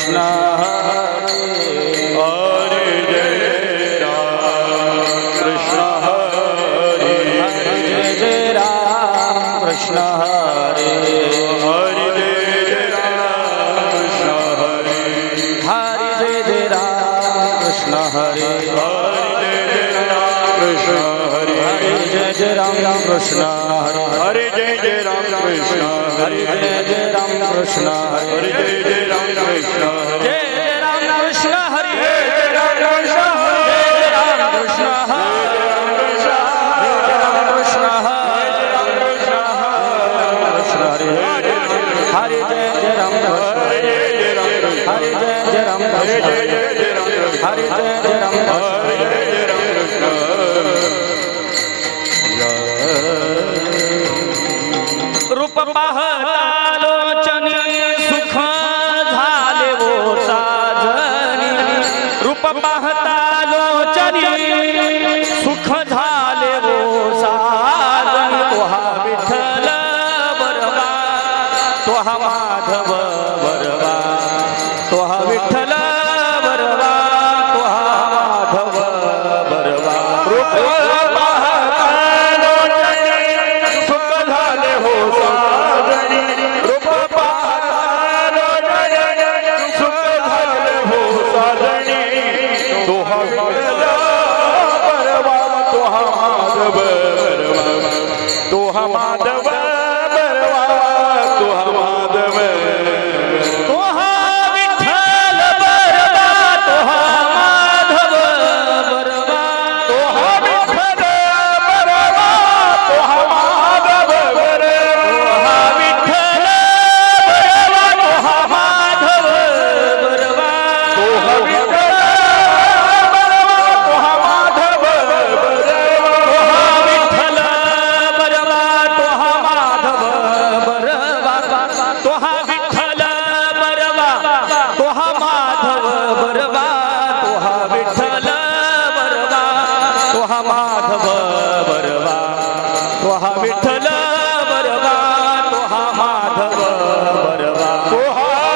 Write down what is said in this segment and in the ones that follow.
कृष्ण हरे हरे जय राम कृष्ण हरे जय जय राम कृष्ण हरे हरे जय राम कृष्ण हरे हरे जय जय राम कृष्ण हरे हरे जय राम कृष्ण हरे हरे जय जय राम कृष्ण हरे हरे जय जय राम कृष्ण हरे जय जय राम कृष्ण हरे हरे जय जय राम कृष्ण जय जय राम कृष्ण हरे जय राम कृष्ण जय जय राम कृष्ण हरे राम कृष्ण हरे कृष्ण हरे हरे जय जय राम कृष्ण हरे जय जय राम कृष्ण हरे जय जय राम कृष्ण रूप पाहता लोचनी सुख झाले वो साजनी रूप पाहता लोचनी सुख झाले वो साजनी तो हा विठ्ठल बरवा तो हा माधव बरवा तो हा विठ्ठल बरवा तो हा माधव बरवा रूप माधव बरवा तो माधव तो हा विठ्ठल बरवा तो हा माधव बरवा तो विठ्ठल बरवा तो माधव हा विठ्ठल बरवा तो हा माधव बरवा तो विठ्ठल बरवा तो माधव तो हा विठ्ठल बरवा तो हा माधव बरवा तो हा विठ्ठल बरवा तो हा माधव बरवा तो हा विठ्ठल बरवा तो हा माधव बरवा तो हा विठ्ठल बरवा तो हा माधव बरवा तो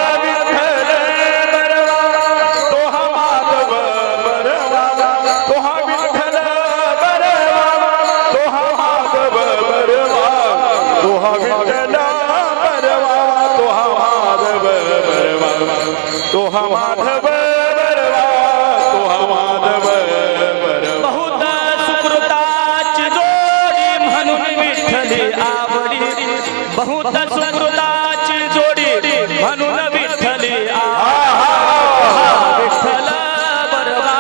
विठ्ठल बरवा तो माधव बरवा तो विठ्ठल बरवा तो माधव बरवा तो विठ्ठल बरवा तो माधव बरवा तो माधव बरवा तो माधव बरवा बहुत सुकृताची जोडी म्हणून विठ्ठली आवडी बहुत सुकृताची जोडी म्हणून विठ्ठली विठ्ठल बरवा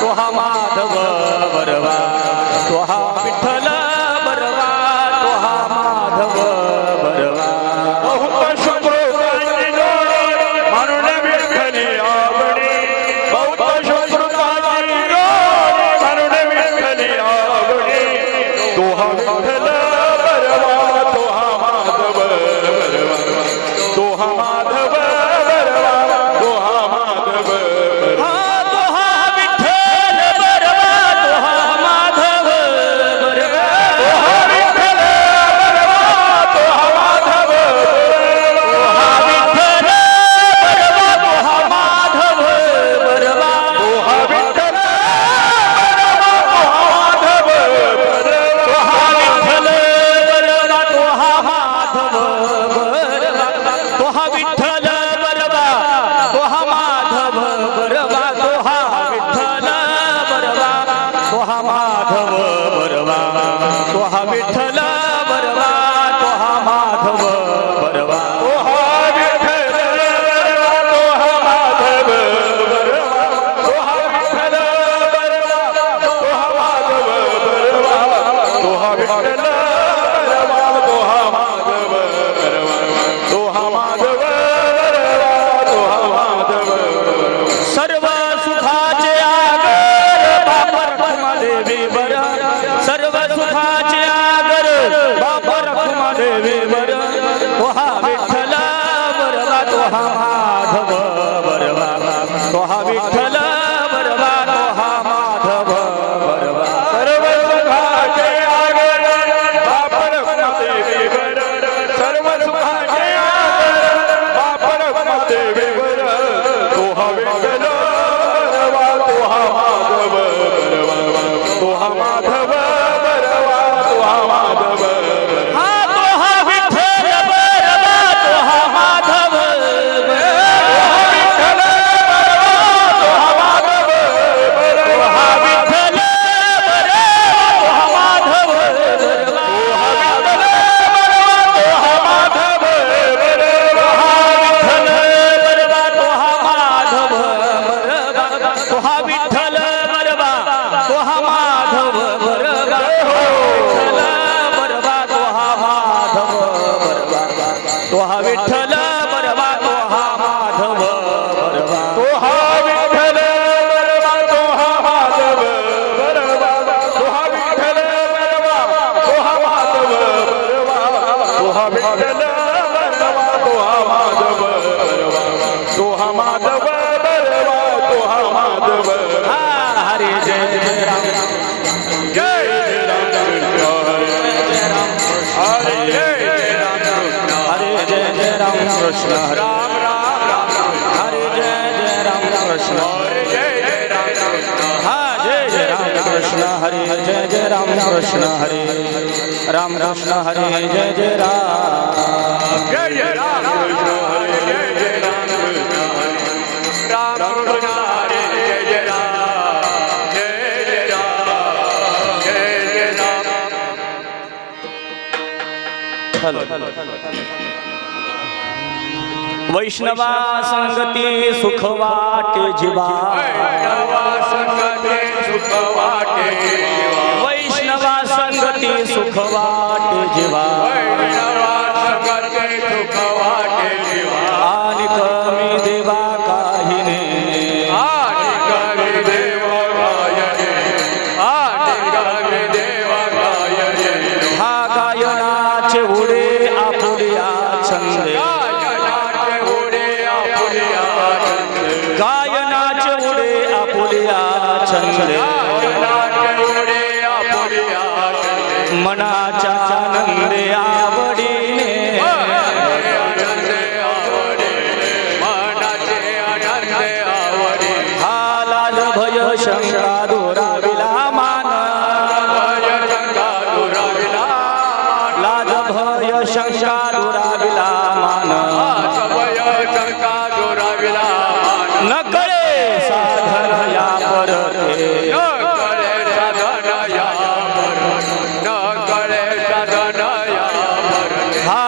तो हा माधव बरवा तो हा विठ्ठल बरवा तो हा माधव बरवा बहुत शुक्रताची जोडी म्हणून विठ्ठली आवडी बहुत शुक्रताची जोडी म्हणून विठ्ठली आवडी तो विठ्ठल बरवा तो माधव बरवा तो माधव बरवा तो माधव बरवा हा तो हा विठ्ठल बरवा तो हा माधव बरवा विठ्ठल बरवा तो माधव हा विठ्ठल बरवा तो हा माधव बरवा तो विठ्ठल बरवा तो माधव बरवा तो हा विठ्ठल बरवा तो हा माधव बरवा तो हा विठ्ठल बरवा तो हा माधव बरवा तो हा विठ्ठल बरवा तो हा माधव बरवा तो हा विठ्ठल बरवा तो हा माधव बरवा तो विठ्ठल बरवा तो माधव बरवा तो विठ्ठल बरवा तो माधव बरवा तो विठ्ठल बरवा तो माधव बरवा तो माधव बरवा तो माधव बरवा सर्व सुखाचे आगर बाबा रखुमादेवी बर सर्व सुखाचे आगर बाबा रखुमादेवी बर तो हा विठ्ठल बरवा तो हा माधव बरवा तो हा विठ्ठल बरवा तो हा माधव बरवा सर्व सुखाचे आगर बापर देवी वर सर्व सुखाचे आगर बापर देवी वर हा माधव बरवा तो हा माधव बरवा हा तो हा विठ्ठल बरवा तो हा माधव विठ्ठल बरवा तो हा माधव बरवा हा विठ्ठल बरवा तो हा माधव बरवा तो हा माधव बरवा तो हा विठ्ठल बरवा तो हा माधव बरवा तो हा विठ्ठल बरवा तो हा माधव बरवा तो हा विठ्ठल बरवा तो हा माधव बरवा तो हा विठ्ठल बरवा तो हा माधव बरवा तो हा विठ्ठल बरवा तो हा माधव बरवा तो हा माधव बरवा तो हा माधव हा हरी जय जय राम जय जय राम कृष्ण हरे जय जय राम कृष्ण हरे जय जय राम कृष्ण हरे राम राम राम हरे जय जय राम कृष्ण हरे जय जय राम कृष्ण हा जय जय राम कृष्ण हरे जय जय राम कृष्ण हरे राम कृष्ण हरे जय जय राम जय जय राम कृष्ण हरे जय जय राम कृष्ण हरे राम कृष्ण हरे जय जय राम जय जय राम जय जय राम वैष्णवा संगती सुख वाटे जीवा नवा संगते सुख वाटे वैष्णवा संगती सुख वाटे जीवा नवा संगते सुख वाटे जीवा आणि कमी देवा काही नाही आदि कवी देव गायने आदि कवी देव गायने हा गायनाचे उडे आपुलिया छंदे गायनाचे उडे आपुलिया छंदे गायनाचे उडे आपुलिया छंदे गायनाचे उडे आपुलिया छंदे मनाच्या आनंदे आवडीने आनंदे आवडे मनाचे आनंदे आवडे हा लाल भय शंका दुराविला मान भय शंका दुराविला लाल भय शंका दुराविला मान भय शंका दुराविला न कळे साधन या परते न कळे साधन या न कळे साधन या हा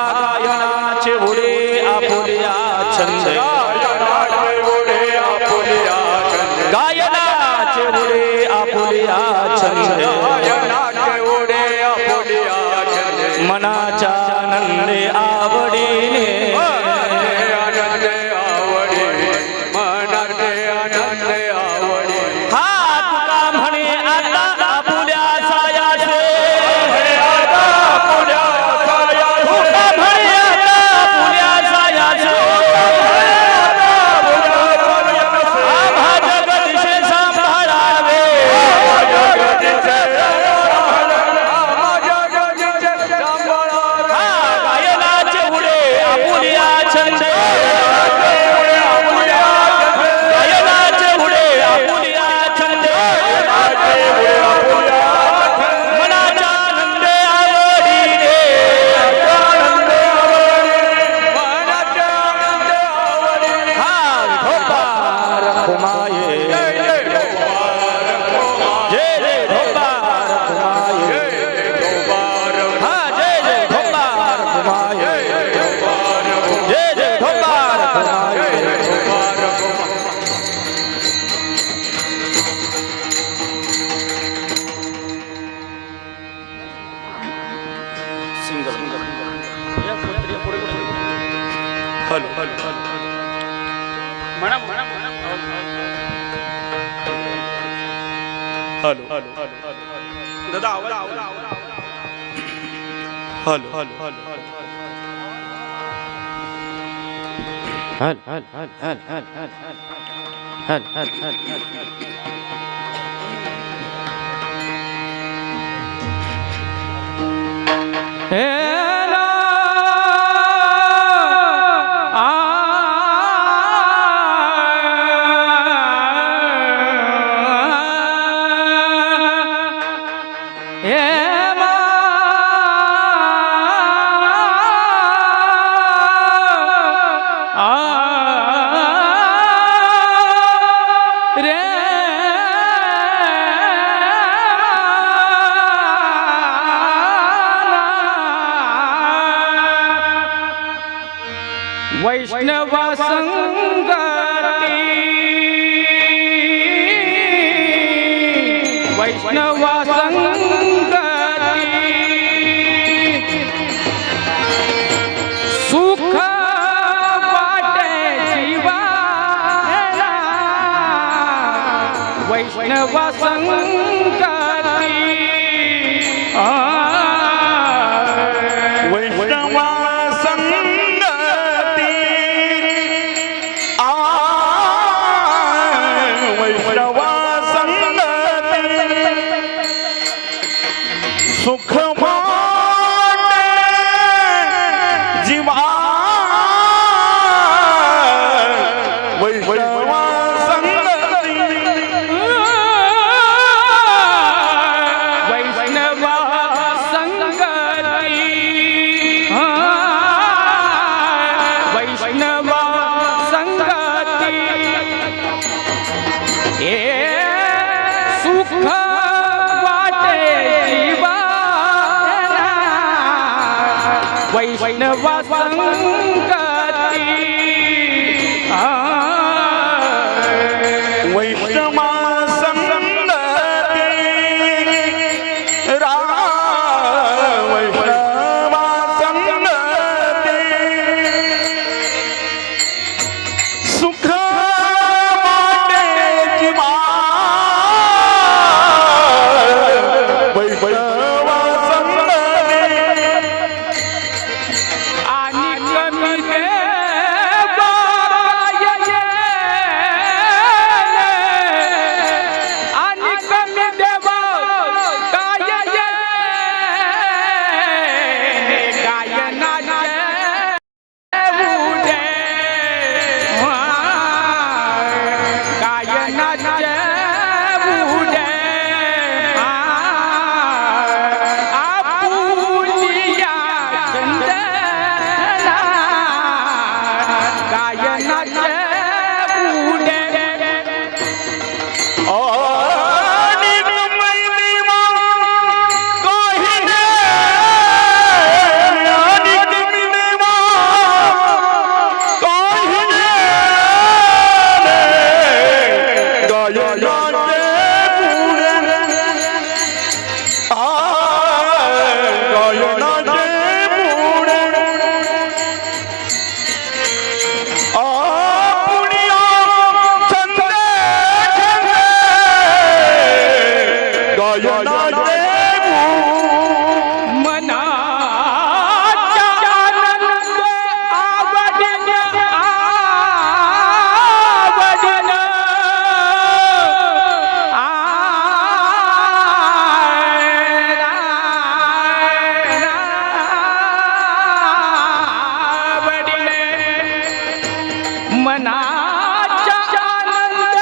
गायनाचे उडे आपुलिया छंद गायनाचे उडे आपुलिया छंदे गायनाचे उडे आपुलिया छंद गायनाचे उडे आपुलिया छंदे मनाच्या आनंदे आवडीने आनंदे आवडे मनाचे आनंदे आवडे हा तुका म्हणे आता आपुल्या सायाचे पुण्या साया तुका म्हणे आता आपुल्या सायाचे आम्हा जगदीशे सांभाळावे हा गायनाचे उडे आपुल्या छंद गायनाचे उडे आपुल्या छंद मनाच्या आनंदे आवडीने हा विठोबार खुमाये जय जय विठोबार खुमाये हा जय जय विठोबार खुमाये जय जय विठोबार खुमाये हॅलो हॅलो म्हणा म्हणा हॅलो हॅलो दादा आवाज हॅलो हॅलो हॅलो हे मा रे वैष्णव संगती वैष्णव संगती सुख वाटे जीवाला वैष्णव संगती वैष्णव संगती वैष्णव संगती सुख वाटे जीवा वैष्णव संगती वैष्णव संगती वैष्णव संगती हे सुख वाटे जीवाला वैष्णव संगती वैष्णव संगती वैष्णव संगती सुख वाटे जीवा वैष्णव संगती आणि कमी देवा आणि कमी देवा काय गायनाचे उडे आपुलिया चंदना गायनाचे उडे मनाचा आनंद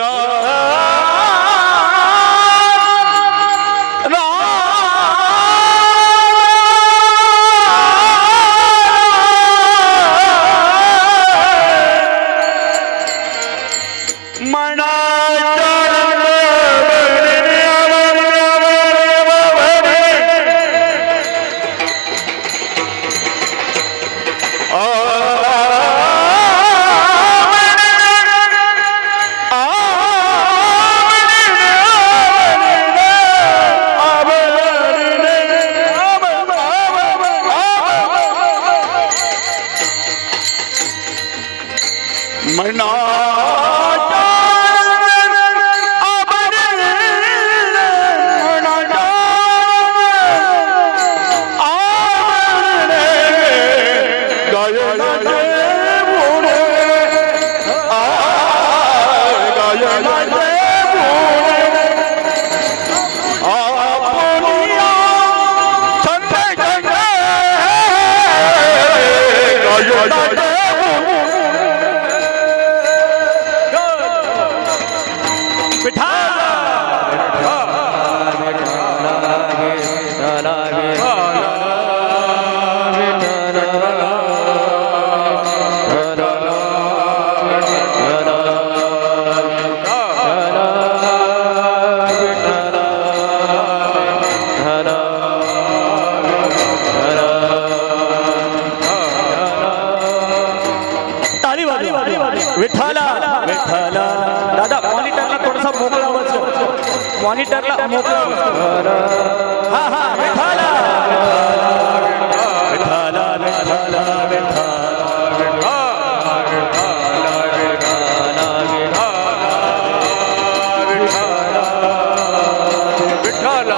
राम विठ्ठला विठ्ठला दादा मॉनिटरला थोडासा मोकळा आवाज मॉनिटरला मोकळा आवाज हा हा विठ्ठला विठ्ठला विठ्ठला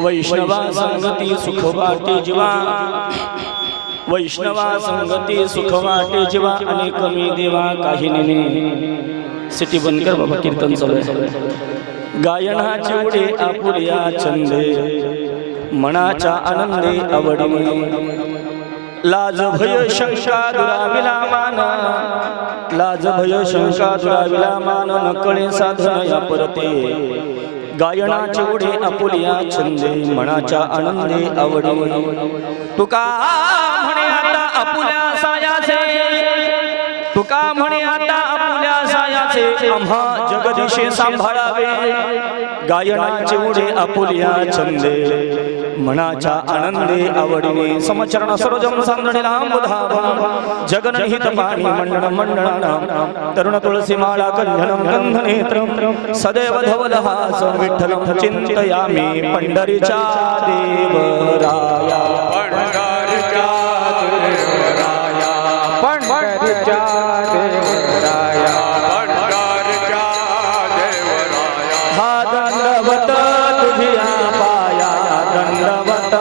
वैष्णवा संगती सुख वाटे जीवा वैष्णवा संगती सुख वाटे जीवा अनेक मी देवा काही नेने सिटी बंद कर बाबा कीर्तन चालू आहे गायनाचे उडे आपुल्या छंदे मनाच्या आनंदे आवडीने लाज भय शंका दुराविला मान लाज भय शंका दुराविला मान नकळे साधन या परते गायनाचे उडे आपुल्या छंदे मनाच्या आनंदे आवडीने तुका म्हणे आता आपुल्या सायाचे तुका म्हणे आता आपुल्या सायाचे आम्हा जगदीशे सांभाळावे गायनाचे उडे आपुल्या छंदे मनाच्या आनंदे आवडीने समचरण सरोजम सांदणे लांबुधावा जगनहित पाणी मंडळ मंडळानां तरुण तुळसी माळा कंधनं गंधनेत्रं सदैव धवलहास विठ्ठलं चिंतयामि पंढरीच्या देवराया पंढरीच्या देवराया पंढरीच्या देवराया पंढरीच्या देवराया हा दंडवत तुझिया पाया दंडवत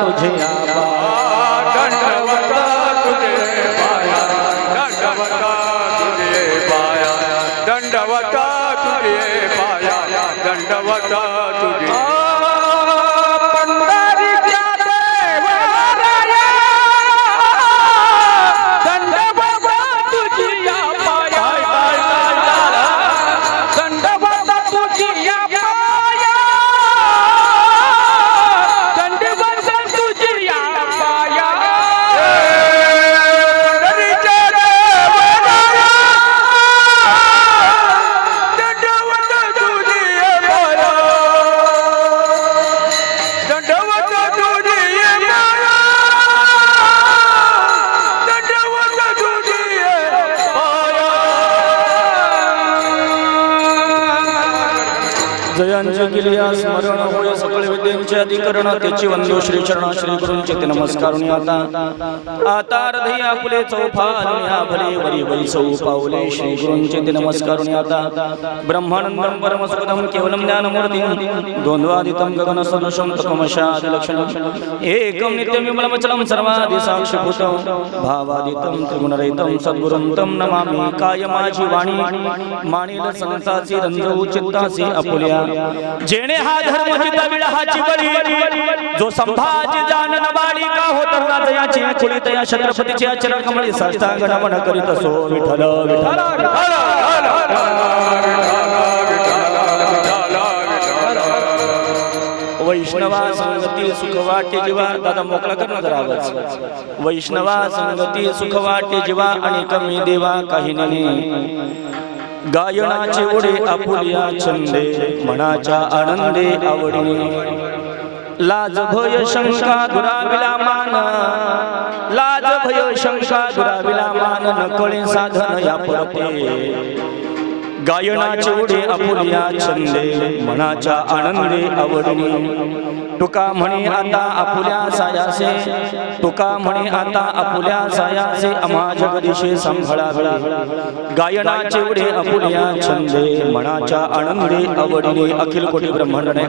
तुझिया पाया दंडवत तुझे पाया दंडवत तुझे पाया दंडवत तुझे पाया दंडवत तुझे तुझे जयांचे किलिया स्मरण होय सकळ विद्यांचे अधिकरण त्याची वंदो श्री चरणा श्री गुरूंचे ते नमस्कारुनी आता हृदय आपुले चौफारुण्या भले वरी वरी सौ पाऊले श्री गुरूंचे ते नमस्कारुनी आता ब्रह्मानंदम परम सुखदम केवलम ज्ञानमूर्तिं द्वंद्वादितं गगन सदृशं तमशादि लक्षणं एकं नित्यं विमलमचलं सर्वादि साक्षिभूतं भावादितं त्रिगुणरहितं सद्गुरुं तं नमामि काय माझी वाणी मानिल संताची रंजू चित्ताची आपुल्या जेणे हा धर्म चित्ता विळहाची बळी जो संभाजी जानन बालिका होत राजयाची कुळितया छत्रपतीची चरण कमळी साष्टांग नमन करीत असो विठ्ठल विठ्ठल वैष्णवा संगती सुख वाटे जीवा दादा मोकळा कर ना जरा आवाज वैष्णवा संगती सुख वाटे जीवा आणि कमी देवा काही नाही गायनाचे ओढे आपुलिया छंदे मनाच्या आनंदे आवडीने लाज भय शंका दुराविला मान लाज भय शंका दुराविला मान नकळे साधन या परते गायनाचे ओढे आपुलिया छंदे मनाच्या आनंदे आवडीने तुका म्हणे आता आपुल्या सायासे तुका म्हणे आता आपुल्या सायासे आम्हा जगदीशे सांभाळावे गायनाचे ओढे आपुल्या छंदे मनाच्या आनंदे आवडीने अखिल कोटी ब्रह्मांडने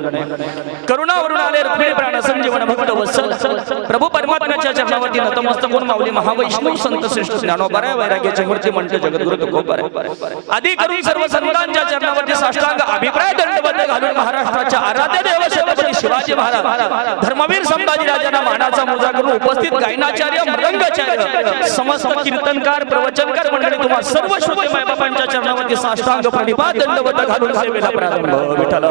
करुणा वरुणाले रुक्मिणी प्राण संजीवन भक्त वत्सल प्रभू परमात्म्याच्या चरणावरती नतमस्तक होऊन माऊली महावैष्णव संत श्रेष्ठ ज्ञानोबा वैराग्याचे मूर्ती म्हणते जगद्गुरु तुकोबा आदी करून सर्व संतांच्या चरणावरती साष्टांग अभिप्राय दंडवत घालून महाराष्ट्राच्या आराध्य देव छत्रपती शिवाजी महाराज धर्मवीर संभाजी राजांना मानाचा मुजा करून उपस्थित गायनाचार्य मृदंगाचार्य समस्त कीर्तनकार प्रवचनकार मंडळी तुम्हा सर्व श्रोते मायबापांच्या चरणावरती साष्टांग प्रणिपात दंडवत घालून सेवेला प्रारंभ विठ्ठल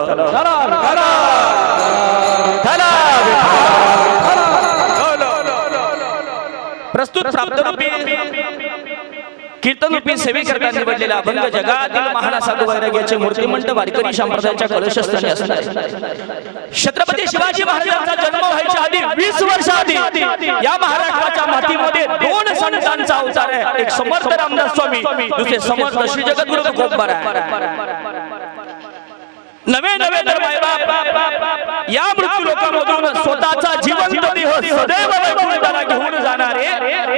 प्रस्तुत प्राप्त रूपी कीर्तन रूपी सेवे करता निवडलेला अभंग जगातील महान साधू वैराग्याचे मूर्तिमंत वारकरी संप्रदायाच्या कलशस्थानी असणार छत्रपती शिवाजी महाराजांचा जन्म व्हायच्या आधी 20 वर्ष आधी या महाराष्ट्राच्या मातीमध्ये दोन संतांचा अवतार आहे एक समर्थ रामदास स्वामी दुसरे समर्थ श्री जगद्गुरु तुकोबा नवे नवे तर मायबाप या मृत्यू लोकांमधून स्वतःचा जिवंत देह सदैव वैकुंठाला घेऊन जाणारे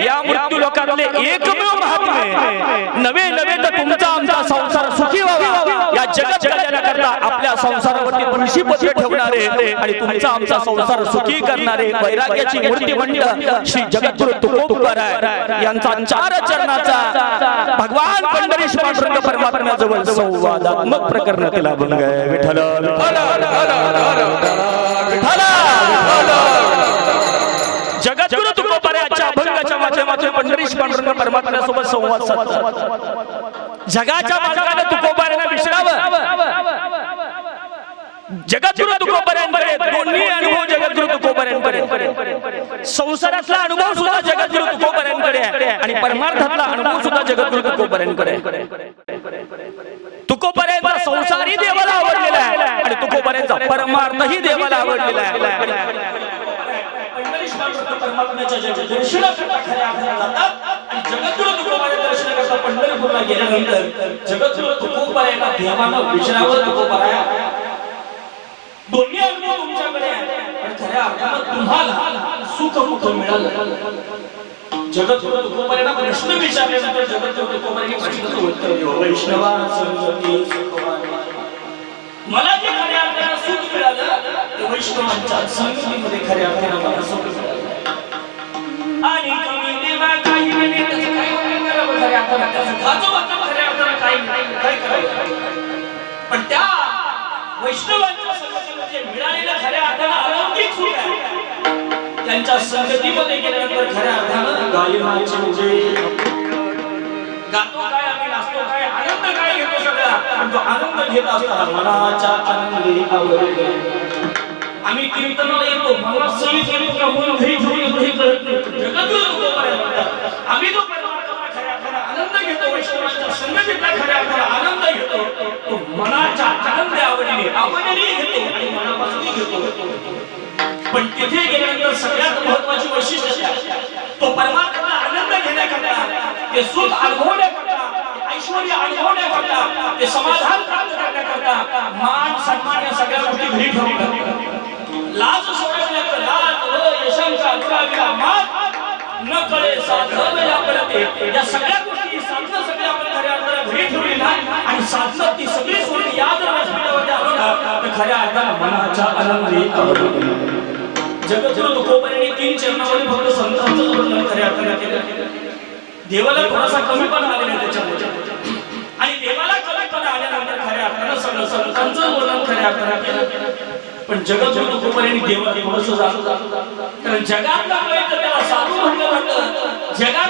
या मृत्यू लोकांतले एकमेव महात्मे नवे नवे तर तुमचा आमचा संसार सुखी व्हावा या जगत कल्याणाकरता आपल्या संसारावरती तुळशी पत्र ठेवणारे आणि तुमचा आमचा संसार सुखी करणारे वैराग्याची मूर्ती म्हणतात श्री जगद्गुरु तुकोबा यांचा चार चरणाचा भगवान पंढरीश पांडुरंग परमात्म्याजवळ संवादात्मक प्रकरण केला अभंग आहे विठ्ठल जगद्गुरु तुकोबाच्या अभंगाच्या माध्यमातून पंढरीश पांडुरंग परमात्म्यासोबत संवाद साधतात जगाच्या मालकाने तुकोबाऱ्यांना विसरावं जगद्गुरु तुकोबाऱ्यांकडे दोन्ही अनुभव जगद्गुरु तुकोबाऱ्यांकडे संसारातला अनुभव सुद्धा जगद्गुरु तुकोबाऱ्यांकडे आहे आणि परमार्थातला अनुभव सुद्धा जगद्गुरु तुकोबाऱ्यांकडे तुकोबाऱ्यांचा संसारही देवाला आवडलेला आहे आणि तुकोबाऱ्यांचा परमार्थही देवाला आवडलेला आहे परमात्म्याच्या दर्शनाकरता खऱ्या अर्थाने जातात आणि जगद्गुरु तुकोबाऱ्यांच्या दर्शनाकरता पंढरपूरला गेल्यानंतर जगद्गुरु तुकोबाऱ्यांना देवानं विचारावं तुकोबाऱ्या दोन्ही अनुभव तुमच्याकडे आहे आणि खऱ्या अर्थाने तुम्हाला सुख दुःख मिळालं जगद्गुरु तुकोबाऱ्यांना प्रश्न विचारल्यानंतर जगद्गुरु तुकोबाऱ्यांनी प्रश्नाचं उत्तर दिलं वैष्णवा संगती मला जे खऱ्या अर्थाने सुख मिळालं ते वैष्णवांच्या संगतीमध्ये खऱ्या अर्थाने मला सुख मिळालं आणि कमी देवा काही नाही त्याचं काही करावं खऱ्या अर्थाने त्या सुखाचं वाटतं खऱ्या अर्थाने काही काय करावं पण त्या वैष्णवांच्या संगतीमध्ये मिळालेलं खऱ्या अर्थाने अलौकिक सुख आहे त्यांच्या संगतीमध्ये गेल्यानंतर खऱ्या अर्थाने गायनाचे म्हणजे गातो काय आम्ही नाचतो काय आनंद काय घेतो सगळा पण तो आनंद घेत असताना मनाच्या आनंदी आवडले आम्ही कीर्तनाला येतो मनसही येतो का मन घरी घेऊन घरी जगद्गुरु तुकोबा आम्ही जो परमात्मा खऱ्या अर्थाने आनंद घेतो वैष्णवांच्या संगतीतला खऱ्या अर्थाने आनंद घेतो तो मनाच्या आनंद आवडीने घेतो आणि मनापासून घेतो पण तिथे गेल्यानंतर सगळ्यात महत्त्वाची वैशिष्ट्य तो परमात्मा आनंद घेण्याकरता ते सुख अनुभवण्याकरता ऐश्वर्य अनुभवण्याकरता ते समाधान प्राप्त करण्याकरता आपला मान सन्मान या सगळ्या गोष्टी घरी ठेवून लाज सोडावी लागते. लाज यशंका दुराविला मान न कळे साधन या करते. या सगळ्या गोष्टी साधन सगळ्या आपण खऱ्या अर्थाने घरी ठेवली ना आणि साधन ती सगळी सोडली या जर व्यासपीठावरती आलो ना तर खऱ्या अर्थाने मनाच्या आनंदी आवडतो. जगद्गुरु तुकोबांनी 3 चरणामध्ये फक्त संतांचं वर्णन खऱ्या अर्थाने केलं. देवाला थोडासा कमीपणा आलेला आहे त्याच्यामध्ये आणि देवाला कमीपणा आल्यानंतर खऱ्या अर्थाने सगळं संतांचं वर्णन खऱ्या अर्थाने केलं. पण जगद्गुरु तुकोबांनी देवाला थोडंसं जाणून कारण जगातलं कळतं त्याला साधू म्हटलं जातं. ज्याला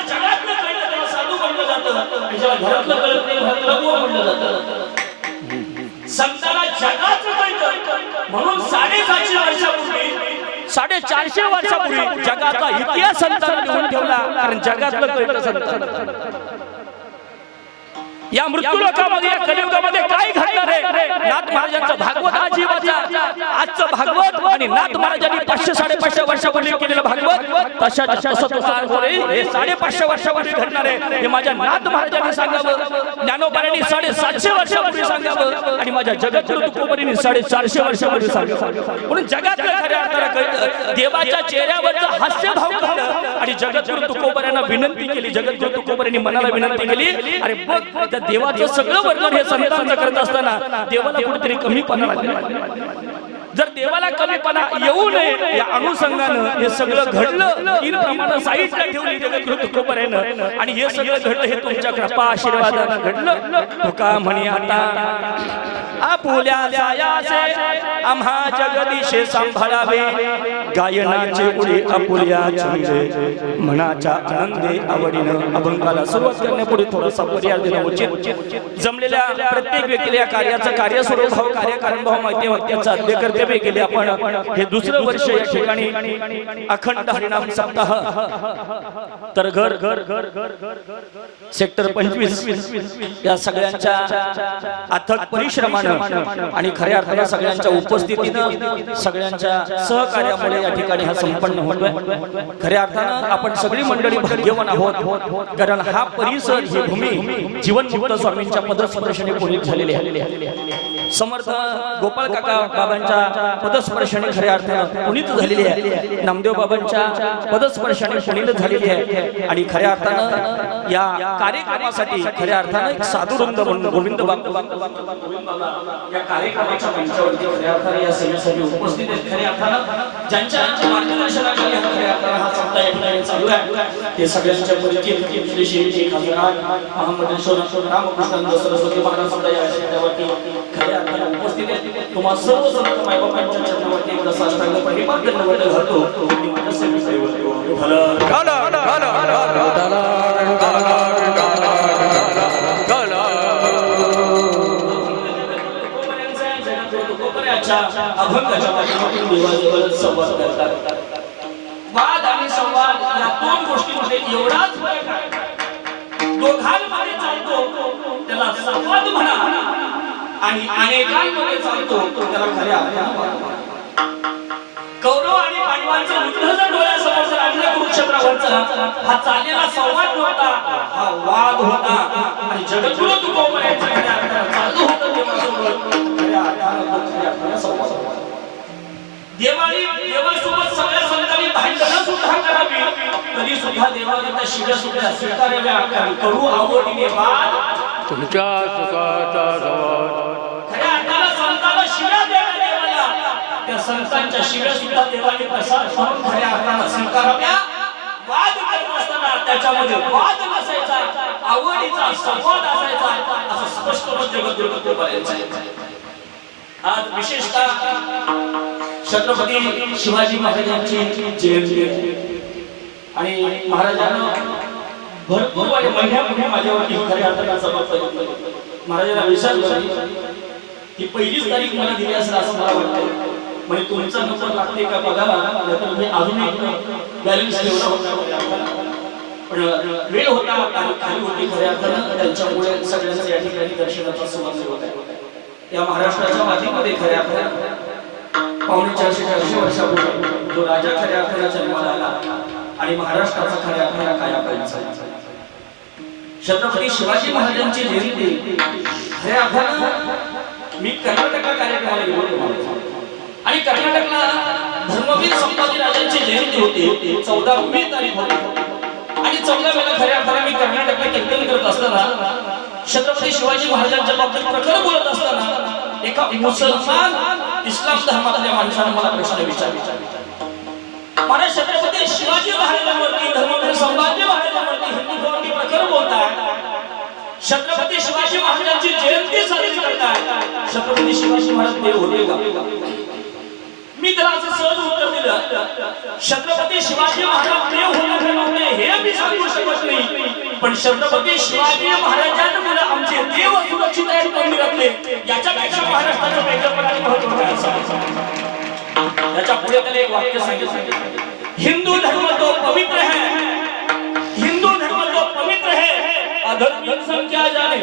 जगातलं कळतं त्याला साधू म्हटलं जातं आणि ज्याला घरातलं कळत नाही घरातलं कोण म्हटलं जातं. संताला जगाचं कळतं म्हणून 750 वर्षापूर्वी 450 वर्षापूर्वी जगाचा इतिहास संतांनी लिहून ठेवला. कारण जगातलं कळतं संतांना. या मृत्यू लोकामध्ये या कलियुगामध्ये काय घडणार आहे. नाथ महाराजांचा भागवत आजीवाचा आजचं भागवत आणि नाथ महाराजांनी 500-550 वर्षापूर्वी केलेलं भागवत तसं 550 वर्षापूर्वी घडणार आहे. हे माझ्या नाथ महाराजांनी सांगावं. ज्ञानोबांनी 750 वर्षापूर्वी सांगावं आणि माझ्या जगद्गुरु तुकोबांनी 450 वर्षापूर्वी सांगावं. म्हणून जगातलं खऱ्या अर्थानं कळतं. देवाच्या चेहऱ्यावरचं हास्य भाव कळलं आणि जगद्गुरु तुकोबांना विनंती केली. जगद्गुरु तुकोबांनी मनाला विनंती केली अरे बघ देवाचं सगळं वर्णन हे संतांचं करत असताना देवाला कुठेतरी कमीपणा लागला. जर देवाला कमीपणा येऊ नये या अनुषंगानं हे सगळं घडलं. 3 प्रमाण साईडला ठेवली जगद्गुरु तुकोबांनी आणि हे सगळं घडलं हे तुमच्या कृपा आशीर्वादानं घडलं. तुका म्हणे आता आपुल्या जायाचे आम्हा जगदीशे सांभाळावे. गायनाचे उडी आपुल्या छंदे मनाच्या आनंदे आवडीनं. अभंगाला सुरुवात करण्यापूर्वी थोडासा पर्याय देणं उचित. जमलेल्या प्रत्येक व्यक्तीला या कार्याचं कार्यस्वरूप भाव कार्यकारण भाव माहिती वाक्याचं अध्यय कर्तव्य केले. आपण हे दुसरं वर्ष या ठिकाणी अखंड हरिनाम सप्ताह तर घर घर घर घर घर सेक्टर 25 या सगळ्यांच्या अथक परिश्रमानं आणि खऱ्या अर्थाने सगळ्यांच्या उपस्थितीनं सगळ्यांच्या सहकार्यामुळे या ठिकाणी हा संपन्न होतोय. खऱ्या अर्थानं आपण सगळी मंडळी भाग्यवान आहोत. कारण हा परिसर ही भूमी जीवनमुक्त स्वामींच्या पदस्पर्शाने पुनीत झालेली आहे. समर्थ गोपाळ काका बाबांच्या पदस्पर्शाने खऱ्या अर्थानं पुनीत झालेली आहे. नामदेव बाबांच्या पदस्पर्शाने पुनीत झालेली आहे. आणि खऱ्या अर्थानं या कार्यक्रमासाठी खऱ्या अर्थानं एक साधुवृंद म्हणून गोविंद बाबा या कार्यक्रमाच्या मंचावरती खऱ्या अर्थाने या सेवेसाठी उपस्थित आहेत. खऱ्या अर्थानं ज्यांच्या मार्गदर्शनाखाली खऱ्या अर्थानं हा सप्ताह या ठिकाणी चालू आहे ते सगळ्यांच्या परिचित श्री श्री खासदार महामंडळेश्वर रामकृष्ण सरस्वती महाराज सप्ताह या विषयावरती खऱ्या अर्थानं उपस्थित आहेत. तुम्हा सर्व संत मायबापांच्या चरणावरती एकदा साष्टांग प्रणिपात करण्याबद्दल घडतो आणि माझ्या सेवेसाठी भलं अभंगाच्या माध्यमातून देवाजवळ संवाद करतात. वाद आणि संवाद या 2 गोष्टींमध्ये एवढाच फरक आहे. दोघांमध्ये चालतो त्याला संवाद म्हणा आणि अनेकांमध्ये चालतो त्याला खऱ्या अर्थाने. कौरव आणि पांडवांचं युद्ध जर डोळ्यासमोर जर आणलं कुरुक्षेत्रावरचा हा चाललेला संवाद नव्हता, हा वाद होता. आणि जगद्गुरु तुकोबांच्या खऱ्या अर्थाने चालू होतं देवासोबत खऱ्या अर्थाने संवाद. देवासोबत सगळ्या संतांनी भांडणं सुद्धा करावी तरी सुद्धा देवाला शिव्या सुद्धा स्वीकाराव्या. करू आवडीने वाद तुमच्या सुखाचा संवाद. खऱ्या अर्थाने संतांना शिव्या द्याव्या देवाला. त्या संतांच्या शिव्या सुद्धा देवाने प्रसाद म्हणून खऱ्या अर्थाने स्वीकाराव्या. वाद करत असताना त्याच्यामध्ये वाद नसायचा, आवडीचा संवाद असायचा असं स्पष्ट मत जगद्गुरु तुकोबांचं आहे. आज विशेषतः छत्रपती शिवाजी महाराजांची जयंती आणि महाराजांना भरपूर महिन्यापूर्वी माझ्यावरती खऱ्या अर्थाने जबाबदारी महाराजांना विचारलं की पहिलीच तारीख मला दिली असेल असं मला वाटतं. म्हणजे तुमचा नंबर लागते का बघावा नाहीतर मी अजून एक बॅलन्स ठेवला होता. पण वेळ होता आणि खाली होती खऱ्या अर्थानं त्यांच्यामुळे सगळ्यांचं या ठिकाणी दर्शनाचा सुवास होत आहे. या महाराष्ट्राच्या मातीमध्ये खऱ्या अर्थानं 450 वर्षापूर्वी जो राजा खऱ्या अर्थाने जन्माला आला आणि महाराष्ट्राचा खऱ्या अर्थाने कायापालट झाला. छत्रपती शिवाजी महाराजांची जयंती खऱ्या अर्थानं मी कर्नाटकला कार्यक्रमाला गेलो होतो आणि कर्नाटकला धर्मवीर संभाजी राजांची जयंती होती 14 तारीख होती आणि 14 मेला खऱ्या अर्थानं मी कर्नाटकला कीर्तन करत असताना छत्रपती शिवाजी महाराजांच्या बाबतीत प्रखर बोलत असताना एका मुसलमान इस्लाम धर्मातल्या माणसाने मला प्रश्न विचारला. महाराज छत्रपती शिवाजी महाराजांवरती धर्मवीर संभाजी महाराजांवरती हिंदुत्वावरती प्रखर बोलताय. छत्रपती शिवाजी महाराजांची जयंती साजरी करताय. छत्रपती शिवाजी महाराज देव होते का? मी त्याला असं सहज उत्तर दिलं, छत्रपती शिवाजी महाराज देव होते नव्हते हे मी सांगू शकत नाही, पण छत्रपती शिवाजी महाराजांमुळे आमचे देव सुरक्षित आहेत मंदिरातले याच्यापेक्षा महाराष्ट्राचं वेगळेपण आणि महत्त्व आहे. याच्या पुढे त्याला एक वाक्य सांगितलं, हिंदू धर्म तो पवित्र है, हिंदू धर्म तो पवित्र है, अधर्मी इंसान क्या जाने.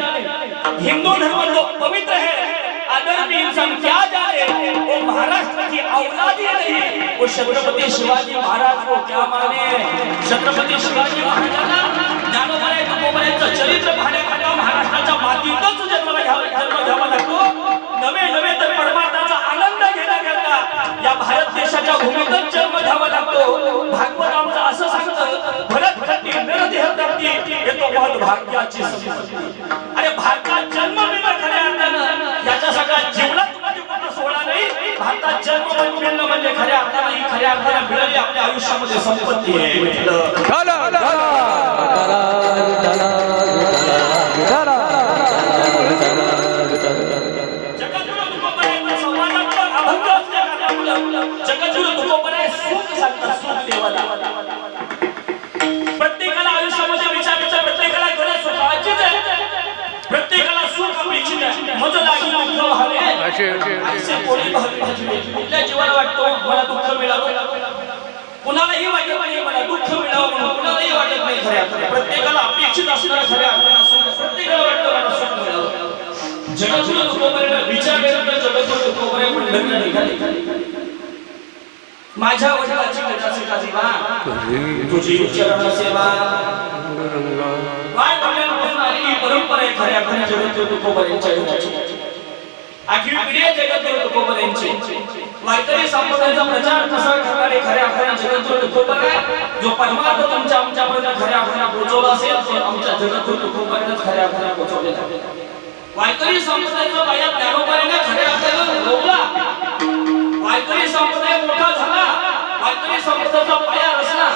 हिंदू धर्म तो पवित्र है, अधर्मी इंसान क्या जाने. वो महाराष्ट्र की औलाद ही नहीं, वो छत्रपति शिवाजी महाराज को क्या माने. छत्रपति शिवाजी महाराजांना ज्ञानोबाने तुकोबांचं चरित्र पाहण्याकरता महाराष्ट्राच्या मातीतच जन्म घ्यावा लागतो. नवे नवे तर परमार्थाचा आनंद घेण्याकरता या भारत देशाच्या भूमीतच जन्म घ्यावा लागतो. भागवत आमचं असं सांगतं, भरत भरती नरदेह धरती येतो बहुत भाग्याची संपत्ती. अरे भारतात जन्म मिळणं खऱ्या अर्थानं याच्या सगळ्या जीवनात कुठे सोहळा नाही. भारतात जन्म मिळणं म्हणजे खऱ्या अर्थानं ही खऱ्या अर्थानं मिळाली आपल्या आयुष्यामध्ये संपत्ती आहे. जगद्गुरु तुकोबाने सुख सांगतात, सुख देवाला. प्रत्येकाला आयुष्यामध्ये विचारायचं, प्रत्येकाला गरज सुखाचीच आहे, प्रत्येकाला सुख अपेक्षित आहे. मज लागली दुःख व्हावे असे कोणी भावी. कुठल्या जीवाला वाटतो मला दुःख मिळावं, कुणालाही वाटत नाही मला दुःख मिळावं म्हणून, कुणालाही वाटत नाही. खऱ्या अर्थाने प्रत्येकाला अपेक्षित असणारं खऱ्या अर्थानं सुख प्रत्येकाला वाटतं मला सुख मिळावं. जगद्गुरु तुकोबाने विचार केला, जगद्गुरु तुकोबाने पंढरीला निघाले. माझ्या वडिलांची कथा जीवा तुझी चरण सेवा काय कल्याणपासून आलेली परंपरा आहे खऱ्या अर्थाने जगद्गुरु तुकोबांच्या युगाची. आठवी पिढी आहे जगद्गुरु तुकोबांची. वारकरी संप्रदायाचा प्रचार कसा करणारे खऱ्या अर्थाने जगद्गुरु तुकोबाने जो परमार्थ तुमच्या आमच्यापर्यंत खऱ्या अर्थाने पोहोचवला असेल तो आमच्या जगद्गुरु तुकोबांनीच खऱ्या अर्थाने पोहोचवलेला. वारकरी संप्रदायाचा पाया ज्ञानोबाने खऱ्या अर्थाने रोवला. वारकरी संप्रदाय मोठा झाला, वारकरी संप्रदायाचा पाया रचला,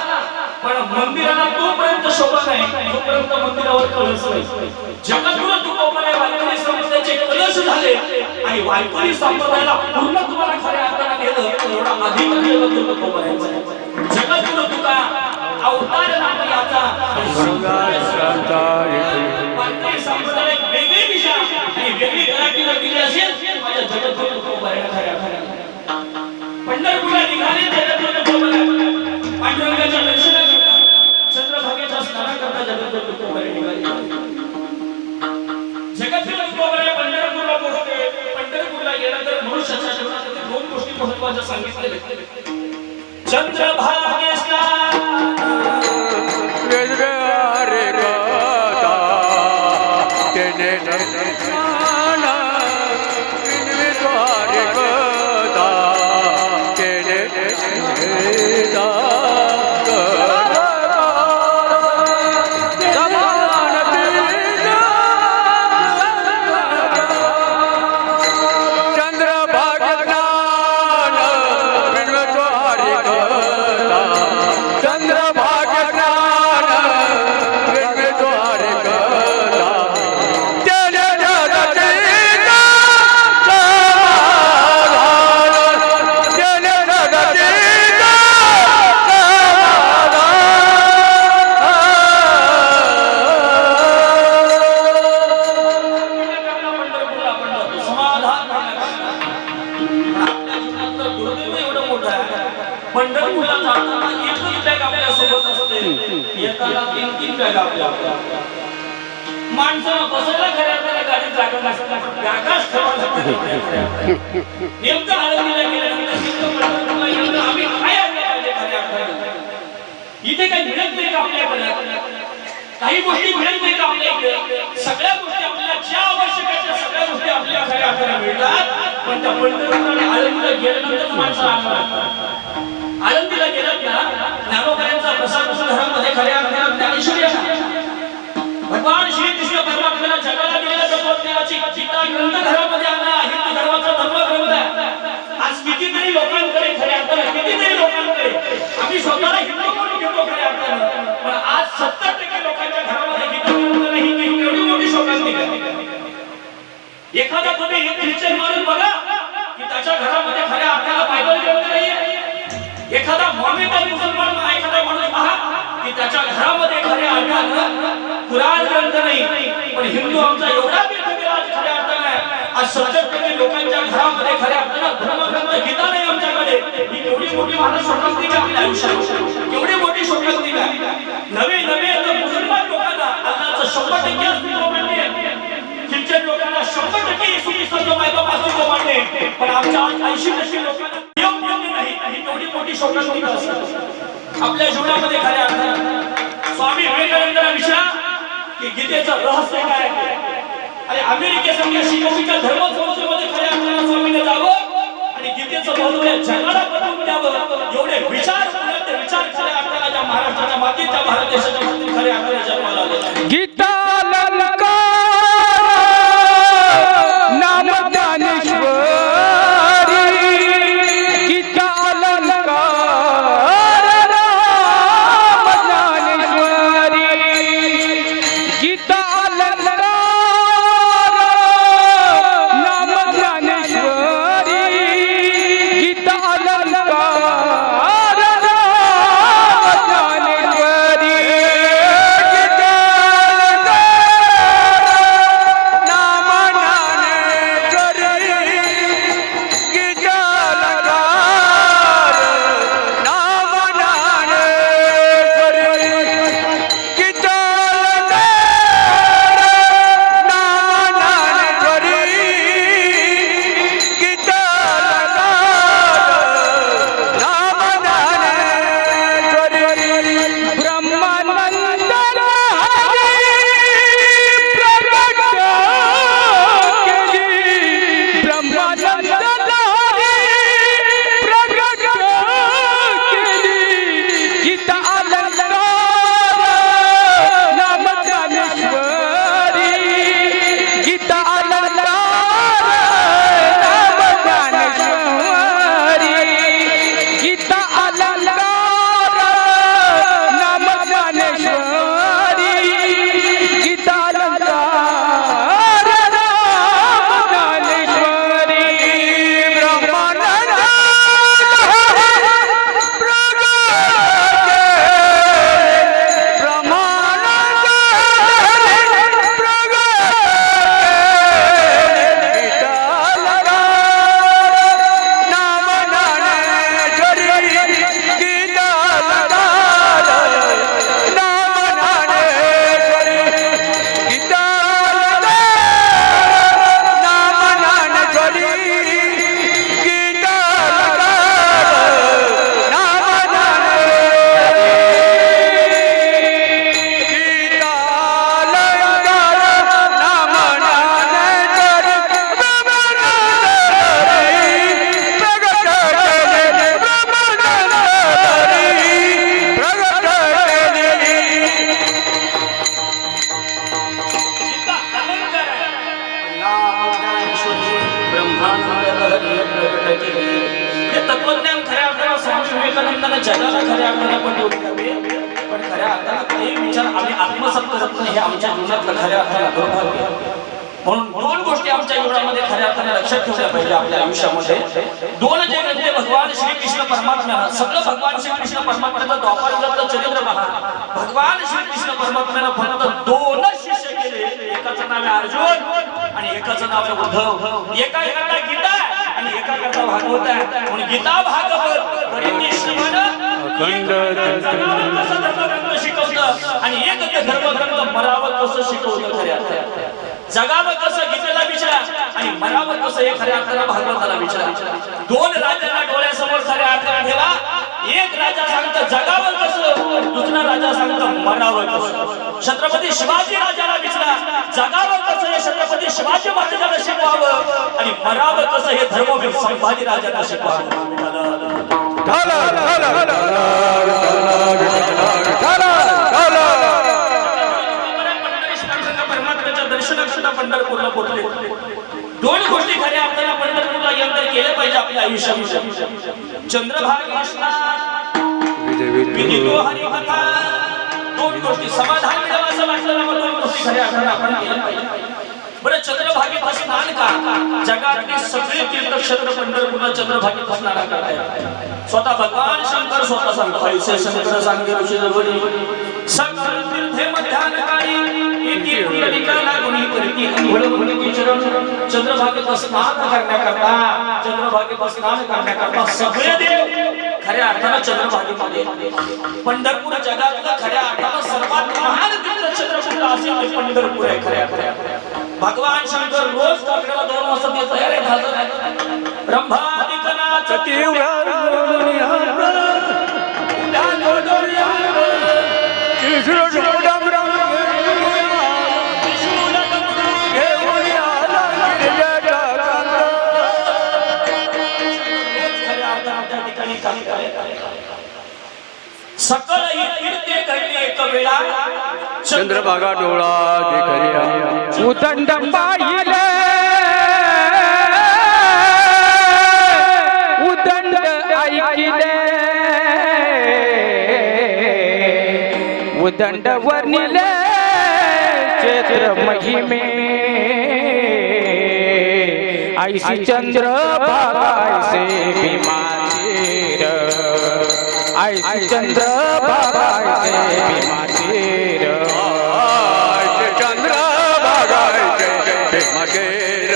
पण मंदिराला तोपर्यंत शोभा नाही तोपर्यंत मंदिरावर कळस नाही. जगद्गुरु तुकोबाने वारकरी संप्रदायाचे कलश झाले आणि वारकरी संप्रदायाला पूर्ण तुम्हाला खऱ्या अर्थाने नेलं एवढा अधिक जगद्गुरु तुकोबांचा. जगद्गुरु तुका अवतार नाम याचा वारकरी संप्रदाय वेगळी दिशा आणि वेगळी गराटीला दिली असेल माझ्या जगद्गुरु तुकोबाने खऱ्या अर्थाने पंढरपूरला निघाले. जगद्गुरु तुकोबाने पांडुरंगाच्या दर्शनाकरता चंद्रभागेच्या स्नानाकरता जगद्गुरु तुकोबाने निघाले. जगद्गुरु तुकोबाने पंढरपूरला पोहोचले. पंढरपूरला गेल्यानंतर मनुष्याच्या जीवनामध्ये दोन गोष्टी महत्त्वाच्या सांगितल्या. चंद्रभागे पंढरपूरला जाताना एकच बॅग आपल्या सोबत असते, येताना तीन बॅग आपल्या. माणसाला बसायला खऱ्या अर्थाने गाडीत जागा नसते, जागाच ठेवायला. नेमकं आळंदीला गेल्यानंतर आम्ही काय आणलं पाहिजे खऱ्या अर्थाने. इथे काही मिळत नाही का आपल्याकडे, काही गोष्टी मिळत नाही का आपल्याकडे. सगळ्या गोष्टी आपल्याला ज्या आवश्यक आहेत त्या गोष्टी आपल्या खऱ्या अर्थाने मिळतात, पण त्या पंढरपूर आणि आळंदीला गेल्यानंतर माणसं आळंदीला गेलात ना, ज्ञानोबायांचा प्रसाद घरामध्ये खऱ्या अर्थाने ज्ञानेश्वरी आहे. भगवान श्री कृष्ण परमात्म्याला जगाला दिलेल्या तत्वज्ञानाची गीता ग्रंथ घरामध्ये आणला. हिंदू धर्माचा धर्मग्रंथ आहे. आज कितीतरी लोकांकडे खऱ्या अर्थाने कितीतरी लोकांकडे आम्ही स्वतःला हिंदू म्हणून घेतो खऱ्या अर्थाने, पण आज 70% लोकांच्या घरामध्ये गीता ग्रंथ नाही. ही एवढी मोठी शोकांतिक आहे. एखादा तुम्ही ख्रिश्चन माणूस बघा की त्याच्या घरामध्ये खऱ्या अर्थाला बायबल ग्रंथ नाहीये. एखादा मॉर्मेंटल मुसलमान एखादा माणूस पहा की त्याच्या घरामध्ये खऱ्या अर्थानं कुराण ग्रंथ नाही. पण हिंदू आमचा एवढा बिरबिराज खऱ्या अर्थाने आज 70% लोकांच्या घरामध्ये खऱ्या अर्थानं धर्मग्रंथ गीता नाही आमच्याकडे. ही एवढी मोठी माणूस शोकांतिक आपल्या आयुष्यात, एवढी मोठी शोकांतिक आहे. नवे नवे मुसलमान लोकांना अल्लाहचं 100% अस्तित्व मान्य आहे. ख्रिश्चन लोकांना 100% येशू ख्रिस्ताचा मायबाप अस्तित्व मान्य आहे. पण आमच्या 80% लोकांना देव मान्य नाही. ही एवढी मोठी शोकांतिक असते आपल्या जीवनामध्ये खऱ्या अर्थानं. स्वामी विवेकानंदांना विचारा की गीतेचं रहस्य काय आहे. आणि अमेरिकेसारख्या शिकवणीच्या धर्म संस्थेमध्ये खऱ्या अर्थानं स्वामीने जावं आणि गीतेचं महत्त्व जगाला पटवून द्यावं. एवढे विचार खऱ्या अर्थानं ज्या महाराष्ट्राच्या मातीत, त्या भारत देशाच्या मातीत खऱ्या अर्थानं जन्माला आले. गीता नाम ज्ञानेश्वरी, गीता अलंकार नाम ज्ञानेश्वरी, गीता अलंकार नाम ज्ञानेश्वरी, गीता अलंकार नाम ज्ञानेश्वरी, तत्वज्ञान खऱ्या अर्थानं स्वामी विवेकानंदांना जगाला खऱ्या अर्थानं पटवून द्यावे. पण खऱ्या अर्थानं काही विचार आम्ही आत्मसात करत नाही. हे आमच्या जीवनातलं खऱ्या अर्थानं दुर्भाग्य. म्हणून दोन गोष्टी आमच्या जीवनामध्ये खऱ्या अर्थाने लक्षात ठेवल्या पाहिजे आपल्या आयुष्यामध्ये. दोन जे म्हणजे भगवान श्रीकृष्ण परमात्म्यानं सगळं भगवान श्रीकृष्ण परमात्म्याचं द्वापार चरित्र पहा. भगवान श्रीकृष्ण परमात्म्यानं फक्त दोनच शिष्य केले. एकाचं नाव आहे अर्जुन आणि एकाचं नाव आहे उद्धव. एका एकाला गीता आणि एका करता भागवत आहे. म्हणून गीता भागवत शिकवतं आणि एक धर्मग्रंथ मरावं कसं शिकवतं खऱ्या अर्थानं. जगावं कसं गीतेला विचारा आणि मरावं कसं हे खऱ्या अर्थानं भागवताला विचारा. दोन राजांना डोळ्यासमोर खऱ्या अर्थानं ठेवा. एक राजा सांगतं जगावं कसं, दुसरा राजा सांगतं मरावं कसं. छत्रपती शिवाजी राजाला विचारा जगावं कसं हे छत्रपती छत्रपती शिवाजी महाराजांना शिकवावं आणि मरावं कसं हे धर्मवीर संभाजी राजांना शिकवावं. परमात्म्याच्या दर्शनाकरता पंढरपूरला पोहोचले. दोन गोष्टी खऱ्या अर्थाने पंढरपूरला यंत्र केल्या पाहिजे आपल्या आयुष्यामध्ये. चंद्रभागा स्नान, विधितो हरिकथा, दोन गोष्टी समाधान मिळावं असं वाटलं ना, दोन गोष्टी खऱ्या अर्थाने आपण केल्या पाहिजे. बरं, चंद्रभागेत स्नान का? जगातली सगळी तीर्थक्षेत्र पंढरपूरला चंद्रभागेत स्नान करतात. स्वतः भगवान शंकर स्वतः सांगतो, ऐसे शंकर सांगे ऋषी जवळी सकल तीर्थे मध्यान्हकाळी इति पुंडलिकाला गुणी करती अंघोळ गुणी चरण. चंद्रभागेत स्नान करण्याकरता, चंद्रभागेत स्नान करण्याकरता सगळे देव खऱ्या अर्थानं चंद्रभागेमध्ये. पंढरपूर जगातलं खऱ्या अर्थानं सर्वात महान तीर्थक्षेत्र कुठलं असेल ते पंढरपूर आहे खऱ्या अर्थानं. भगवान शंकर रोज काकड्याला 2 वाजता ते तयार आहे. ब्रह्मादिकनाथ सकल कीर्ती घडली एक वेळा चंद्रभागा डोळा देखरिया उदंड पाहिले उदंड ऐकिले उदंड वर्णिले क्षेत्र महिमे ऐसी चंद्रभागा ऐसे भीमाचीर ऐसी चंद्रभागा ऐसे भीमाचीर चंद्रभागा ऐसे भीमाचीर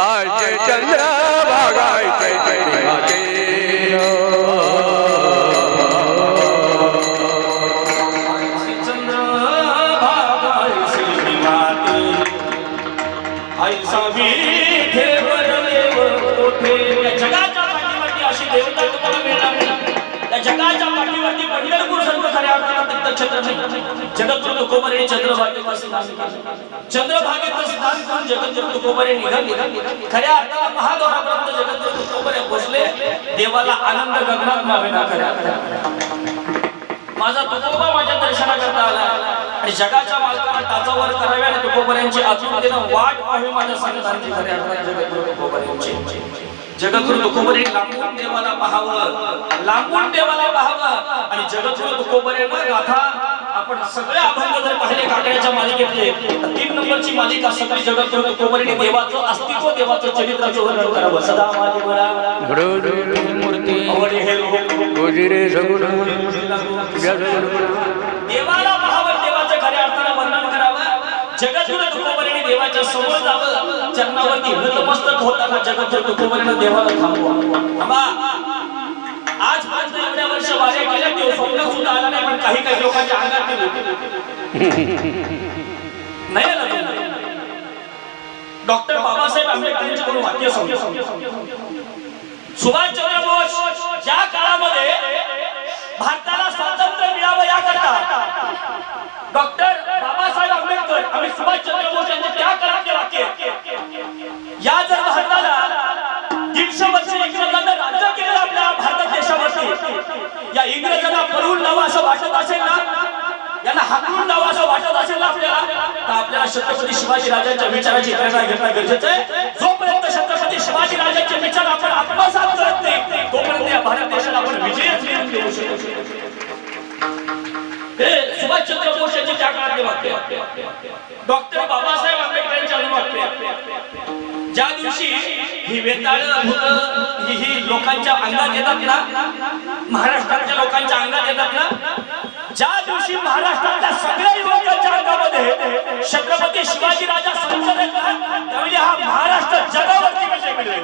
ऐसे चंद्रभागा ऐसे भीमाचीर ऐसा विठेवर देव कोठे. या जगाच्या पाठीवरती अशी देवता तुम्हाला मिळणार नाही. या जगाच्या पाठीवरती पंढरपूर संत खऱ्या अर्थानं तीर्थक्षेत्र नाही. जगद्गुरु तुकोबरे चंद्रभागेत स्नान केलं. चंद्रभागेत स्नान करून जगद्गुरु तुकोबरे निघाले. खऱ्या अर्थानं महाद्वारापर्यंत जगद्गुरु तुकोबरे पोहोचले. देवाला आनंद गगनात मावेना खऱ्या अर्थानं. माझा तुकोबा माझ्या दर्शनाकरता आला आणि जगाच्या मालकाला टाचावर कराव्या आणि तुकोबऱ्यांची आतुरतेनं वाट पाहावी माझ्या संतांची खऱ्या अर्थानं जगद्गुरु तुकोबऱ्यांची. जगद्गुरु तुकोबरे लांबून देवाला पाहावं, लांबून देवाला पाहावं आणि जगद्गुरु तुकोबरेनं गाथा आपण सगळे अभंग जर पाहिले काकड्याच्या मालिकेतले तर 3 नंबरची मालिका सगळी जगद्गुरु तुकोबरेने देवाचं अस्तित्व, देवाचं चरित्राचं वर्णन करावं. सदा माझी बळा मूर्ती आवडे हे गोजिरे सगुण देवाला पाहावं, देवाचं खऱ्या अर्थानं वर्णन करावं. जगद्गुरु तुकोबरेने देवाच्या समोर जावं, चरणावरती नतमस्तक होताना जगद्गुरु तुकोबरेने देवाला थांबवा. आजपर्यंत एवढ्या वर्ष वाऱ्या केल्या देव स्वप्न सुद्धा आला नाही, पण काही लोकांच्या अंगात नाही आला. डॉक्टर बाबासाहेब आंबेडकरांचे वाक्य सुभाषचंद्र बोस ज्या काळामध्ये भारताला स्वातंत्र्य मिळावं याकरता डॉक्टर बाबासाहेब आंबेडकर आणि सुभाषचंद्र बोस यांचे त्या काळातले वाक्य, या जर भारताला 150 वर्ष इंग्रजांना राज्य केलं आपल्या भारत देशावरती, या इंग्रजांना पळून लावा असं वाटत असेल ना, यांना हाकलून लावा असं वाटत असेल ना आपल्याला, तर आपल्याला छत्रपती शिवाजी राजांच्या विचाराची प्रेरणा घेणं गरजेचं आहे. जोपर्यंत छत्रपती शिवाजी राजांचे विचार आपण आत्मसात करत नाही तोपर्यंत या भारत देशाला आपण विजयच मिळवून देऊ शकतो. हे सुभाषचंद्र बोस यांचे त्या काळातले वाक्य, डॉक्टर बाबासाहेब आंबेडकरांचे वाक्य. ज्या दिवशी ही वेताळ ही लोकांच्या अंगात येतात ना, महाराष्ट्राच्या लोकांच्या अंगात येतात ना, ज्या दिवशी महाराष्ट्रातल्या सगळ्या युवकांच्या अंगामध्ये छत्रपती शिवाजी राजा संसद त्यावेळी हा महाराष्ट्र जगावरती विजय मिळेल.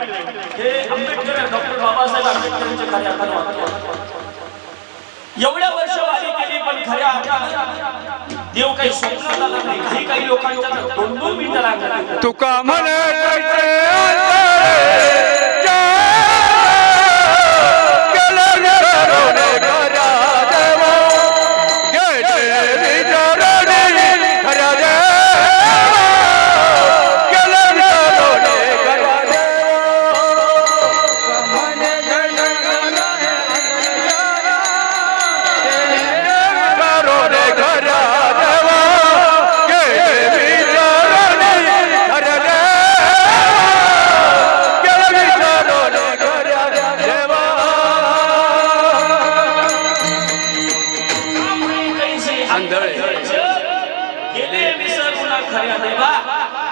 हे आंबेडकर, डॉक्टर बाबासाहेब आंबेडकरांचे खऱ्या अर्थानं वाक्य. एवढ्या वर्ष वारी केली पण खऱ्या अर्थानं देव काही स्वप्नात आला नाही. काही लोकांच्या 2-2 मिनिटं लागतात. तुका म्हणे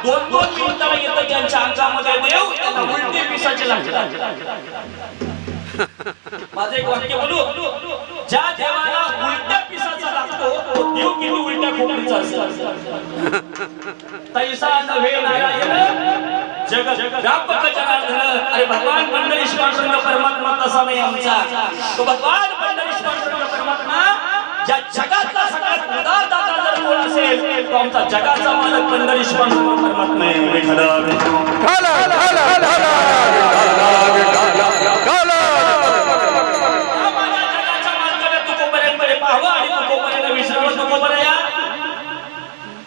दोन दोन मिनिटाला येतं त्यांच्या अंगामध्ये देव त्यांना उलटे पिसाचे लागतात. माझं एक वाक्य बोलू, ज्या देवाला उलट्या पिसाचा लागतो तो देव किती उलट्या खोपडीचा असतो. तैसा नव्हे नारायण जग व्यापक जनार्दन. अरे भगवान पंढरीश पांडुरंग परमात्मा तसा नाही आमचा. तो भगवान पंढरीश पांडुरंग परमात्मा ज्या जगातला सगळ्यात उदार दाता जर कोण असेल तो आमचा जगाचा मालक पंढरीश पांडुरंग परमात्मा आहे.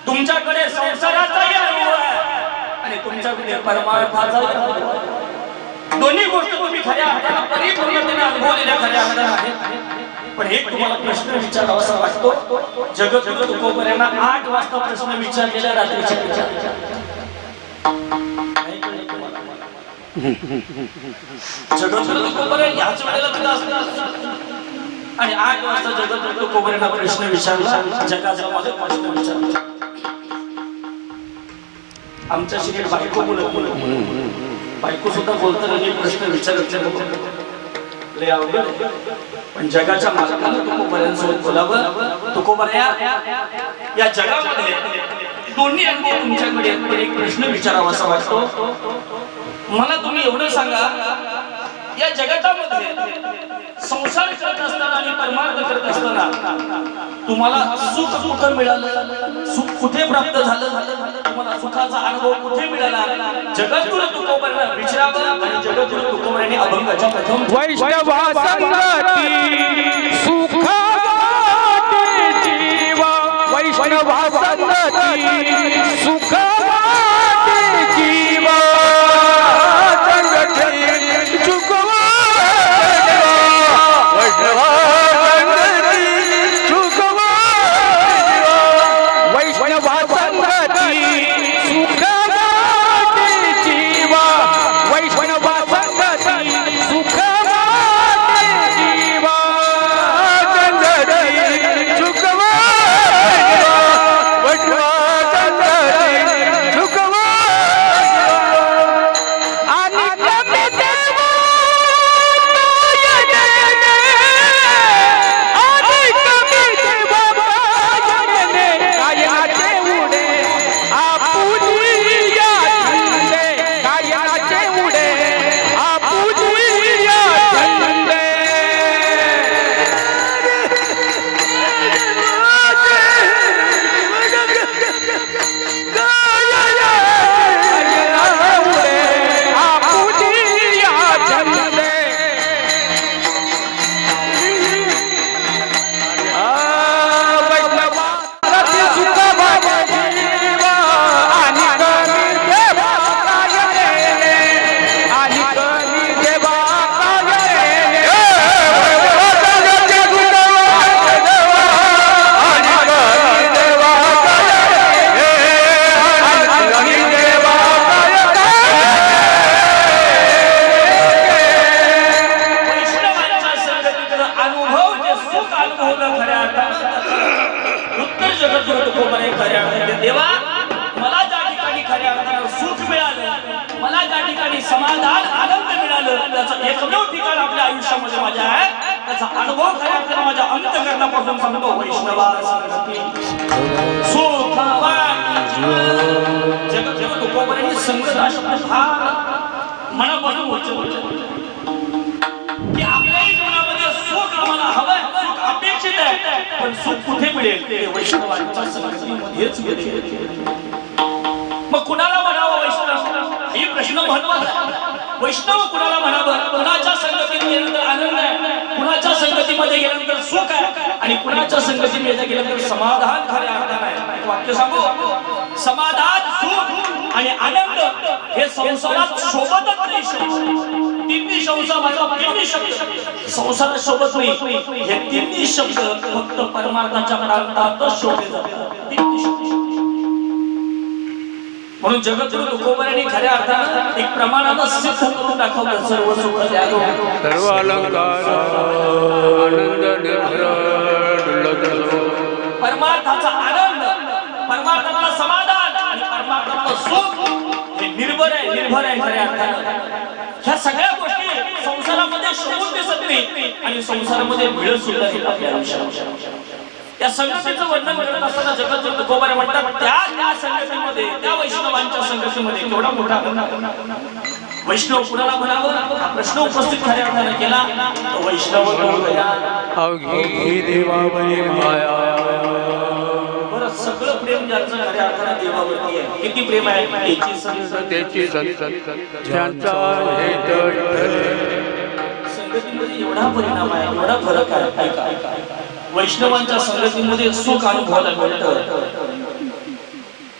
तुमच्याकडे संसाराचाही अनुभव आहे आणि तुमच्याकडे परमार्थाचा. दोन्ही गोष्टी तुम्ही खऱ्या अर्थाने परिपूर्णतेने अनुभवलेल्या खऱ्या अर्थाने आहेत. पण एक तुम्हाला प्रश्न विचारावासा वाटतो. जगत तुकोबऱ्यांना 8 वाजता प्रश्न विचारलेला रात्रीच्या जगत तुकोबऱ्या याच वेळेला तुला असतात आणि 8 वाजता जगत तुकोबऱ्यांना प्रश्न विचारला. जगाचा माझा प्रश्न विचारला. आमच्या शिकेल बायको बोलत बायको सुद्धा बोलताना प्रश्न विचारत लय अवघड. पण जगाच्या मालकाला तुकोबऱ्यांसोबत बोलावं. तुकोबऱ्या या जगामध्ये दोन्ही अनुभव तुमच्याकडे आहेत. पण एक प्रश्न विचारावा असा वाटतो. मला तुम्ही एवढं सांगा, या जगतामध्ये संसार करत असताना आणि परमार्थ करत असताना तुम्हाला सुख कुठं मिळालं, सुख कुठे प्राप्त झालं, तुम्हाला सुखाचा अनुभव कुठे मिळाला. जगद्गुरु तुकोबऱ्यांना विचारावं आणि जगद्गुरु तुकोबऱ्यांनी अभंगाच्या प्रथम वैष्णवा संगती सुख वाटे जीवा. वैष्णवा संगती सुख वाटे जीवा. समाधान आनंद मिळालं. त्याचं एकमेव ठिकाण आपल्या आयुष्यामध्ये माझ्या आहे. त्याचा अनुभव खऱ्या अर्थाने माझ्या अंतःकरणापासून सांगतो. वैष्णवा सुख जगत जगत तुकोबऱ्यांनी संगत शब्द हा मनापासून उच्चार की आपल्याही जीवनामध्ये सुख आम्हाला हवंय, सुख अपेक्षित आहे. पण सुख कुठे मिळेल ते वैष्णवांच्या संगतीमध्येच मिळेल. मग कुणाला म्हणावं वैष्णव, ही प्रश्न महत्वाचा आहे. वैष्णव कुणाला म्हणावं, कुणाच्या संगतीत गेल्यानंतर आनंद आहे, कुणाच्या संगतीमध्ये गेल्यानंतर सुख आहे आणि कुणाच्या संगतीमध्ये गेल्यानंतर समाधान खऱ्या अर्थाने आहे. वाक्य सांगू, समाधान, सुख आणि आनंद हे संसारात सोबतच नाही. तिन्ही शब्द संसारात सोबत नाही. हे तिन्ही शब्द फक्त परमार्थाच्या प्रांतातच शोधले जातात. म्हणून जगद्गुरु तुकोबऱ्यांनी खऱ्या अर्थानं एक प्रमाणात सिद्ध करून दाखवलं. सर्व सुख सर्व अलंकार आनंद निर्भर परमार्थाचा आनंद, परमार्थाचा समाधान आणि आपलं सुख हे निर्भर आहे खऱ्या अर्थानं. ह्या सगळ्या गोष्टी संसारामध्ये शोभून दिसत नाही आणि संसारामध्ये मिळत सुद्धा नाही आपल्या आयुष्यात. या संगतीचं वर्णन करत असताना जगद्गुरु तुकोबारे म्हणतात त्या संगतीमध्ये त्या वैष्णवांच्या संगतीमध्ये केवढा मोठा वैष्णव कुणाला म्हणावं हा प्रश्न उपस्थित खऱ्या अर्थाने केला. वैष्णव अवघी देवावरी माया. बरं सगळं प्रेम ज्याचं खऱ्या अर्थाने देवावरती आहे. किती प्रेम आहे त्याची संगतीमध्ये एवढा परिणाम आहे एवढा फरक आहे. ऐका वैष्णवांच्या संगतीमध्ये सुख अनुभवायला मिळतं.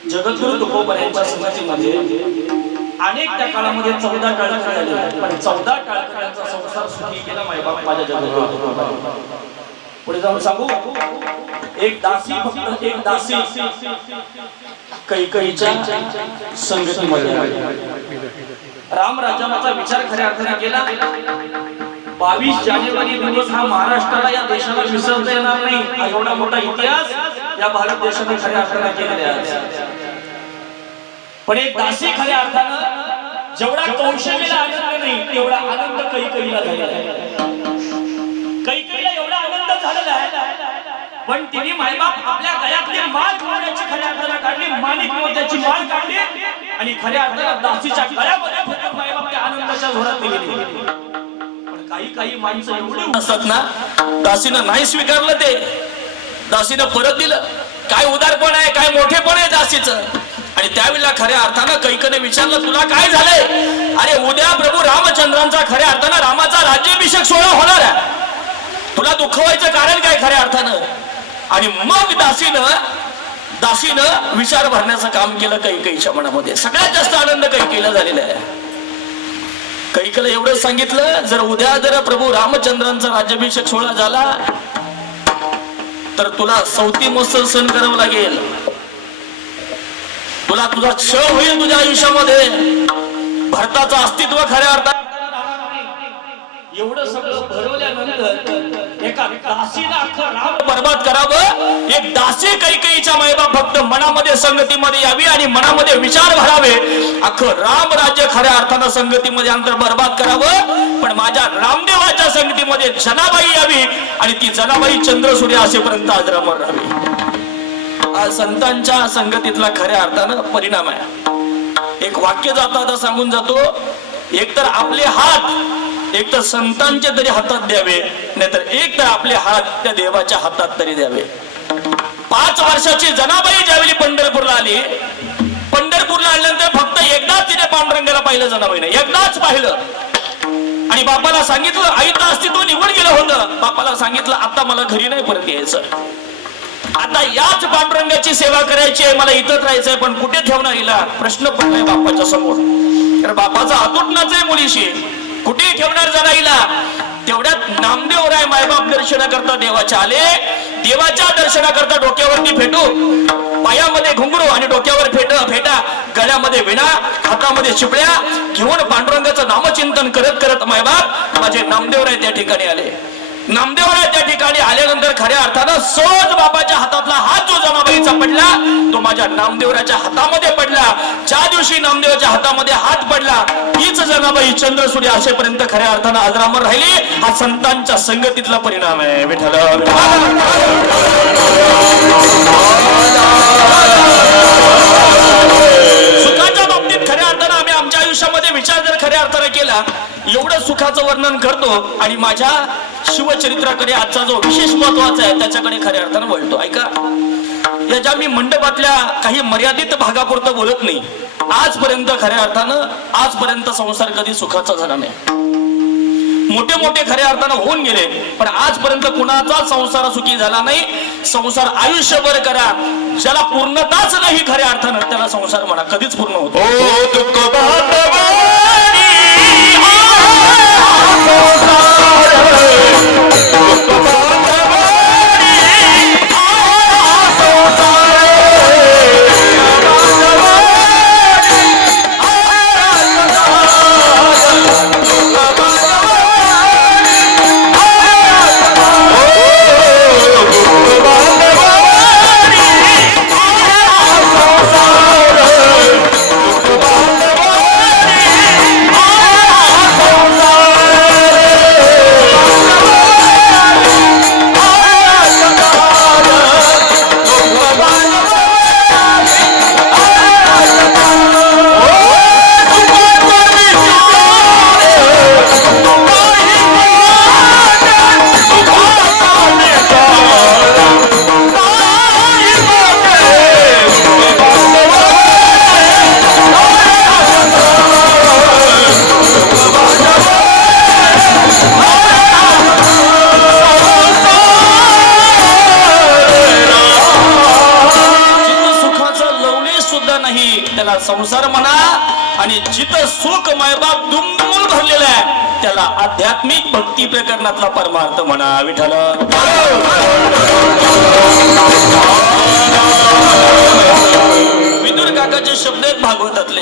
जगद्गुरु तुकोबाऱ्यांच्या संगतीमध्ये अनेक त्या काळामध्ये 14 टाळखळे आले पण 14 टाळखळ्यांचा संसार सुखी केला मायबाप माझ्या जगद्गुरु तुकोबारे. पुढे जाऊन सांगू एक दासी फक्त एक दासी कैकईच्या संगतीमध्ये राम राज्याचा विचार खऱ्या अर्थाने केला. 22 जानेवारी दिवस हा महाराष्ट्राला या देशाला विसरता येणार नाही. हा एवढा मोठा इतिहास या भारत देशाने खऱ्या अर्थाने केलेला आहे. पण एक दासी खऱ्या अर्थानं जेवढा कौशल्याला आनंद नाही तेवढा आनंद कैकईला झालेला आहे. कैकईला एवढा आनंद झालेला आहे पण तिने मायबाप आपल्या गळ्यातली माळ मोत्याची खऱ्या अर्थानं काढली. माणिक मोत्याची माळ काढली आणि खऱ्या अर्थानं दासीच्या गळ्यामध्ये फक्त मायबाप त्या आनंदाच्या झोरात दिली. काही माणसं एवढी असतात ना दासीनं नाही स्वीकारलं ते दासीनं परत दिलं. काय उदारपण आहे काय मोठेपण आहे दासीचं. आणि त्यावेळेला खऱ्या अर्थानं कैकने विचारलं तुला काय झालंय. अरे उद्या प्रभू रामचंद्रांचा खऱ्या अर्थानं रामाचा राज्याभिषेक सोहळा होणार आहे. तुला दुःख व्हायचं कारण काय खऱ्या अर्थानं. आणि मग दासीनं विचार भरण्याचं काम केलं कैकईच्या मनामध्ये. सगळ्यात जास्त आनंद कैकईला झालेला आहे. कैकेला एवढं सांगितलं जर उद्या जर प्रभू रामचंद्रांचा राज्याभिषेक सोहळा झाला तर तुला 34 महोत्सव सण करावं लागेल. तुला तुझा क्षय होईल तुझ्या आयुष्यामध्ये. भारताचं अस्तित्व खऱ्या अर्थात एवढं सगळं भरवल्यानंतर एका दासीला अख्खं राम बर्बाद करावं. एक दासी कैकेयीच्या मायबाप फक्त मनामध्ये संगतीमध्ये यावी आणि मनामध्ये विचार भरावे. अख्खं राम राज्य खऱ्या अर्थानं संगतीमध्ये अंतर बर्बाद करावं. पण माझ्या रामदेवाच्या संगतीमध्ये जनाबाई यावी आणि ती जनाबाई चंद्रसूर्य असेपर्यंत अजरामर राहावी. आज संतांच्या संगतीतला खऱ्या अर्थानं परिणाम आहे. एक वाक्य जाता सांगून जातो एक तर आपले हात एक तर संतांचे तरी हातात द्यावे नाहीतर एक तर आपले हात त्या देवाच्या हातात तरी द्यावे. 5 वर्षाची जनाबाई ज्यावेळी पंढरपूरला आली पंढरपूरला आल्यानंतर फक्त एकदाच तिने पांडुरंगाला पाहिलं जनाबाईने एकदाच पाहिलं. आणि बापाला सांगितलं आईचं अस्तित्व निघून गेलं होतं. बापाला सांगितलं आता मला घरी नाही परत यायचं. आता याच पांडुरंगाची सेवा करायची आहे मला इथंच राहायचंय पण कुठे ठेवणार हिला प्रश्न पडलाय बापाच्या समोर. तर बापाचा आतुटनाच आहे मुलीशी कुठे ठेवणार जनाईला. तेवढ्यात नामदेवराय मायबाप दर्शनाकरता देवाच्या आले. देवाच्या दर्शनाकरता डोक्यावरती फेटू पायामध्ये घुंगरू आणि डोक्यावर फेटा गळ्यामध्ये विणा हातामध्ये चिपळ्या घेऊन पांडुरंगाचं नामचिंतन करत करत मायबाप माझे नामदेवराय त्या ठिकाणी आले. नामदेवराय त्या ठिकाणी आल्यानंतर खऱ्या अर्थानं सहज बाबाच्या हातातला हात जो जनाबाईचा पडला तो माझ्या नामदेवराच्या हातामध्ये पडला. ज्या दिवशी नामदेवाच्या हातामध्ये हात पडला हीच जनाबाई चंद्रसूर्य असेपर्यंत खऱ्या अर्थानं अजरामर राहिली. हा संतांच्या संगतीतला परिणाम आहे. विठ्ठल सुखाच्या बाबतीत खऱ्या अर्थानं आम्ही आमच्या आयुष्यामध्ये विचार जर खऱ्या अर्थानं केला एवढं सुखाचं वर्णन करतो आणि माझ्या शिवचरित्राकडे आजचा जो विशेष महत्वाचा आहे त्याच्याकडे खऱ्या अर्थानं वळतो. ऐका याच्या मी मंडपातल्या काही मर्यादित भागापुरतं बोलत नाही. आजपर्यंत खऱ्या अर्थानं आजपर्यंत संसार कधी सुखाचा झाला नाही. मोठे मोठे खऱ्या अर्थानं होऊन गेले पण आजपर्यंत कुणाचा संसार सुखी झाला नाही. संसार आयुष्यभर करा ज्याला पूर्णताच नाही खऱ्या अर्थानं त्याला संसार म्हणा कधीच पूर्ण होतो. संसार म्हणा आणि जिथं सुख मायबाप दुमदुमून भरलेला आहे त्याला आध्यात्मिक भक्ती प्रकरणातला परमार्थ म्हणा. विठ्ठल विदुर काकाचे शब्द आहेत भागवतातले.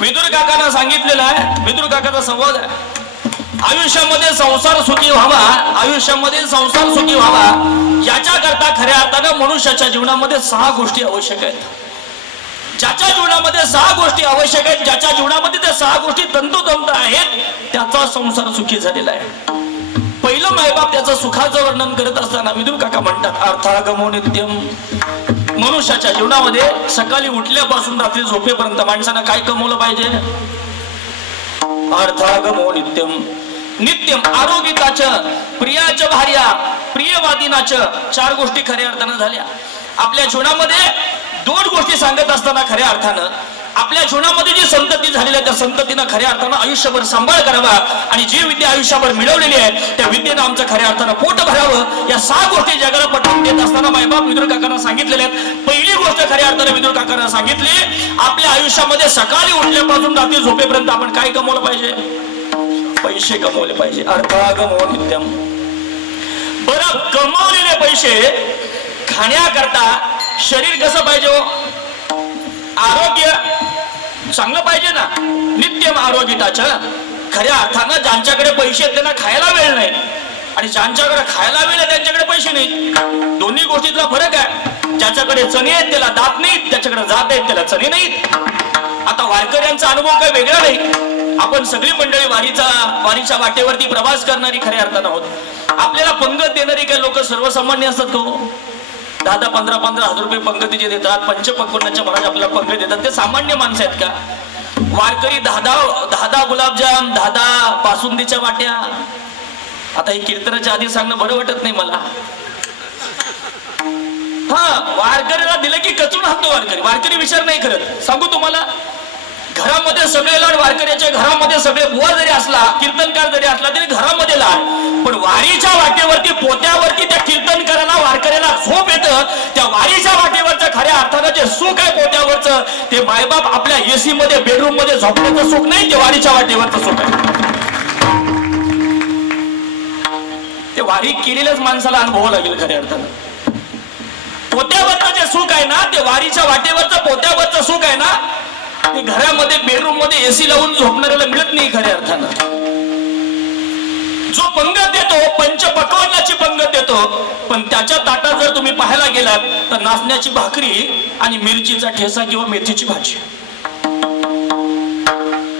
विदुर काकांना सांगितलेलं आहे, विदुर काकाचा संवाद आहे, आयुष्यामध्ये संसार सुखी व्हावा, आयुष्यामध्ये संसार सुखी व्हावा याच्याकरता खऱ्या अर्थानं मनुष्याच्या जीवनामध्ये 6 गोष्टी आवश्यक आहेत. ज्याच्या जीवनामध्ये 6 गोष्टी आवश्यक आहेत, ज्याच्या जीवनामध्ये त्या 6 गोष्टी तंतोतंत आहेत, त्याचा संसार सुखी झालेला आहे. पहिलं मायबाप त्याचं सुखाचं वर्णन करत असताना विदुर काका म्हणतात अर्थागमो नित्यम. मनुष्याच्या जीवनामध्ये सकाळी उठल्यापासून रात्री झोपेपर्यंत माणसानं काय कमवलं पाहिजे? अर्थागमो नित्यम. नित्यम आरोग्याचं, प्रियाच्या भार्या, प्रियवादिनाचं 4 गोष्टी खऱ्या अर्थानं झाल्या. आपल्या जीवनामध्ये 2 गोष्टी सांगत असताना खऱ्या अर्थानं आपल्या जीवनामध्ये जी संतती झालेली आहे त्या संततीनं खऱ्या अर्थानं आयुष्यभर सांभाळ करावा आणि जी विद्या आयुष्यभर मिळवलेली आहे त्या विद्येनं आमचं खऱ्या अर्थानं पोट भरावं. या 6 गोष्टी जगाला पटवून देत असताना मायबाप विदुर काकांना सांगितलेल्या आहेत. पहिली गोष्ट खऱ्या अर्थानं विदुर काकांना सांगितली, आपल्या आयुष्यामध्ये सकाळी उठल्यापासून रात्री झोपेपर्यंत आपण काय कमवलं पाहिजे? पैसे कमवले पाहिजे. अर्थागमो नित्यम. बरं, कमवलेले पैसे खाण्याकरता शरीर कसं पाहिजे? आरोग्य चांगलं पाहिजे ना. नित्यम आरोग्याचं. खऱ्या अर्थानं ज्यांच्याकडे पैसे आहेत त्यांना खायला वेळ नाही आणि ज्यांच्याकडे खायला वेळ आहे त्यांच्याकडे पैसे नाही. दोन्ही गोष्टीतला फरक आहे. ज्याच्याकडे चणे आहेत त्याला दात नाहीत, ज्याच्याकडे जात आहेत त्याला चणे नाहीत. आता वारकऱ्यांचा अनुभव काही वेगळा नाही. आपण सगळी मंडळी वारीच्या वाटेवरती प्रवास करणारी खऱ्या अर्थानं आहोत. आपल्याला पंगत देणारी काही लोक सर्वसामान्य असतात तो 10-10, 15-15 हजार रुपये पंगतीचे देतात. पंचपक्वान्नाच्या महाराज आपल्याला पंगत देतात. ते सामान्य माणसं आहेत का? वारकरी 10-10 गुलाबजाम, 10-10 बासुंदीच्या वाट्या. आता हे कीर्तनाच्या आधी सांगणं बरं वाटत नाही मला. वारकरीला दिलं की कचून हाकतो वारकरी. वारकरी विचार नाही करत. सांगू तुम्हाला, घरामध्ये सगळे लाड वारकऱ्याच्या घरामध्ये सगळे बुवा जरी असला, कीर्तनकार जरी असला तरी घरामध्ये लाड. पण वारीच्या वाटेवरती पोत्यावरती त्या कीर्तनकाराला वारकऱ्याला झोप येतं. त्या वारीच्या वाटेवरचं खऱ्या अर्थानं जे सुख आहे पोत्यावरचं ते मायबाप आपल्या एसी मध्ये बेडरूम मध्ये झोपण्याचं सुख नाही, ते वारीच्या वाटेवरचं सुख आहे. ते वारी केलेल्याच माणसाला अनुभव लागेल खऱ्या अर्थानं. पोत्यावरचं जे सुख आहे ना ते वारीच्या वाटेवरचं पोत्यावरचं सुख आहे ना ते घरामध्ये बेडरूम मध्ये एसी लावून झोपणाऱ्याला मिळत नाही खऱ्या अर्थानं. जो पंगत देतो पंचपक्वान्नाची पंगत देतो पण त्याच्या ताटात जर तुम्ही पाहायला गेलात तर नाचण्याची भाकरी आणि मिरचीचा ठेसा किंवा मेथीची भाजी.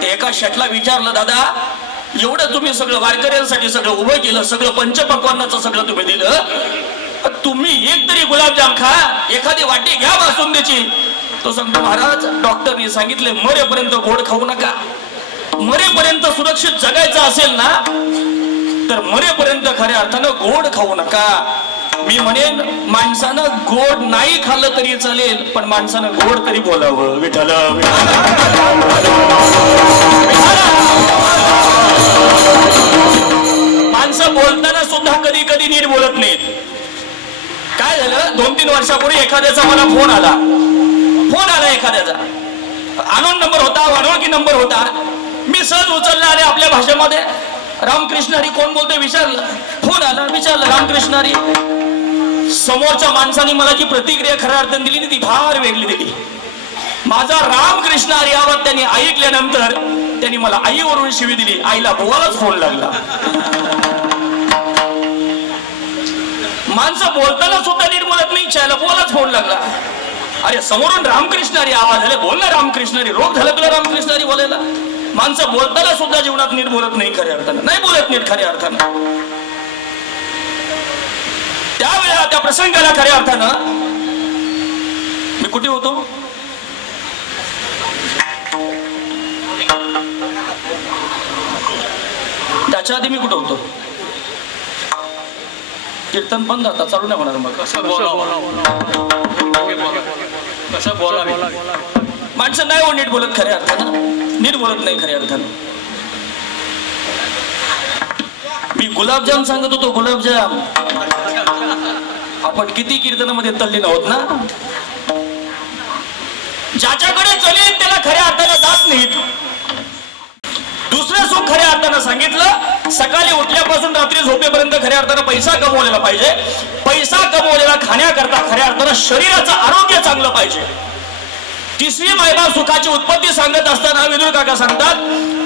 ते एका शेटला विचारलं, दादा एवढं तुम्ही सगळं वारकऱ्यांसाठी सगळं उभं केलं, सगळं पंचपक्वान्नाचं सगळं तुम्ही दिलं, तुम्ही एक तरी गुलाबजाम खा, एखादी वाटी घ्या बासुंदीची. तो सांगतो, महाराज डॉक्टरनी सांगितले मरेपर्यंत गोड खाऊ नका. मरेपर्यंत सुरक्षित जगायचं असेल ना तर मरेपर्यंत खऱ्या अर्थानं गोड खाऊ नका. मी म्हणेन माणसानं गोड नाही खाल्लं तरी चालेल पण माणसानं गोड तरी बोलावं. विठ्ठल माणसं बोलताना सुद्धा कधी कधी नीट बोलत नाहीत. काय झालं, 2-3 वर्षापूर्वी एखाद्याचा मला फोन आला एखाद्याचा. अनोन नंबर होता, अनोळखी नंबर होता. मी सहज उचलला आणि आपल्या भाषेमध्ये रामकृष्ण हरी कोण बोलतोय विचारलं. फोन आला, विचारलं रामकृष्ण हरी. समोरच्या माणसाने मला जी प्रतिक्रिया खऱ्या अर्थाने दिली ती फार वेगळी दिली. माझा रामकृष्ण हरी आवाज त्यांनी ऐकल्यानंतर त्यांनी मला आईवरून शिवी दिली. आईला बुवालाच फोन लागला. माणसं बोलताना सुद्धा नीट बोलत नाही, चायला बुवालाच फोन लागला. अरे समोरून रामकृष्ण हरी आवाज आले, बोल ना रामकृष्ण हरी. रोग झाला तुला रामकृष्ण हरी बोलायला? माणसं बोलताना सुद्धा जीवनात नीट बोलत नाही खऱ्या अर्थानं, नाही बोलत नीट खऱ्या अर्थानं. त्यावेळेला त्या प्रसंगाला खऱ्या अर्थानं मी कुठे होतो? त्याच्या आधी मी कुठे होतो? कीर्तन बंद आता चालू नाही होणार. मग कसं बोलावं? माणसं नाही हो नीट बोलत खऱ्या अर्थानं, नीट बोलत नाही खऱ्या अर्थानं. मी गुलाबजाम सांगत होतो, गुलाबजाम. आपण किती कीर्तनामध्ये तल्लीन आहोत ना. ज्याच्याकडे चलीत त्याला खऱ्या अर्थाने जात नाहीत. दुसरं सुख खऱ्या अर्थानं सांगितलं, सकाळी उठल्यापासून रात्री झोपेपर्यंत खऱ्या अर्थानं पैसा कमवलेला पाहिजे. पैसा कमवलेला खाण्याकरता खऱ्या अर्थानं शरीराचं आरोग्य चांगलं पाहिजे. तिसरी मायबाप सुखाची उत्पत्ती सांगत असताना विदुर काका सांगतात,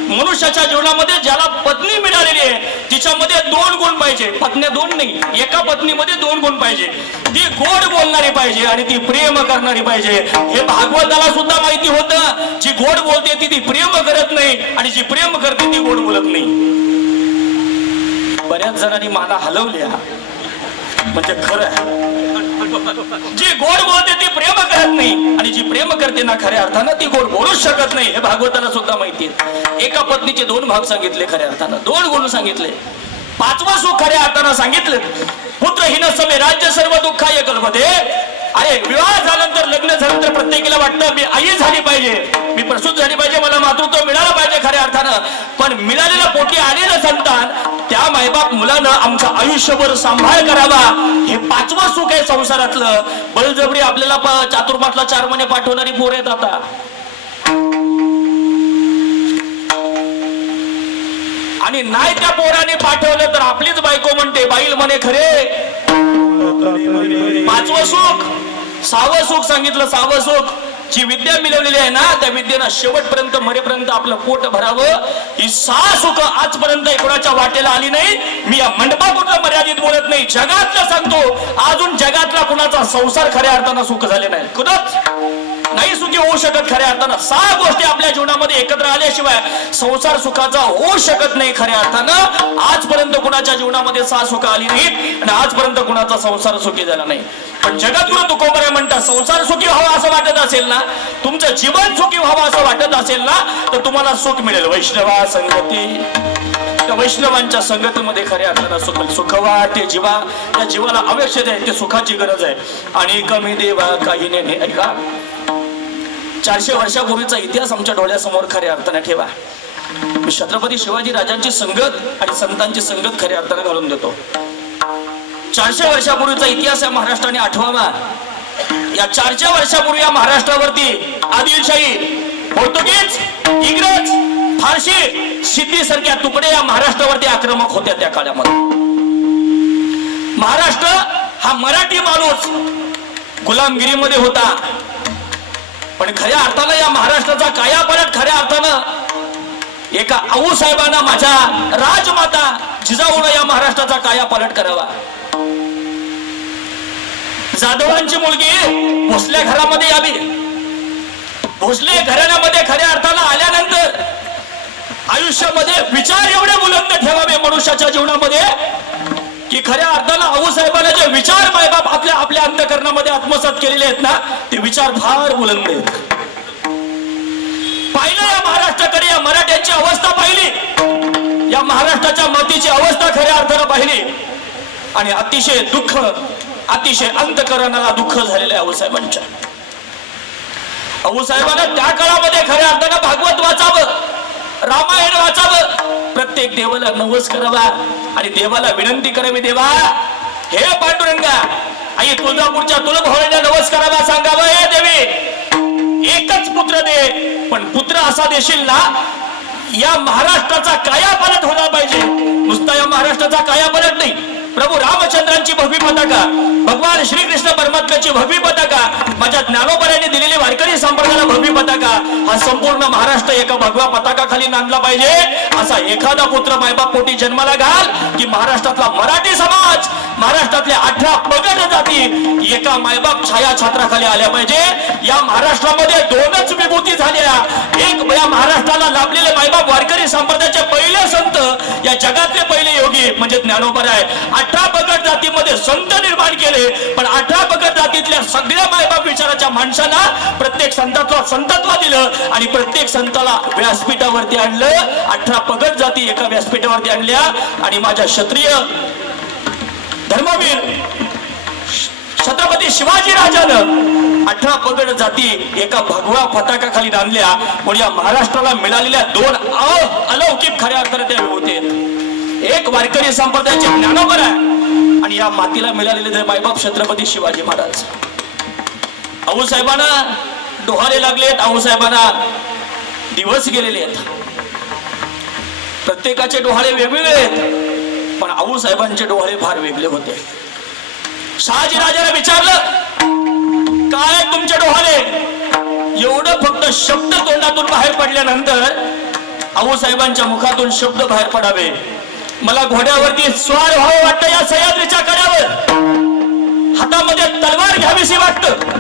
मनुष्याच्या जीवनामध्ये ज्याला पत्नी मिळालेली आहे तिच्यामध्ये 2 गुण पाहिजे. पत्न्या 2 नाही, एका पत्नीमध्ये 2 गुण पाहिजे. ती गोड बोलणारी पाहिजे आणि ती प्रेम करणारी पाहिजे. हे भागवताला सुद्धा माहिती होतं. जी गोड बोलते ती प्रेम करत नाही आणि जी प्रेम करते ती गोड बोलत नाही. बऱ्याच जणांनी मला हलवल्या म्हणजे खरं, जी गोड बोलते ती प्रेम करत नाही आणि जी प्रेम करते ना खऱ्या अर्थानं ती गोड बोलूच शकत नाही. हे भागवताला सुद्धा माहिती आहे. एका पत्नीचे 2 भाग सांगितले खऱ्या अर्थानं, 2 गुण सांगितले. 5वं सुख खऱ्या अर्थानं सांगितलं, पुत्रहीन समे राज्य सर्व दुःखाय कल्पते. अरे विवाह झाल्यानंतर, लग्न झाल्यानंतर प्रत्येकाला वाटतं मी आई झाली पाहिजे, मी प्रसूत झाली पाहिजे, मला मातृत्व मिळालं पाहिजे खऱ्या अर्थानं. पण मिळालेलं पोटी आलेलं संतान त्या मायबाप मुलानं आमचं आयुष्यभर सांभाळ करावा. हे 5वं सुख आहे संसारातलं. बळजबरी आपल्याला चातुर्मासला 4 महिने पाठवणारी पोर आहेत आता. आणि नाही त्या पोराने पाठवलं तर आपलीच बायको म्हणते, बाईल म्हणे खरे. 5वं सुख. 6वं सुख सांगितलं, 6वं सुख जी विद्या मिळवलेली आहे ना त्या विद्येनं शेवटपर्यंत मरेपर्यंत आपलं पोट भरावं. ही 6 सुख आजपर्यंत कोणाच्या वाटेला आली नाही. मी या मंडपापुरतं मर्यादित बोलत नाही, जगातलं सांगतो. अजून जगातला कुणाचा संसार खऱ्या अर्थानं सुख झाले नाही, कुठंच नाही सुखी होऊ शकत खऱ्या अर्थानं. 6 गोष्टी आपल्या जीवनामध्ये एकत्र आल्याशिवाय संसार सुखाचा होऊ शकत नाही खऱ्या अर्थानं. आजपर्यंत कुणाच्या जीवनामध्ये 6 सुख आली नाहीत आणि आजपर्यंत कुणाचा संसार सुखी झाला नाही. पण जगद्गुरु तुकोबरा म्हणतात, संसार सुखी व्हावा असं वाटत असेल ना, तुमचं जीवन सुखी व्हावं असं वाटत असेल ना, तर तुम्हाला सुख मिळेल वैष्णवा संगती. त्या वैष्णवांच्या संगतीमध्ये खऱ्या अर्थानं सुख. सुख वाटे जीवा, त्या जीवाला आवश्यक आहे, ते सुखाची गरज आहे. आणि कमी देवा काही नाही. ऐका, 400 वर्षापूर्वीचा इतिहास आमच्या डोळ्यासमोर खऱ्या अर्थाने ठेवा. मी छत्रपती शिवाजी राजांची संगत आणि संतांची संगत खऱ्या अर्थाने घालून देतो. 400 वर्षापूर्वीचा इतिहास या महाराष्ट्राने आठवावा. या 400 वर्षापूर्वी या महाराष्ट्रावरती आदिलशाही, पोर्तुगीज, इंग्रज, फारशी, सिद्धी सारख्या तुकडे या महाराष्ट्रावरती आक्रमक होत्या. त्या काळामध्ये महाराष्ट्र हा मराठी माणूस गुलामगिरीमध्ये होता. पण खऱ्या अर्थानं या महाराष्ट्राचा कायापालट खऱ्या अर्थानं एका आऊसाहेबांना, माझ्या राजमाता जिजाऊनं या महाराष्ट्राचा कायापालट करावा. जाधवांची मुलगी भोसले घरामध्ये यावी. भोसले घराण्यामध्ये खऱ्या अर्थानं आल्यानंतर आयुष्यामध्ये विचार एवढे बुलंद ठेवावे मनुष्याच्या जीवनामध्ये की खऱ्या अर्थानं आऊसाहेबांना जे विचार मायबाप आपल्या अंतःकरणामध्ये आत्मसात केलेले आहेत ना, ते विचार फार बुलंद आहेत. पाहिलं या महाराष्ट्राकडे, या मराठ्यांची अवस्था पाहिली, या महाराष्ट्राच्या मातीची अवस्था खऱ्या अर्थानं पाहिली आणि अतिशय दुःख, अतिशय अंतःकरणाला दुःख झालेलं आहे आऊसाहेबांच्या. आऊसाहेबांना त्या काळामध्ये खऱ्या अर्थानं भागवत वाचावं, रामायण वाचावं, प्रत्येक देवाला नवस करावा आणि देवाला विनंती करावी, देवा हे पांडुरंगा, आई तुळजापूरच्या तुळभवानीला नवस करावा, सांगावं हे देवी एकच पुत्र दे, पण पुत्र असा देशील ना या महाराष्ट्राचा कायापालट होणार पाहिजे. नुसता या महाराष्ट्राचा कायापालट नाही, प्रभू रामचंद्रांची भगवी पताका, भगवान श्रीकृष्ण परमात्म्याची भगवी पताका, माझ्या ज्ञानोबरांनी दिलेली वारकरी संप्रदायाला भगवी पताका, हा संपूर्ण महाराष्ट्र एका भगवा पताकाखाली नांदला पाहिजे. असा एखादा पुत्र मायबाप पोटी जन्माला घाल की महाराष्ट्रातला मराठी समाज, महाराष्ट्रातल्या 18 पगड जाती एका मायबाप छाया छत्राखाली आल्या पाहिजे. या महाराष्ट्रामध्ये 2च विभूती झाल्या. एक या महाराष्ट्राला लाभलेले मायबाप वारकरी संप्रदायाचे पहिले संत, या जगातले पहिले योगी म्हणजे ज्ञानोबा आहे. 18 पगड जातीमध्ये संत निर्माण केले, पण 18 पगड जातीतल्या सगळ्या मायबाप विचाराच्या माणसांना प्रत्येक संतातला संतत्व दिलं आणि प्रत्येक संताला व्यासपीठावरती आणलं. 18 पगड जाती एका व्यासपीठावरती आणल्या आणि माझ्या क्षत्रिय धर्मवीर छत्रपती शिवाजी राजानं 18 पगड जाती एका भगवा पताकाखाली आणल्या. म्हणून या महाराष्ट्राला मिळालेल्या 2 अलौकिक खऱ्या अर्थाने त्या विभूती आहेत. एक वारकरी संप्रदायाचे ज्ञानोबा आहे आणि या मातीला मिळालेले जे मायबाप छत्रपती शिवाजी महाराज. आऊसाहेबांना डोहाळे लागलेत आऊसाहेबांना दिवस गेलेले आहेत प्रत्येकाचे डोहाळे वेगवेगळे आहेत पण आऊसाहेबांचे डोहाळे फार वेगळे होते शहाजीराजाने विचारलं काय तुमचे डोहाळे एवढं फक्त शब्द तोंडातून बाहेर पडल्यानंतर आऊसाहेबांच्या मुखातून शब्द बाहेर पडावे मला घोड्यावरती स्वार व्हावं वाटतं या सह्याद्रीच्या कड्यावर हातामध्ये तलवार घ्यावीशी वाटतं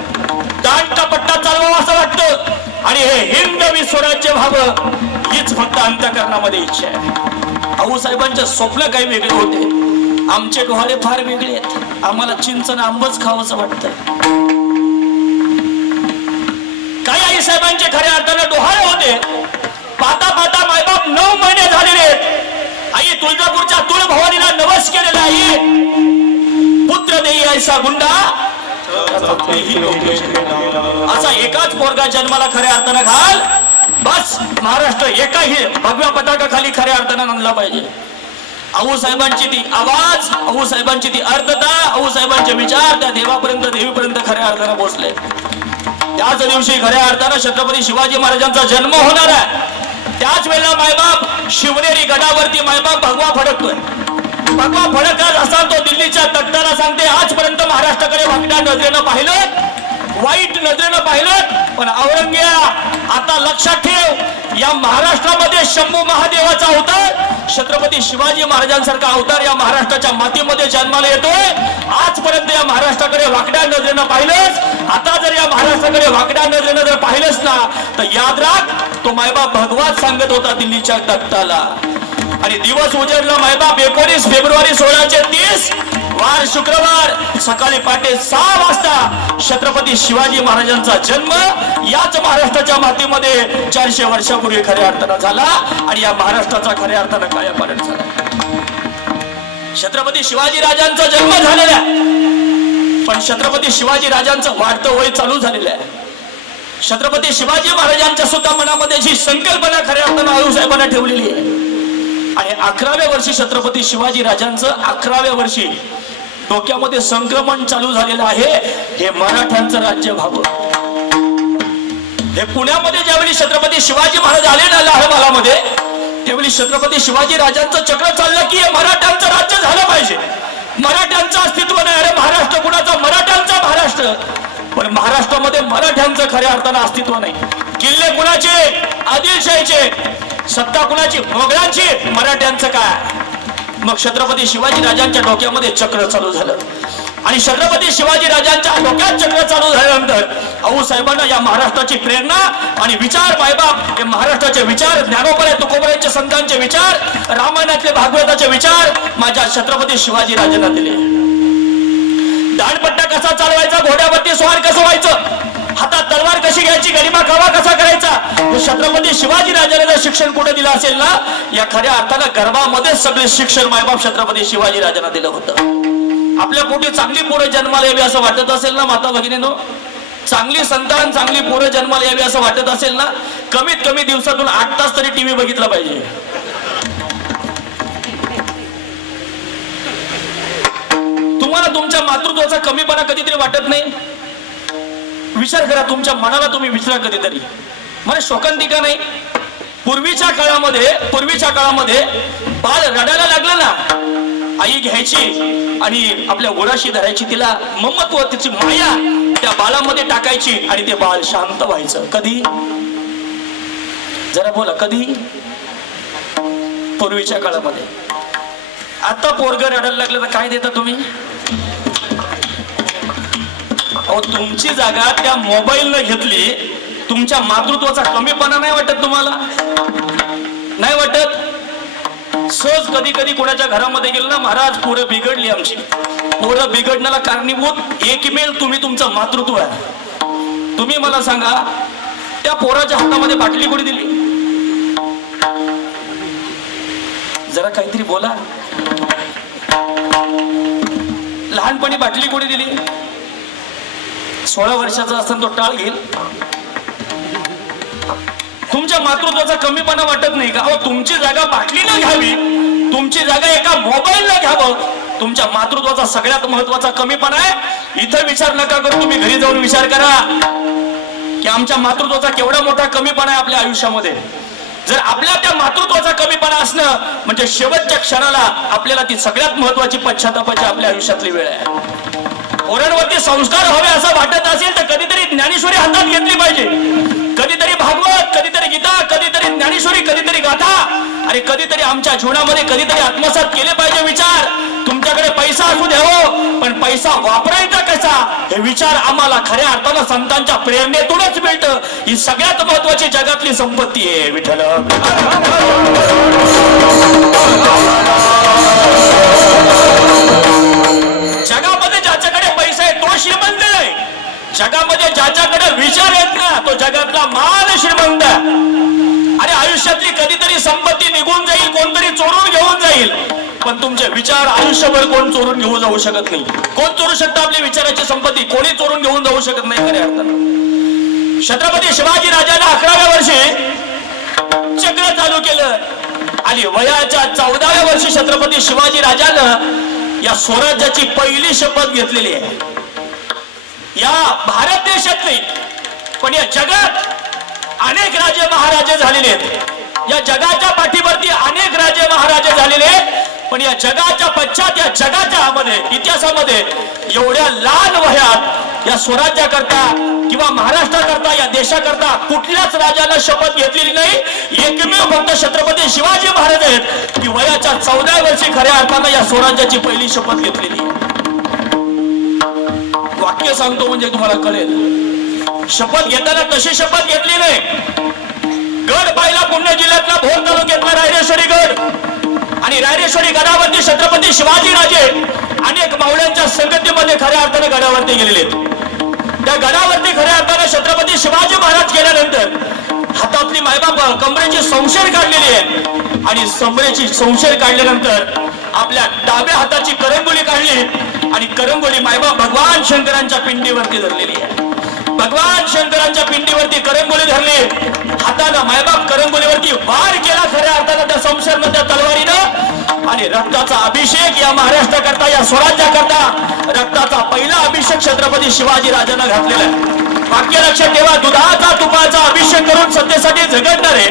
दांडका पट्टा चालवावा असं वाटतं आणि हे हिंदवी स्वराज्य व्हावं हीच फक्त अंतःकरणामध्ये इच्छा आहे आऊसाहेबांचे स्वप्न काही वेगळे होते आमचे डोहाळे फार वेगळे आहेत आम्हाला चिंचन आंबच खावंसं वाटतं काही आईसाहेबांचे खऱ्या अर्थानं डोहाळे होते पाहता पाहता मायबाप 9 महिने झालेले आहेत आई तुळजापूरच्या तुळभवानीला नवस केलेला आहे पुत्र देई ऐसा गुंडा असा एकाच पोरगा जन्माला खऱ्या अर्थानं घाल बस महाराष्ट्र एकाही भगव्या पताकाखाली खऱ्या अर्थानं आणला पाहिजे आऊसाहेबांची ती आवाज आऊसाहेबांची ती अर्थता आऊसाहेबांचे विचार त्या देवापर्यंत देवीपर्यंत खऱ्या अर्थानं पोहोचले त्याच दिवशी खऱ्या अर्थानं छत्रपती शिवाजी महाराजांचा जन्म होणार आहे त्याच वेळेला मायबाप शिवनेरी गडावरती मायबाप भगवा फडकतोय भगवा फडकत असा तो दिल्लीच्या तख्ताला सांगते आजपर्यंत महाराष्ट्राकडे वाकड्या नजरेनं पाहिलं वाईट नजरेनं पाहिलं पण औरंगजेब आता लक्षात ठेव या महाराष्ट्रामध्ये शंभू महादेवाचा अवतार छत्रपती शिवाजी महाराजांसारखा अवतार या महाराष्ट्राच्या मातीमध्ये जन्माला येतोय आजपर्यंत या महाराष्ट्राकडे वाकड्या नजरेनं पाहिलंच आता जर या महाराष्ट्राकडे वाकड्या नजरेनं जर पाहिलंच ना तर याद राख तो मायबाप भगवाच सांगत होता दिल्लीच्या तख्ताला आणि दिवस उजेडला मायबाप 19 फेब्रुवारी 1630 वार शुक्रवार सकाळी पहाटे 6 वाजता छत्रपती शिवाजी महाराजांचा जन्म याच महाराष्ट्राच्या मातीमध्ये 400 वर्षापूर्वी खऱ्या अर्थानं झाला आणि या महाराष्ट्राचा खऱ्या अर्थानं कायापालट झाला छत्रपती शिवाजी राजांचा जन्म झालेला आहे पण छत्रपती शिवाजी राजांचं वाढतं वय चालू झालेलं आहे छत्रपती शिवाजी महाराजांच्या सुद्धा मनामध्ये जी संकल्पना खऱ्या अर्थानं आऊसाहेबांना ठेवलेली आहे आणि 11व्या वर्षी छत्रपती शिवाजी राजांचं 11व्या वर्षी डोक्यामध्ये संक्रमण चालू झालेलं आहे हे मराठ्यांचं राज्य व्हावं हे पुण्यामध्ये ज्यावेळी छत्रपती शिवाजी महाराज आले ना लालबालामध्ये त्यावेळी छत्रपती शिवाजी राजांचं चक्र चाललं की हे मराठ्यांचं राज्य झालं पाहिजे मराठ्यांचं अस्तित्व नाही अरे महाराष्ट्र कुणाचा मराठ्यांचा महाराष्ट्र पण महाराष्ट्रामध्ये मराठ्यांचं खऱ्या अर्थानं अस्तित्व नाही किल्ले कुणाचे आदिलशाहीचे सत्ता कुणाची मोगलांची मराठ्यांचं काय मग छत्रपती शिवाजी राजांच्या डोक्यामध्ये चक्र चालू झालं आणि छत्रपती शिवाजी राजांच्या डोक्यात चक्र चालू झाल्यानंतर आऊसाहेबांना या महाराष्ट्राची प्रेरणा आणि विचार मायबाप हे महाराष्ट्राचे विचार ज्ञानोबा तुकोबरायांच्या संतांचे विचार रामायणातले भागवताचे विचार माझ्या छत्रपती शिवाजी राजांना दिले दांडपट्टा कसा चालवायचा घोड्यावरती स्वार कसं व्हायचं हातात तलवार कशी घ्यायची गरिमा कावा कसा करायचा छत्रपती शिवाजी राजाने जर शिक्षण कुठे दिलं असेल ना या खऱ्या अर्थानं गर्भामध्येच सगळे शिक्षण मायबाप छत्रपती शिवाजी राजांना दिलं होतं आपल्या पोटी चांगली पोरं जन्माला यावी असं वाटत असेल ना माता भगिनीनो चांगली संतान चांगली पोरं जन्माला यावी असं वाटत असेल ना कमीत कमी दिवसातून 8 तास तरी टीव्ही बघितला पाहिजे तुम्हाला तुमच्या मातृत्वाचा कमीपणा कधीतरी वाटत नाही विचार करा तुमच्या मनाला तुम्ही विचारा कधीतरी मला शोकांतिका नाही पूर्वीच्या काळामध्ये बाळ रडायला लागलं ना आई घ्यायची आणि आपल्या ओढाशी धरायची तिला ममत्व तिची माया त्या बाळामध्ये टाकायची आणि ते बाळ शांत व्हायचं कधी जरा बोला कधी पूर्वीच्या काळामध्ये आता पोरग रडायला लागलं तर काय देता तुम्ही अहो तुमची जागा त्या मोबाईलने घेतली तुमच्या मातृत्वाचा कमीपणा नाही वाटत तुम्हाला नाही वाटत सहज कधी कधी कोणाच्या घरामध्ये गेलो ना महाराज पोरं बिघडली आमची पोरं बिघडण्याला कारणीभूत एकमेव तुम्ही तुमचं मातृत्व आहे तुम्ही मला सांगा त्या पोराच्या हातामध्ये बाटली कोणी दिली जरा काहीतरी बोला लहानपणी बाटली कोणी दिली 16 वर्षाचा असताना तो टाळ घेईल तुमच्या मातृत्वाचा कमीपणा वाटत नाही का तुमची जागा बाटलीला घ्यावी तुमची जागा एका मोबाईलला घ्यावं तुमच्या मातृत्वाचा सगळ्यात महत्वाचा कमीपणा आहे इथं विचार नका करू तुम्ही घरी जाऊन विचार करा की आमच्या मातृत्वाचा केवढा मोठा कमीपणा आहे आपल्या आयुष्यामध्ये. जर आपल्या त्या मातृत्वाचा कमीपणा असणं म्हणजे शेवटच्या क्षणाला आपल्याला ती सगळ्यात महत्वाची पश्चातापाची आपल्या आयुष्यातली वेळ आहे. पोरांवरती संस्कार हवे असं वाटत असेल तर कधीतरी ज्ञानेश्वरी हातात घेतली पाहिजे. कधीतरी भागवत, कधीतरी गीता, कधीतरी ज्ञानेश्वरी, कधीतरी गाथा आणि कधीतरी आमच्या जीवनामध्ये कधीतरी आत्मसात केले पाहिजे विचार. तुमच्याकडे पैसा असू द्या हो, पण पैसा वापरायचा कसा हे विचार आम्हाला खऱ्या अर्थानं संतांच्या प्रेरणेतूनच मिळतं. ही सगळ्यात महत्वाची जगातली संपत्ती आहे. विठ्ठल जगामध्ये ज्याच्याकडे पैसा आहे तो श्रीमंत आहे. जगामध्ये ज्याच्याकडे विचार आहेत ना तो जगातला मान श्रीमंत. अरे आयुष्यातली कधीतरी संपत्ती निघून जाईल, कोणतरी चोरून घेऊन जाईल, पण तुमचे विचार आयुष्यभर कोण चोरून घेऊन जाऊ शकत नाही. कोण चोरू शकतं आपली विचाराची संपत्ती? कोणी चोरून घेऊन जाऊ शकत नाही खऱ्या अर्थानं. छत्रपती शिवाजी राजांना 11व्या वर्षी चक्र चालू केलं आणि वयाच्या 14व्या वर्षी छत्रपती शिवाजी राजानं या स्वराज्याची पहिली शपथ घेतलेली आहे. या भारत देशातली पण या जगात अनेक राजे महाराजे झालेले आहेत. या जगाच्या पाठीवरती अनेक राजे महाराजे झालेले आहेत, पण या जगाच्या पश्चात या जगाच्या इतिहासामध्ये एवढ्या लहान वयात या स्वराज्याकरता किंवा महाराष्ट्राकरता या देशाकरता कुठल्याच राजानं शपथ घेतलेली नाही. एकमेव फक्त छत्रपती शिवाजी महाराज आहेत की वयाच्या 14व्या वर्षी खऱ्या अर्थानं या स्वराज्याची पहिली शपथ घेतलेली. वाक्य सांगतो म्हणजे तुम्हाला कळेल. शपथ घेताना तशी शपथ घेतली नाही. गड पाहिला पुणे जिल्ह्यातला भोर तालुक्यातला रायरेश्वरी गड आणि रायरेश्वरी गडावरती छत्रपती शिवाजी राजे अनेक मावळ्यांच्या संगतीमध्ये खऱ्या अर्थानं गडावरती गेलेले. त्या गडावरती खऱ्या अर्थानं छत्रपती शिवाजी महाराज गेल्यानंतर हातातली मायबाप कमरेची संशय काढलेली आहे आणि कमरेची संशय काढल्यानंतर आपल्या डाव्या हाताची करंगोली काढली आणि करंगोली मायबाप भगवान शंकरांच्या पिंडीवरती धरलेली आहे. भगवान शंकरांच्या पिंडीवरती करंगोली धरली. हातानं मायबाप करंगोलीवरती वार केला खऱ्या अर्थानं त्या संशयनं, त्या तलवारीनं आणि रक्ताचा अभिषेक या महाराष्ट्राकरता या स्वराज्याकरता रक्ताचा पहिला अभिषेक छत्रपती शिवाजी राजांना घातलेला आहे. वाक्य लक्षात ठेवा. दुधाचा तुपाचा अभिषेक करून सत्तेसाठी झगडणारे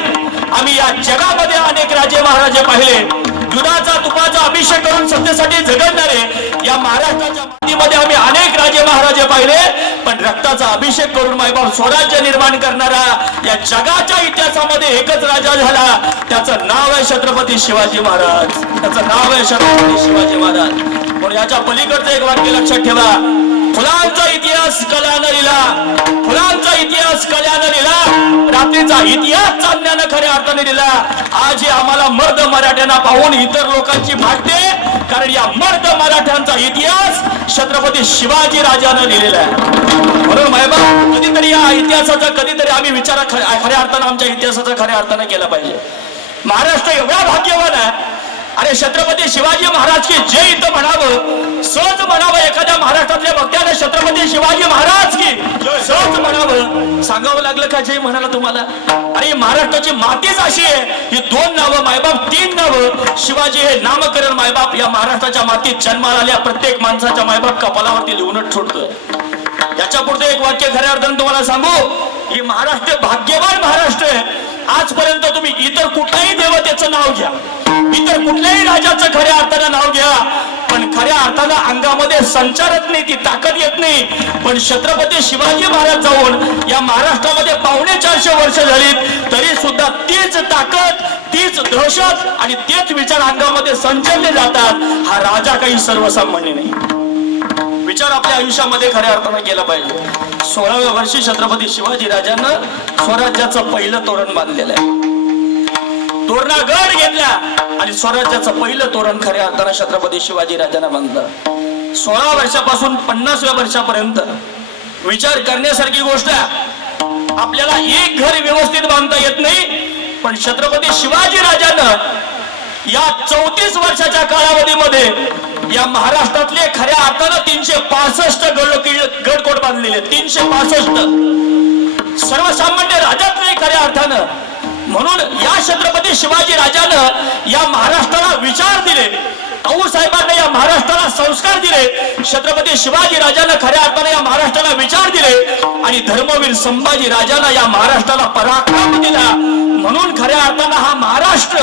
आम्ही या जगामध्ये अनेक राजे महाराजे पाहिले. दुधाचा तुपाचा अभिषेक करून सत्तेसाठी झगडणारे या महाराष्ट्राच्या मातीमध्ये आम्ही अनेक राजे महाराजे पाहिले, पण रक्ताचा अभिषेक करून मायबाप स्वराज्य निर्माण करणारा या जगाच्या इतिहासामध्ये एकच राजा झाला. त्याचं नाव आहे छत्रपती शिवाजी महाराज. त्याचं नाव आहे छत्रपती शिवाजी महाराज. पण याच्या पलीकडचं एक वाक्य लक्षात ठेवा. फुलांचा इतिहास कल्याण लिहिला, फुलांचा इतिहास कल्याण लिहिला, रात्रीचा इतिहास चांदण्यानं खऱ्या अर्थाने दिला. आज हे आम्हाला मर्द मराठ्यांना पाहून इतर लोकांची भागते, कारण या मर्द मराठ्यांचा इतिहास छत्रपती शिवाजी राजानं लिहिलेला आहे. म्हणून मायबाप कधीतरी या इतिहासाचा कधीतरी आम्ही विचार खऱ्या अर्थानं आमच्या इतिहासाचा खऱ्या अर्थानं केला पाहिजे. महाराष्ट्र एवढा भाग्यवान आहे. अरे छत्रपती शिवाजी महाराज की जय इथं म्हणावं, सहज म्हणावं. एखाद्या महाराष्ट्रातल्या भक्त्याने छत्रपती शिवाजी महाराज की सहज म्हणावं, सांगावं लागलं का जय म्हणाला तुम्हाला? अरे महाराष्ट्राची मातीच अशी आहे, ही 2 नावं मायबाप, 3 नावं. शिवाजी हे नामकरण मायबाप या महाराष्ट्राच्या मातीत जन्माला आल्या प्रत्येक माणसाच्या मायबाप कपालावरती लिहूनच सोडतोय. याच्या पुढे एक वाक्य खऱ्या अर्थानं तुम्हाला सांगू. ही महाराष्ट्र भाग्यवान महाराष्ट्र आहे. आजपर्यंत तुम्ही इतर कुठल्याही देवतेचं नाव घ्या, इतर कुठल्याही राजाचं खऱ्या अर्थानं नाव घ्या, पण खऱ्या अर्थानं अंगामध्ये संचारत नाही, ती ताकद येत नाही. पण छत्रपती शिवाजी महाराज जाऊन या महाराष्ट्रामध्ये 450 वर्ष झाली तरी सुद्धा तीच ताकद, तीच दहशत आणि तेच विचार अंगामध्ये संचरले जातात. हा राजा काही सर्वसामान्य नाही. विचार आपल्या आयुष्यामध्ये खऱ्या अर्थानं केला पाहिजे. 16व्या वर्षी छत्रपती शिवाजी राजांना स्वराज्याचं पहिलं तोरण बांधलेलं आहे. तोरणागड घेतला आणि स्वराज्याचं पहिलं तोरण खऱ्या अर्थानं छत्रपती शिवाजी राजांना बांधलं. 16 वर्षापासून 50व्या वर्षापर्यंत विचार करण्यासारखी गोष्ट आहे. आपल्याला एक घर व्यवस्थित बांधता येत नाही, पण छत्रपती शिवाजी राजांना या 34 वर्षाच्या कालावधीमध्ये या महाराष्ट्रातले खऱ्या अर्थानं 365 गडकोट बांधलेले. 365 सर्वसामान्य राजात नाही खऱ्या अर्थानं. म्हणून या छत्रपती शिवाजी राजानं या महाराष्ट्राला विचार दिले. आऊसाहेबांना या महाराष्ट्राला संस्कार दिले, छत्रपती शिवाजी राजांना खऱ्या अर्थाने या महाराष्ट्राला विचार दिले आणि धर्मवीर संभाजी राजांना या महाराष्ट्राला पराक्रम दिला. म्हणून खऱ्या अर्थानं हा महाराष्ट्र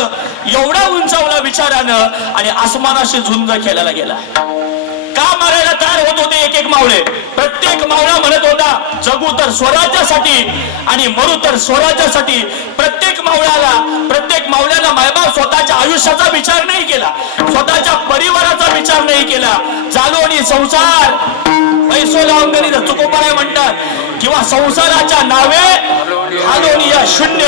एवढा उंचावला विचारानं आणि आसमानाशी झुंज खेळायला गेला. का मारायला तयार होत होते एक एक मावळे? प्रत्येक मावळा म्हणत होता जगू तर स्वराज्यासाठी आणि मरू तर स्वराज्यासाठी. प्रत्येक मावळ्याला मायबाप स्वतःच्या आयुष्याचा विचार नाही केला, स्वतःच्या परिवाराचा विचार नाही केला. जालोनी संसार पैसो लावून चुकोपाय म्हणतात किंवा संसाराच्या नावे हालोनी या शून्य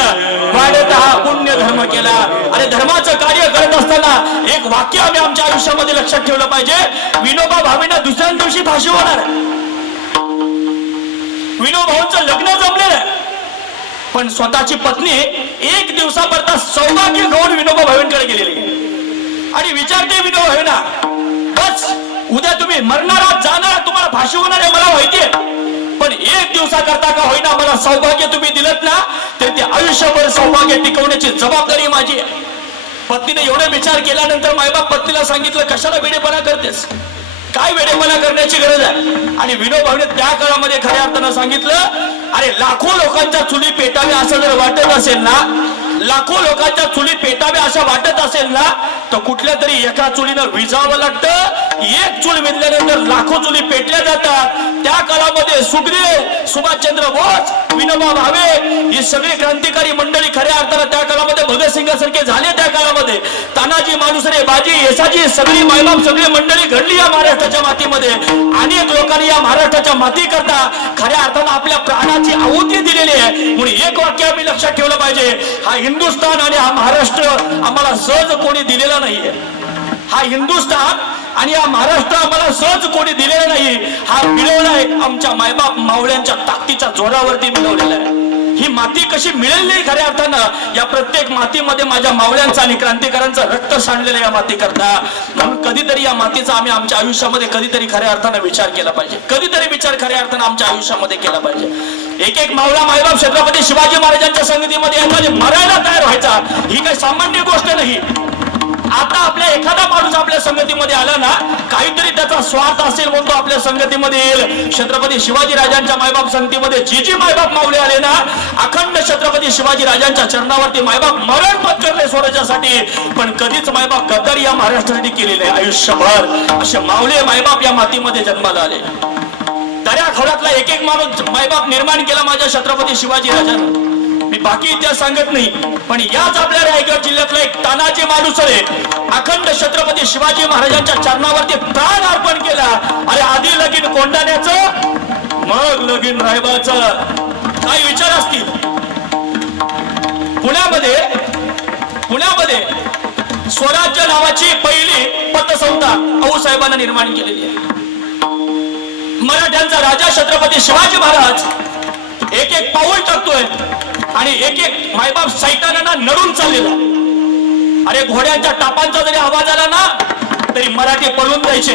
वाढत हा पुण्य धर्म केला. आणि धर्माचं कार्य करत असताना एक वाक्य आम्ही आमच्या आयुष्यामध्ये लक्षात ठेवलं पाहिजे. विनोबा भावेंना दुसऱ्या दिवशी फाशी होणार. विनोबांचं लग्न जमलेलं आहे, पण स्वतःची पत्नी एक दिवसापर्यंत सौभाग्य घेऊन विनोबा भावेंकडे गेलेली आणि विचारते विनोबा भावेंना, बस उद्या तुम्ही मरणार आहात, जाणार, तुम्हाला फाशी होणार आहे मला माहितीये, पण एक दिवसाकरता का होईना मला सौभाग्य तुम्ही दिलत ना, तर ते आयुष्यभर सौभाग्य टिकवण्याची जबाबदारी माझी आहे. पत्नीने एवढा विचार केल्यानंतर मायबाप पत्नीला सांगितलं, कशाला वेडेपणा करतेस, काय वेडेपणा करण्याची गरज आहे. आणि विनोबाने त्या काळामध्ये खऱ्या अर्थानं सांगितलं, अरे लाखो लोकांच्या चुली पेटाव्या असं जर वाटत असेल ना, लाखो लोकांच्या चुली पेटाव्या असं वाटत असेल ना, तर कुठल्या तरी एका चुलीनं विजावं लागतं. एक चूल विजल्यानंतर लाखो चुली पेटल्या जातात. त्या काळामध्ये सुखदेव, सुभाषचंद्र बोस, विनोबा भावे ही सगळी क्रांतिकारी मंडळी खऱ्या अर्थानं त्या काळामध्ये भगतसिंगासारखे झाले. त्या काळामध्ये तानाजी, मालुसरे, बाजी, येसाजी सगळी मायबाप सगळी मंडळी घडली या महाराष्ट्राच्या मातीमध्ये. अनेक लोकांनी या महाराष्ट्राच्या माती करता खऱ्या अर्थानं आपल्या प्राणाची आहुती दिलेली आहे. म्हणून एक वाक्य आम्ही लक्षात ठेवलं पाहिजे, हा हिंदुस्थान आणि हा महाराष्ट्र आम्हाला सहज कोणी दिलेला नाहीये. हा हिंदुस्थान आणि हा महाराष्ट्र आम्हाला सहज कोणी दिलेला नाही. हा मिळवलाय आमच्या मायबाप मावळ्यांच्या ताकदीच्या जोरावरती मिळवलेला आहे. ही माती कशी मिळेल नाही खऱ्या अर्थानं, या प्रत्येक मातीमध्ये माझ्या मावळ्यांचा आणि क्रांतिकारांचं रक्त सांडलेलं या माती करता. म्हणून कधीतरी या मातीचा आम्ही आमच्या आयुष्यामध्ये कधीतरी खऱ्या अर्थानं विचार केला पाहिजे, कधीतरी विचार खऱ्या अर्थानं आमच्या आयुष्यामध्ये केला पाहिजे. एक एक मावळा मायबाप छत्रपती शिवाजी महाराजांच्या संगतीमध्ये याचा मरायला तयार व्हायचा ही काही सामान्य गोष्ट नाही. आता आपल्या एखादा माणूस आपल्या संगतीमध्ये आला ना, काहीतरी त्याचा स्वार्थ असेल म्हणून तो आपल्या संगतीमध्ये येईल. छत्रपती शिवाजी राजांच्या मायबाप संगतीमध्ये जी मायबाप मावळे आले ना, अखंड छत्रपती शिवाजी राजांच्या चरणावरती मायबाप मरण पत्करले स्वराज्यासाठी, पण कधीच मायबाप गद्दारी या महाराष्ट्रासाठी केलेले आयुष्यभर. असे मावळे मायबाप या मातीमध्ये जन्माला आले. दर्या खोऱ्यातला एक एक माणूस मायबाप निर्माण केला माझ्या छत्रपती शिवाजी राजांना. मी बाकी इतिहास सांगत नाही, पण याच आपल्या रायगड जिल्ह्यातला एक तानाजी मालुसरे अखंड छत्रपती शिवाजी महाराजांच्या चरणावरती प्राण अर्पण केला. अरे आधी लगीन कोंडाण्याचं, मग लगीन रायबाचं. काय विचार असतील. पुण्यामध्ये स्वराज्य नावाची पहिली पतसंस्था आऊसाहेबांना निर्माण केलेली आहे. मराठ्यांचा राजा छत्रपती शिवाजी महाराज एक एक पाऊल टाकतोय आणि एक एक मायबाप सैतानांना नडून चाललेला. अरे घोड्यांच्या टापांचा जरी आवाज आला ना, तरी मराठी पळून जायचे.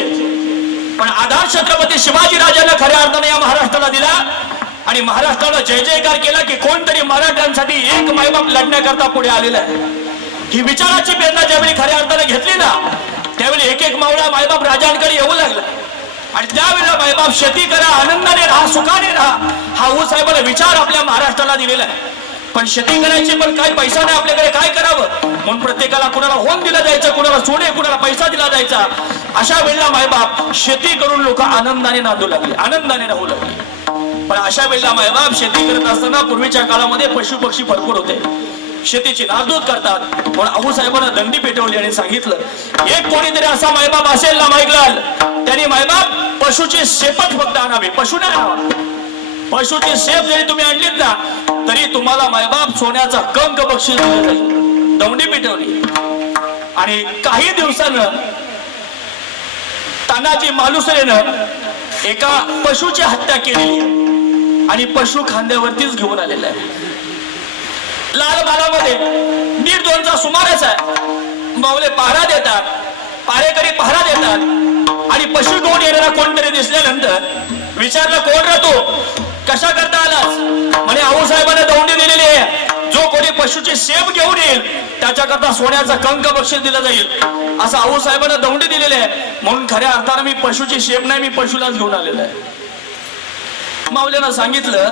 पण आधार छत्रपती शिवाजी राजांना खऱ्या अर्थाने या महाराष्ट्राला दिला आणि महाराष्ट्राला जय जयकार केला की कोणतरी मराठ्यांसाठी एक मायबाप लढण्याकरता पुढे आलेला आहे. ही विचाराची प्रेरणा ज्यावेळी खऱ्या अर्थाने घेतली ना, त्यावेळी एक एक मावळा मायबाप राजांकडे येऊ लागला. आणि त्यावेळेला मायबाप शेती करा, आनंदाने राहा, सुखाने राहा, हा आऊसाहेबांना विचार आपल्या महाराष्ट्राला दिलेला आहे. पण शेती करायची, पण काय पैसा नाही आपल्याकडे, काय करावं म्हणून प्रत्येकाला कुणाला होम दिला जायचं, कुणाला सोने, कुणाला पैसा दिला जायचा. अशा वेळेला मायबाप शेती करून लोक आनंदाने नांदू लागले, आनंदाने राहू लागले. पण अशा वेळेला मायबाप शेती करत असताना पूर्वीच्या काळामध्ये पशु पक्षी भरपूर होते, शेतीची नासधूस करतात. पण आऊसाहेबांना दंडी पेटवली आणि सांगितलं, एक कोणीतरी असा मायबाप असेल ना माईकलाल, त्यांनी मायबाप पशुची शेपट फक्त आणावी, पशु नाही आणावा. पशुची शेप जरी तुम्ही आणलीत ना, तरी तुम्हाला मायबाप सोन्याचा कंक बक्षीस दिलं जाईल. दंडी पेटवली. आणि काही दिवसानं तानाजी मालुसरेनं एका पशुची हत्या केली आणि पशु खांद्यावरतीच घेऊन आलेला आहे. लालबागामध्ये 1:30-2चा सुमारच आहे. मावळे पहारा देतात, पारेकरी पहारा देतात आणि पशु घेऊन येणारा कोणतरी दिसल्यानंतर विचारलं, कोण राहतो, कशा करता आलास? म्हणे आऊसाहेबांना दौंडी दिलेली आहे, जो कोणी पशुची शेप घेऊन येईल त्याच्याकरता सोन्याचा कंक बक्षीस दिलं जाईल असं आऊसाहेबांना दौंडी दिलेली आहे. म्हणून खऱ्या अर्थानं मी पशुची शेप नाही, मी पशुलाच घेऊन आलेलो आहे. माऊल्यानं सांगितलं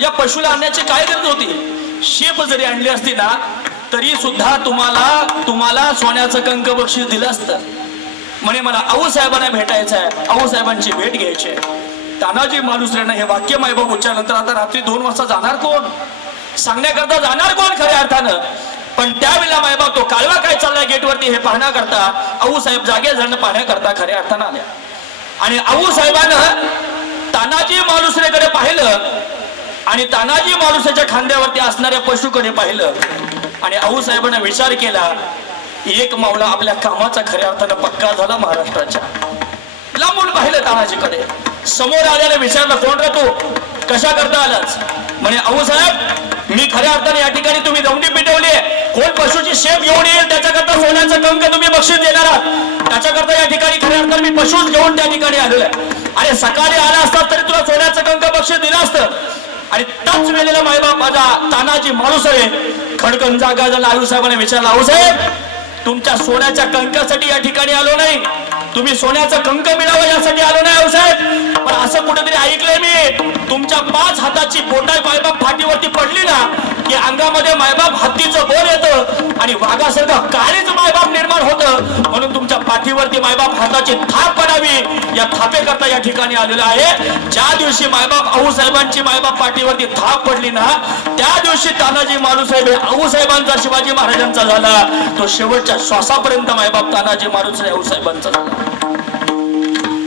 या पशुला आणण्याची काय गरज होती, शेप जरी आणली असती ना तरी सुद्धा तुम्हाला सोन्याचं कंक बक्षीस दिलं असतं. म्हणे मला आऊसाहेबांना भेटायचं आहे, आऊसाहेबांची भेट घ्यायची आहे. तानाजी मालुसरेनं हे वाक्य मायबाप उच्चारल्यानंतर आता रात्री 2 वाजता जाणार कोण, सांगण्याकरता जाणार कोण खऱ्या अर्थानं. पण त्यावेळेला मायबाप तो कालवा काय चाललाय गेटवरती हे पाहण्याकरता आऊसाहेब जागे झालं पाहण्याकरता खऱ्या अर्थानं आल्या. आणि आऊसाहेबानं तानाजी मालुसरेकडे पाहिलं आणि तानाजी मालुसरेच्या खांद्यावरती असणाऱ्या पशुकडे पाहिलं आणि आऊसाहेबांना विचार केला, एक मावळा आपल्या कामाचा खऱ्या अर्थानं पक्का झाला महाराष्ट्राच्या. लांबून पाहिलं तानाजीकडे, समोर आल्याने विचारलं, कोण रे तू, कशा करता आलाच. म्हणे आऊसाहेब मी खऱ्या अर्थाने या ठिकाणी तुम्ही दौंडी पिटवली, कोण पशुची शेप घेऊन येईल त्याच्याकरता सोन्याचं कंक तुम्ही बक्षीस देणार आहात, त्याच्याकरता या ठिकाणी खऱ्या अर्थाने मी पशुच घेऊन त्या ठिकाणी आलेलो आहे. अरे सकाळी आला असतात तरी तुला सोन्याचं कंक बक्षीस दिलं असतं. आणि त्याच वेळेला मायबाप माझा तानाजी मालुसरे खडकन जागा झाला. आऊसाहेबांनी विचारला, आऊसाहेब तुमच्या सोन्याच्या कंकासाठी या ठिकाणी आलो नाही, तुम्ही सोन्याचं कंक मिळावं यासाठी आलो नाही आऊसाहेब. पण असं कुठेतरी ऐकलंय मी, तुमच्या 5 हाताची बोटा मायबाप फाटीवरती पडली ना की अंगामध्ये मायबाप हत्तीचं बोल येतं आणि वाघासारखं काळीच मायबाप निर्माण होतं. म्हणून तुमच्या पाठीवरती मायबाप हाताची थाप पडावी या थापेकरता या ठिकाणी आलेलं आहे. ज्या दिवशी मायबाप आऊसाहेबांची मायबाप पाठीवरती थाप पडली ना त्या दिवशी तानाजी मालुसरे आऊसाहेबांचा शिवाजी महाराजांचा झाला, तो शेवटच्या श्वासापर्यंत मायबाप तानाजी मालुसरे आऊसाहेबांचा झाला.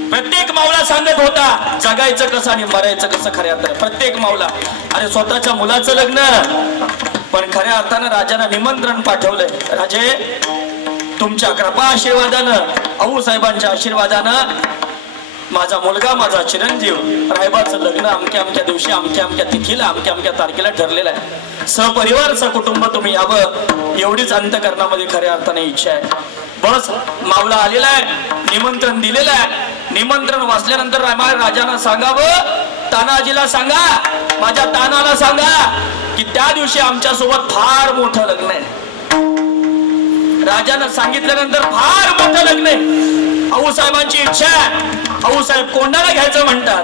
प्रत्येक मावळा सांगत होता जगायचं कसं आणि मरायचं कसं. खऱ्या अर्थानं प्रत्येक मावळा, अरे स्वतःच्या मुलाचं लग्न, पण खऱ्या अर्थानं राजानं निमंत्रण पाठवलंय, राजे तुमच्या कृपा आशीर्वादानं आऊसाहेबांच्या आशीर्वादानं माझा मुलगा माझा चिरंजीव रायबाचं लग्न अमक्या अमक्या दिवशी अमक्या अमक्या तिथीला अमक्या अमक्या तारखेला ठरलेलं आहे. सहपरिवार सहकुटुंब तुम्ही यावं एवढीच अंतकरणामध्ये खऱ्या अर्थाने इच्छा आहे. बस मावळा आलेला आहे, निमंत्रण दिलेलं आहे. निमंत्रण वाचल्यानंतर राजानं सांगावं, तानाजीला सांगा, माझ्या तानाला सांगा की त्या दिवशी आमच्या सोबत फार मोठं लग्न आहे. राजानं सांगितल्यानंतर फार मोठं लग्न आहे, आऊसाहेबांची इच्छा आहे. आऊसाहेब कोणाला घ्यायचं म्हणतात.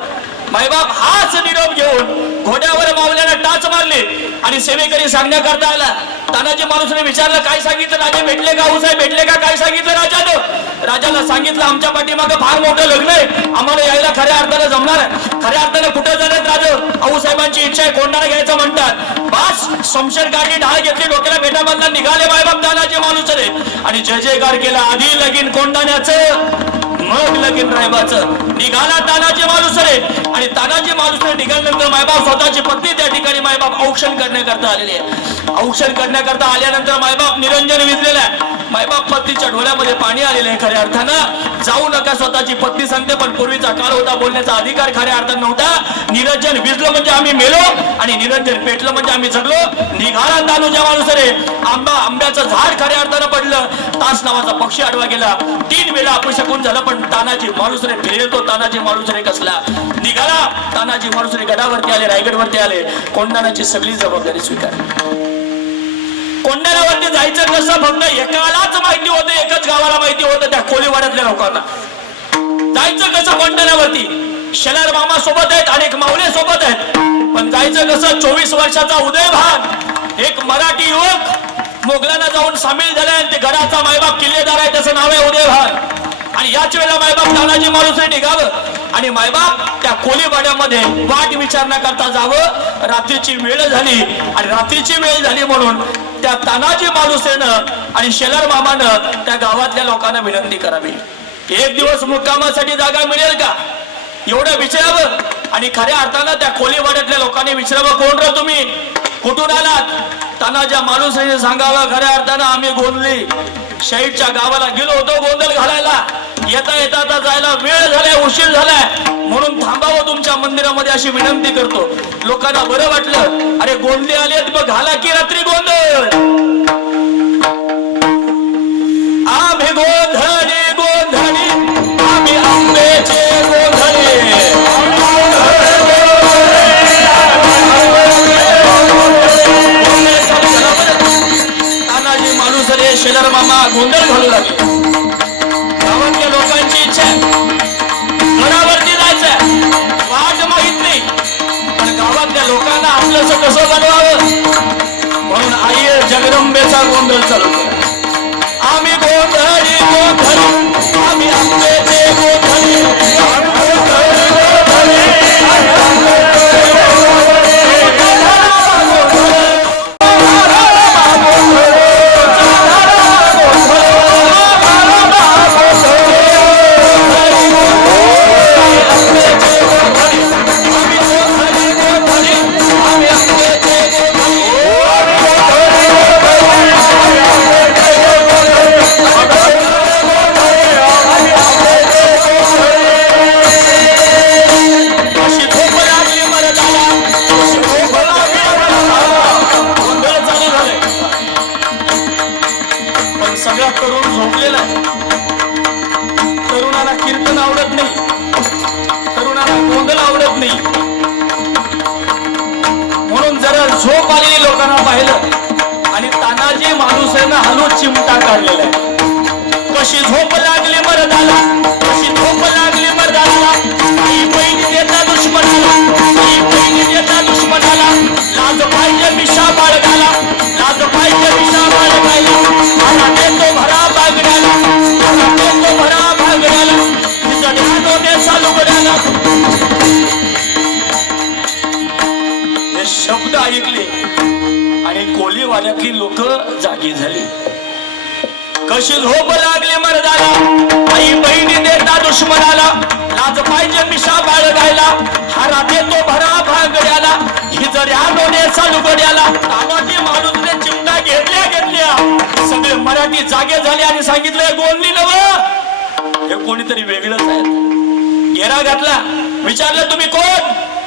मायबाप हाच निरोप घेऊन घोड्यावर मावल्याला टाच मारली आणि सेवेकरी सांगण्याकरता आला. तानाजी मालुसरे विचारलं, काय सांगितलं राजे, भेटले का आऊसाहेब, भेटले का, काय सांगितलं राजानं. राजाला सांगितलं, आमच्या पाठीमागं फार मोठं लग्न आहे, आम्हाला यायला खऱ्या अर्थानं जमणार आहे. खऱ्या अर्थानं कुठे जाणार राजा, आऊसाहेबांची इच्छा आहे, कोणाला घ्यायचं म्हणतात. बस शमशेर गाडी ढाळ घेतली, डोक्याला बेटा बांधला, निघाले मायबाप तानाजी मालुसरे आणि जय जयकार केला. आधी लगीन कोंडाण्याचं मग लगीन रायबाचं. निघाला तानाजी मालुसरे आणि तानाजी मालुसरे निघाल्यानंतर मायबाप स्वतःची पत्नी त्या ठिकाणी मायबाप औक्षण करण्याकरता आलेली आहे. औक्षण करण्याकरता आल्यानंतर मायबाप निरंजन विजलेला आहे. मायबाप पत्नीच्या डोळ्यामध्ये पाणी आलेलं आहे. खऱ्या अर्थानं जाऊ नका स्वतःची पत्नी सांगते, पण पूर्वीचा काळ होता, बोलण्याचा अधिकार खऱ्या अर्थानं नव्हता. निरंजन विजलं म्हणजे आम्ही मेलो आणि निरंजन पेटलं म्हणजे आम्ही जगलो. निघाला तानाजी मालुसरे, आंब्याचं झाड खऱ्या अर्थानं पडलं, तास नावाचा पक्षी आडवा गेला. 3 वेळा अपशकून झालं, पण तानाजी मालुसरे फिरेल तो तानाजी मालुसरे कसला. निघाला तानाजी मालुसरे, गडावरती आले, रायगडवरती आले, कोंढाण्याची सगळी जबाबदारी स्वीकारली. कोंढाण्यावरती जायचं कसं फक्त एकालाच माहिती होतं, एकच गावाला माहिती होतं, त्या कोळीवाड्यातल्या लोकांना. जायचं कसं कोंढाण्यावरती, शेलार मामा सोबत आहेत, अनेक मावळे सोबत आहेत, पण जायचं कसं. 24 वर्षाचा उदयभान एक मराठी युवक मोगलांना जाऊन सामील झालाय. ते गडाचा मायबाप किल्लेदार आहे, त्याचं नाव आहे उदयभान. आणि याच वेळेला मायबाप तानाजी मालुसरे निघावं आणि मायबाप त्या कोळीवाड्यामध्ये वाट विचारण्याकरता जावं. रात्रीची वेळ झाली आणि रात्रीची वेळ झाली म्हणून त्या तानाजी मालुसरेनं आणि शेलार मामानं त्या गावातल्या लोकांना विनंती करावी, एक दिवस मुक्कामासाठी जागा मिळेल का, एवढं विचारावं. आणि खऱ्या अर्थानं त्या कोळीवाड्यातल्या लोकांनी विचारावं, कोण रे तुम्ही, कुठून आलात. तानाजी मालुसरेने सांगावं, खऱ्या अर्थानं आम्ही गोंधळी शहीदच्या गावाला गेलो होतो गोंधळ घालायला, येता येता जायला वेळ झालाय, उशीर झालाय, म्हणून थांबावं तुमच्या मंदिरामध्ये अशी विनंती करतो. लोकांना बरं वाटलं, अरे गोंधळी आलेत मग घाला की रात्री गोंधळ. आम्ही गोंधळी गोंधळी आम्ही आंब्याचे गोंधळी. बनवावं म्हणून आई जगदंबेचा गोंधळ चालू केला. आम्ही गोंधळी गोंधळी आम्ही आंबेचे गोंधळी सगळा तरुण झोपलेला आहे. तरुणाला कीर्तन आवडत नाही, तरुणाला गोंधळ आवडत नाही. म्हणून जरा झोप आलेली लोकांना पाहिलं आणि तानाजी माणूसानं हलून चिमटा काढलेला आहे. कशी झोप लागली मर्दाला, कशी झोप लागली मर्दाला. आई बहिणी देता दुश्मनाला, आई बहिणी देता दुश्मनाला. लाज पाहिजे मिशा बाळगाला, लाज पाहिजे मिशा बाळगायला. आता देतो भरा बागड्याला, आता देतो भरा बागड्याला. तिचा ध्यान देसा लुगड्याला. हे शब्द ऐकले आणि कोलीवाड्यातली लोक जागी झाली. कशी झोप लागली मर्दाला, आई बहिणी देता दुश्मनाला. लाज पाहिजे मिशा बाळगायला, हारा देतो भरा भागड्याला. ही जर या डोळ्याचा लुगड्याला. तानाजी माणूसने चिमटा घेतल्या सगळे मराठी जागे झाले आणि सांगितलं गोंधळी नव हे कोणीतरी वेगळंच आहे. घेरा घातला, विचारलं तुम्ही कोण?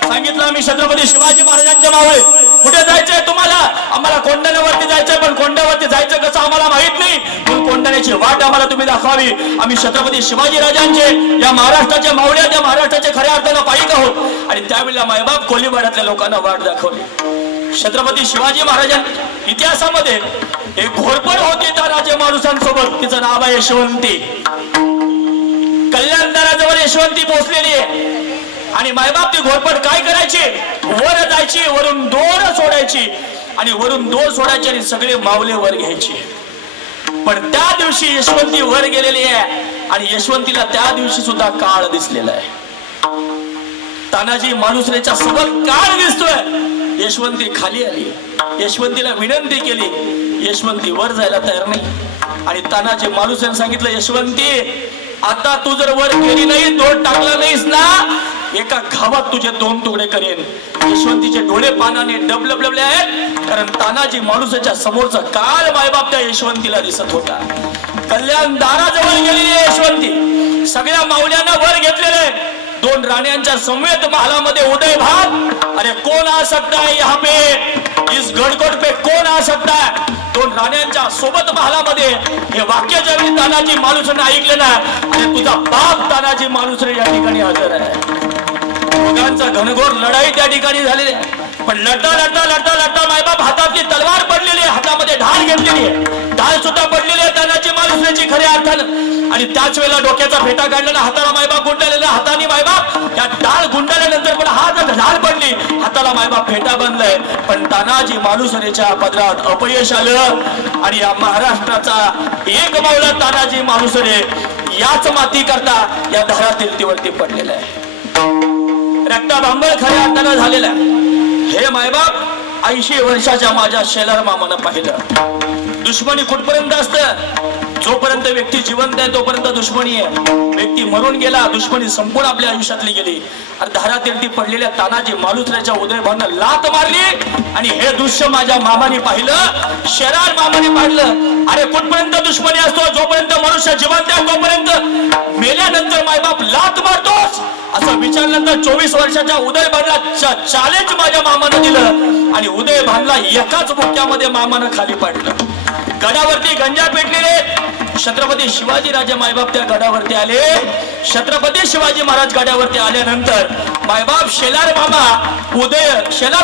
सांगितलं आम्ही छत्रपती शिवाजी महाराजांचे मावळे. कुठे जायचंय तुम्हाला? आम्हाला कोंढाण्यावरती जायचंय, पण कोंढाण्यावरती जायचं कसं आम्हाला माहित नाही. पण कोंढाण्याची वाट आम्हाला तुम्ही दाखवावी. आम्ही छत्रपती शिवाजी राजांचे या महाराष्ट्राचे मावळे, त्या महाराष्ट्राचे खऱ्या अर्थानं पाईक आहोत. आणि त्यावेळेला मायबाप कोलीवाड्यातल्या लोकांना वाट दाखवली. छत्रपती शिवाजी महाराजांच्या इतिहासामध्ये एक घोरपड होती त्या राजे माणूसांसोबत. तिचं नाव आहे यशवंती. कल्याणदाराजवळ यशवंती पोहोचलेली आहे आणि मायबाप ती घोरपड काय करायची? वर जायची, वरून दोर सोडायची आणि वरून दोर सोडायची आणि सगळे मावले वर घ्यायचे. पण त्या दिवशी यशवंती वर गेलेली आहे आणि यशवंतीला त्या दिवशी सुद्धा काळ दिसलेला आहे. तानाजी मालुसरेच्या सोबत काळ दिसतोय. यशवंती खाली आली, यशवंतीला विनंती केली. यशवंती वर जायला तयार नाही आणि तानाजी मालुसरेने सांगितलं, यशवंती आता तू जर वर गेली नाही, दोर टाकला नाहीस ना, एका घावात तुझे 2 तुकडे करेन. यशवंतीचे डोळे पानाने डबलबले आहेत, कारण तानाजी माणूसाच्या समोरचा काळ मायबाप त्या यशवंतीला दिसत होता. कल्याण दाराजवळ गेलेली यशवंती सगळ्या मावल्यांना वर घेतलेले. 2 राण्यांच्या समवेत महालामध्ये उदय भाग. अरे कौन आ सकता है यहाँ पे, इस गडकोट पे कौन आ सकता है? 2 राण्यांच्या सोबत महालामध्ये हे वाक्य ज्यावेळी तानाजी मालुसरेने ऐकले ना, आणि तुझा बाप तानाजी मालुसरे या ठिकाणी हजर आहे. दोघांचा घनघोर लढाई त्या ठिकाणी झालेली आहे. पण लढता लढता लढता लढता मायबाप हातातली तलवार पडलेली आहे, हातामध्ये ढाल घेतलेली आहे. ढाल सुद्धा पडलेली आहे तानाजी मालुसरेची खऱ्या अर्थानं. आणि त्याच वेळेला डोक्याचा फेटा काढलेला, हाताला मायबाप गुंडाळलेला. हाताने मायबाप या ढाल गुंडाळल्यानंतर पण हात ढाल पडली, हाताला मायबाप फेटा बांधलाय. पण तानाजी मालुसरेच्या पदरात अपयश आलं आणि या महाराष्ट्राचा एक मावळा तानाजी मालुसरे याच माती करता या धरातीर्थीवरती पडलेला आहे. रक्ताभांबळ खऱ्या अर्थानं झालेला. हे मायबाप 80 वर्षाच्या माझ्या शेलार मामानं पाहिलं. दुश्मनी कुठपर्यंत असतं? जोपर्यंत व्यक्ती जिवंत आहे तोपर्यंत दुश्मनी आहे. व्यक्ती मरून गेला, दुश्मनी संपूर्ण आपल्या आयुष्यातली गेली. आणि धारातीर्थी पडलेल्या तानाजी मालुसरेच्या उदयभानं लात मारली आणि हे दृश्य माझ्या मामाने पाहिलं, शेलार मामाने पाहिलं. अरे कुठपर्यंत दुश्मनी असतो? जोपर्यंत मनुष्य जिवंत आहे तोपर्यंत. मेल्यानंतर मायबाप लात मारतोस असं विचारल्यानंतर 24 वर्षाच्या उदय भानला चॅलेंज माझ्या मामानं दिलं आणि उदय भानला एकाच बुक्क्यामध्ये मामानं खाली पाडलं. गडावरती गंजा पेटलेले छत्रपती शिवाजी राजे मायबाप त्या गडावरती आले. छत्रपती शिवाजी महाराज गडावरती आल्यानंतर मायबाप शेलार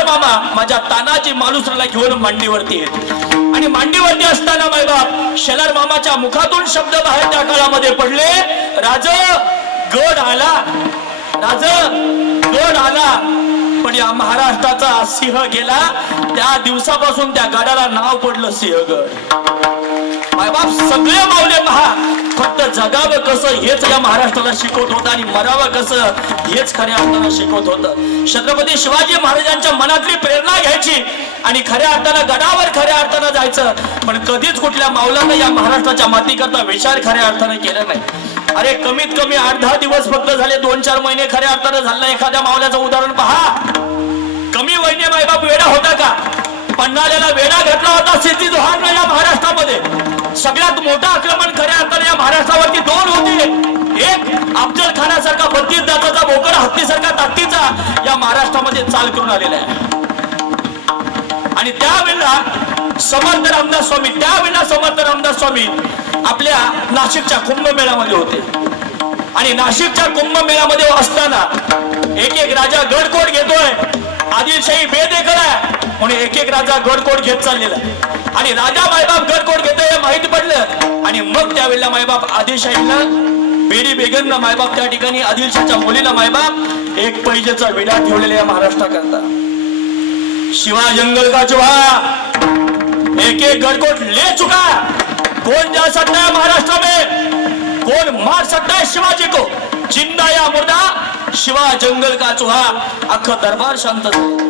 मामा माझ्या तानाजी मालुसरेला घेऊन मांडीवरती येत आणि मांडीवरती असताना मायबाप शेलार मामाच्या मुखातून शब्द बाहेर त्या काळामध्ये पडले, राज गड आला. राज गड आला पण या महाराष्ट्राचा सिंह गेला त्या दिवसापासून त्या गडाला नाव पडलं सिंहगड. मायबाप सगळे मावले पहा फक्त जगावं कसं हेच या महाराष्ट्राला शिकवत होतं आणि मरावं कसं हेच खऱ्या अर्थानं शिकवत होतं. छत्रपती शिवाजी महाराजांच्या मनातली प्रेरणा घ्यायची आणि खऱ्या अर्थानं गडावर खऱ्या अर्थानं जायचं. पण कधीच कुठल्या मावलानं या महाराष्ट्राच्या मातीकरता विचार खऱ्या अर्थानं केला नाही. अरे कमीत कमी 8-10 दिवस फक्त झाले, 2-4 महिने खऱ्या अर्थानं झालं. एखाद्या मावल्याचं उदाहरण पहा. कमी वहिने मायबाप वेडा होता का? पन्हाळ्याला वेडा घातला होता सिद्धी जोहारनं या महाराष्ट्रामध्ये. सगळ्यात मोठं आक्रमण खऱ्या अर्थाने या महाराष्ट्रावरती 2 होते. एक अफजल खानासारखा 32 दाताचा बोकड हत्तीसारखा ताकदीचा या महाराष्ट्रामध्ये चाल करून आलेला आहे. आणि त्यावेळेला समर्थ रामदास स्वामी आपल्या नाशिकच्या कुंभमेळ्यामध्ये होते. आणि नाशिकच्या कुंभमेळ्यामध्ये असताना एक राजा गडकोट घेतोय. आदिलशाही बेदखल आहे म्हणून एक राजा गडकोट घेत चाललेला. आणि राजा मायबाप गडकोट घेतोय हे माहिती पडलं. आणि मग त्यावेळेला मायबाप आदिलशाहीला बेडी बेगमनं मायबाप त्या ठिकाणी आदिलशाहीच्या मुलीला मायबाप एक पैजेचा विडा ठेवलेला या महाराष्ट्राकरता. शिवा जंगल का चुहा एक गडकोट ले चुका. कौन जा सकता है महाराष्ट्र में? कौन मार सकता है शिवाजी को? जिंदा या मुर्दा शिवा जंगल का चुहा. अख्खं दरबार शांत झालं.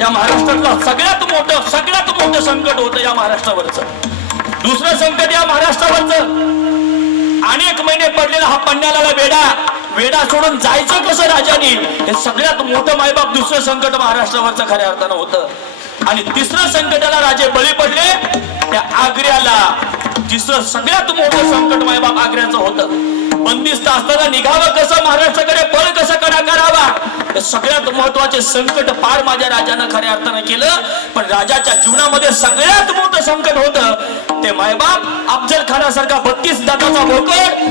या महाराष्ट्रातलं सगळ्यात मोठं संकट होतं या महाराष्ट्रावरचं. दुसरं संकट या महाराष्ट्रावरचं अनेक महिने पडलेला हा पन्हाळ्याला वेडा सोडून जायचं कसं राजानी, हे सगळ्यात मोठं मायबाप दुसरं संकट महाराष्ट्रावरचं खऱ्या अर्थानं होतं. आणि तिसरं संकटाला राजे बळी पडले त्या आग्र्याला. तिसरं सगळ्यात मोठं संकट मायबाप आग्र्याचं होतं. बंदिस्त असताना निघावं कसं, महाराष्ट्राकडे बळ कसं करावा, हे सगळ्यात महत्वाचे संकट पार माझ्या राजानं खऱ्या अर्थानं केलं. पण राजाच्या जीवनामध्ये सगळ्यात मोठं संकट होतं ते मायबाप अफजल खानासारखा 32 दाताचा बोकड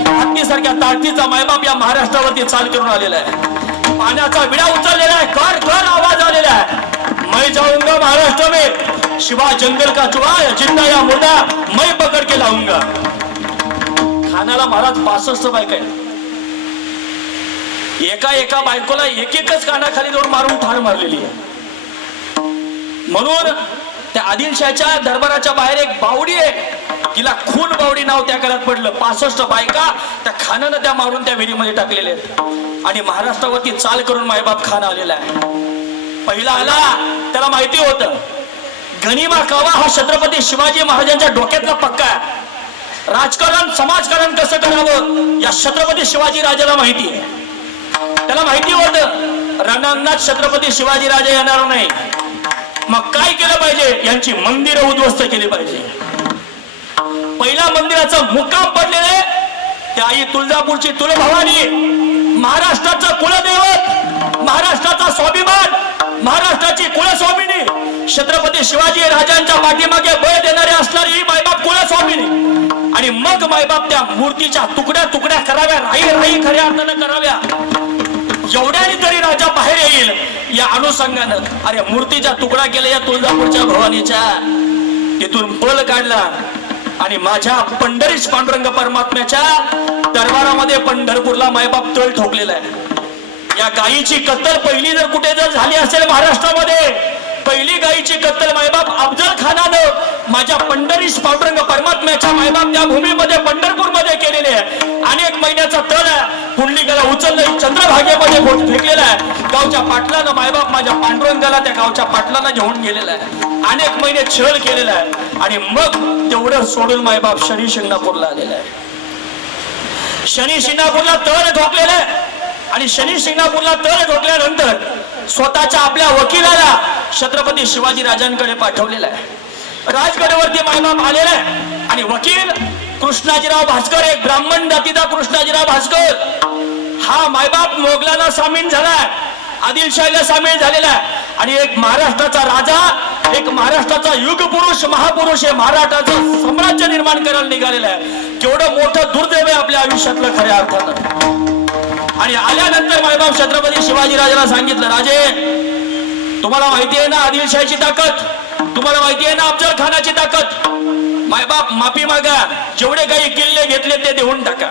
हत्तीसारख्या ताकदीचा मायबाप या महाराष्ट्रावरती चाल करून आलेला आहे. पाण्याचा विडा उचललेला आहे. कर आवाज आलेला आहे. मैं जाऊंगा महाराष्ट्र में, शिवा जंगल का चुहा, जिंदा या मुर्दा मैं पकड़ के लाऊंगा. खानाला महाराज 65 बायका आहेत. एका बायकोला एकच कानाखाली जाऊन मारून ठार मारलेली आहे. म्हणून त्या आदिलशाहीच्या दरबाराच्या बाहेर एक बावडी आहे, तिला खून बावडी नाव त्या काळात पडलं. 65 बायका त्या खानानं त्या मारून त्या विहिरीमध्ये टाकलेल्या आहेत. आणि महाराष्ट्रावरती चाल करून मायबाप खान आलेला आहे. पहिला आला त्याला माहिती होतं गनिमा कावा हा छत्रपती शिवाजी महाराजांच्या डोक्यातला पक्का आहे. राजकारण समाजकारण कसं करावं या छत्रपती शिवाजी राजाला माहिती आहे. त्याला माहिती होतं रणांगणात छत्रपती शिवाजी राजा येणार नाही. मग काय केलं पाहिजे, यांची मंदिरं उद्ध्वस्त केली पाहिजे. पहिल्या मंदिराचा मुक्काम पडलेले ते आई तुळजापूरची तुळभवानी, महाराष्ट्राचं कुलदैवत, महाराष्ट्राचा स्वाभिमान, महाराष्ट्राची कुलस्वामिनी, छत्रपती शिवाजी राजांच्या पाठीमागे बळ देणारे असणारी ही मायबाप कुलस्वामिनी. आणि मग मायबाप त्या मूर्तीच्या तुकड्या कराव्या, राई खऱ्या अर्थानं कराव्या. एवढ्याने तरी राजा बाहेर येईल या अनुषंगानं अरे मूर्तीच्या तुकडा केल्या या तुळजापूरच्या भवानीच्या. तिथून पल काढला आणि माझ्या पंढरीश पांडुरंग परमात्म्याच्या दरबारामध्ये पंढरपूरला मायबाप तळ ठोकलेला आहे. या गायीची कत्तल पहिली जर कुठे जर झाली असेल महाराष्ट्रामध्ये, पहिली गायीची कत्तल मायबाप अफजल खानानं माझ्या पंढरीश पांडुरंग परमात्म्याच्या मायबाप त्या भूमीमध्ये पंढरपूरमध्ये केलेले आहे. अनेक महिन्याचा तळ पुंडलिकाला उचललं चंद्रभागेमध्ये फेकलेला आहे. गावच्या पाटलानं मायबाप माझ्या पांडुरंगाला त्या गावच्या पाटलानं घेऊन गेलेला आहे. अनेक महिने छळ केलेला आहे. आणि मग तेवढं सोडून मायबाप शनी शिंगणापूरला आलेला आहे. शनी शिंगणापूरला तळ ठोकलेलं आहे. आणि शनी शिंगणापूरला तळ ठोकल्यानंतर स्वतःच्या आपल्या वकिलाला छत्रपती शिवाजी राजांकडे पाठवलेला आहे. राजगडावरती मायबाप आलेला आहे. आणि वकील कृष्णाजीराव भास्कर, एक ब्राह्मण जातीचा कृष्णाजीराव भास्कर हा मायबाप मोगलांना सामील झालाय, आदिलशाहीला सामील झालेला आहे. आणि एक महाराष्ट्राचा राजा, एक महाराष्ट्राचा युग पुरुष, महापुरुष हे महाराष्ट्राचं साम्राज्य निर्माण करायला निघालेला आहे. केवढं मोठं दुर्दैव आहे आपल्या आयुष्यातलं खऱ्या अर्थानं. आणि आल्यानंतर मायबाप छत्रपती शिवाजी राजाला सांगितलं, राजे तुम्हाला माहिती आहे ना आदिलशाहीची ताकद, तुम्हाला माहिती आहे ना अफजल खानाची ताकद. मायबाप माफी मागा, जेवढे काही किल्ले घेतले ते देऊन टाका.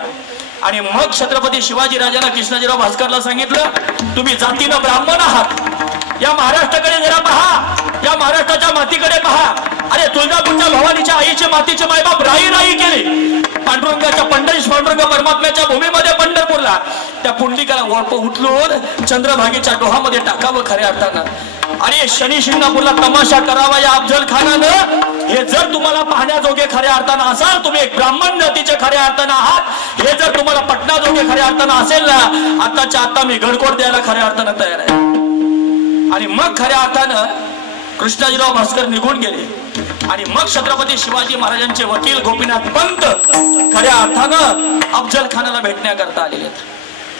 आणि मग छत्रपती शिवाजी राजांना कृष्णाजीराव भास्करला सांगितलं, तुम्ही जातीनं ब्राह्मण आहात, या महाराष्ट्राकडे जरा पहा, या महाराष्ट्राच्या मातीकडे पहा. अरे तुळजापूरच्या भवानीच्या आईचे मातीचे मायबाप राई केले. पांडुरंगाच्या पंढरीश पांडुरंग परमात्म्याच्या भूमीमध्ये पंढरपूरला त्या पुंडलिकाला उचलून चंद्रभागेच्या डोहामध्ये टाकावं खऱ्या अर्थानं. आणि शनी शिंगणापूरला तमाशा करावा या अफजल खानानं. हे जर तुम्हाला पाहण्याजोगे खऱ्या अर्थानं असाल, तुम्ही एक ब्राह्मण जातीचे खऱ्या अर्थानं आहात, हे जर तुम्हाला पटण्याजोगे खऱ्या अर्थानं असेल ना, आताच्या आता मी गडकोट द्यायला खऱ्या अर्थानं तयार आहे. आणि मग खऱ्या अर्थानं कृष्णाजीराव भास्कर निघून गेले. आणि मग छत्रपती शिवाजी महाराजांचे वकील गोपीनाथ पंत खऱ्या अर्थानं अफजल खानाला भेटण्याकरता आलेले.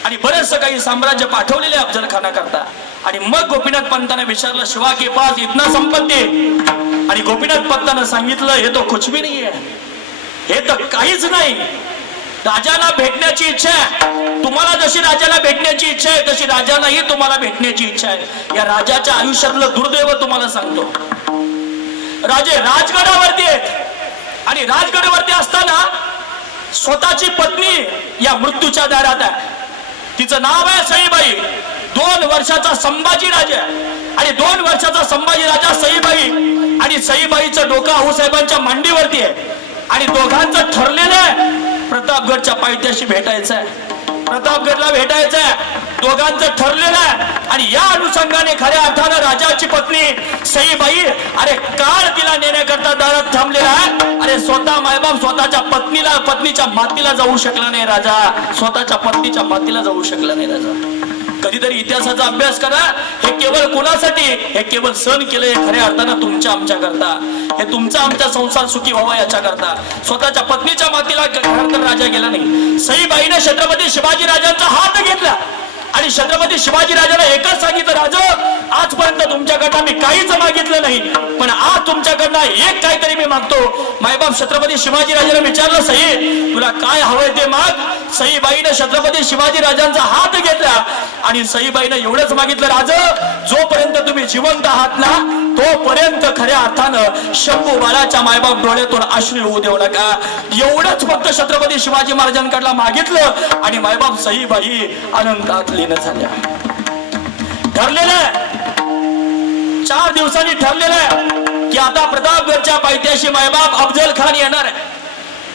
आणि बरेच काही साम्राज्य पाठवलेले अफजल खानाकरता. आणि मग गोपीनाथ पंताने विचारलं, शिवा के पास इतना संपत्ती. आणि गोपीनाथ पंतानं सांगितलं, हे तो कुछ भी नाही आहे, हे तर काहीच नाही. राजाला भेटण्याची इच्छा आहे, तुम्हाला जशी राजाला भेटण्याची इच्छा आहे तशी राजालाही तुम्हाला भेटण्याची इच्छा आहे. या राजाच्या आयुष्यातलं दुर्दैव तुम्हाला सांगतो. राजे राजगडावरती आहेत आणि राजगडावरती असताना स्वतःची पत्नी या मृत्यूच्या दारात आहे. तिचं नाव आहे सईबाई. 2 वर्षाचा संभाजी राजा आणि 2 वर्षाचा संभाजी राजा सईबाई. आणि सईबाईचं डोकं आऊसाहेबांच्या मांडीवरती आहे. आणि दोघांचं ठरलेलं आहे प्रतापगडच्या पायथ्याशी भेटायचं आहे, प्रतापगडला भेटायचं आहे, दोघांचं ठरलेलं आहे. आणि या अनुषंगाने खऱ्या अर्थानं राजाची पत्नी सईबाई अरे काळ तिला नेण्याकरता दारात थांबलेला आहे. अरे स्वतः मायबाप स्वतःच्या पत्नीच्या मातीला जाऊ शकला नाही राजा, स्वतःच्या पत्नीच्या मातीला जाऊ शकला नाही राजा. कधीतरी इतिहासाचा अभ्यास करा. हे केवळ कोणासाठी, हे केवळ सण केलंय खऱ्या अर्थानं तुमच्या आमच्या करता, हे तुमचा आमचा संसार सुखी व्हावा याच्या करता. स्वतःच्या पत्नीच्या मातीला राजा गेला नाही. सईबाईने छत्रपती शिवाजी राजांचा हात घेतला आणि छत्रपती शिवाजी राजाला एकच सांगितलं, राजा आजपर्यंत तुमच्याकडनं मी काहीच मागितलं नाही, पण आज तुमच्याकडनं एक काहीतरी मी मागतो. मायबाप छत्रपती शिवाजी राजाला विचारलं, सई तुला काय हवंय ते माग. सईबाईने छत्रपती शिवाजी राजांचा हात घेतला आणि सईबाईने एवढंच मागितलं, राजा जोपर्यंत तुम्ही जिवंत आहात ना तोपर्यंत खऱ्या अर्थानं शंभू बाळाच्या मायबाप डोळ्यातून अश्रू येऊ देऊ नका. एवढंच फक्त छत्रपती शिवाजी महाराजांकडला मागितलं आणि मायबाप सईबाई आनंदात लीन झाल्या. ठरलेलं 4 दिवसांनी ठरलेलं की आता प्रतापगडच्या पायथ्याशी मायबाप अफजल खान येणार आहे,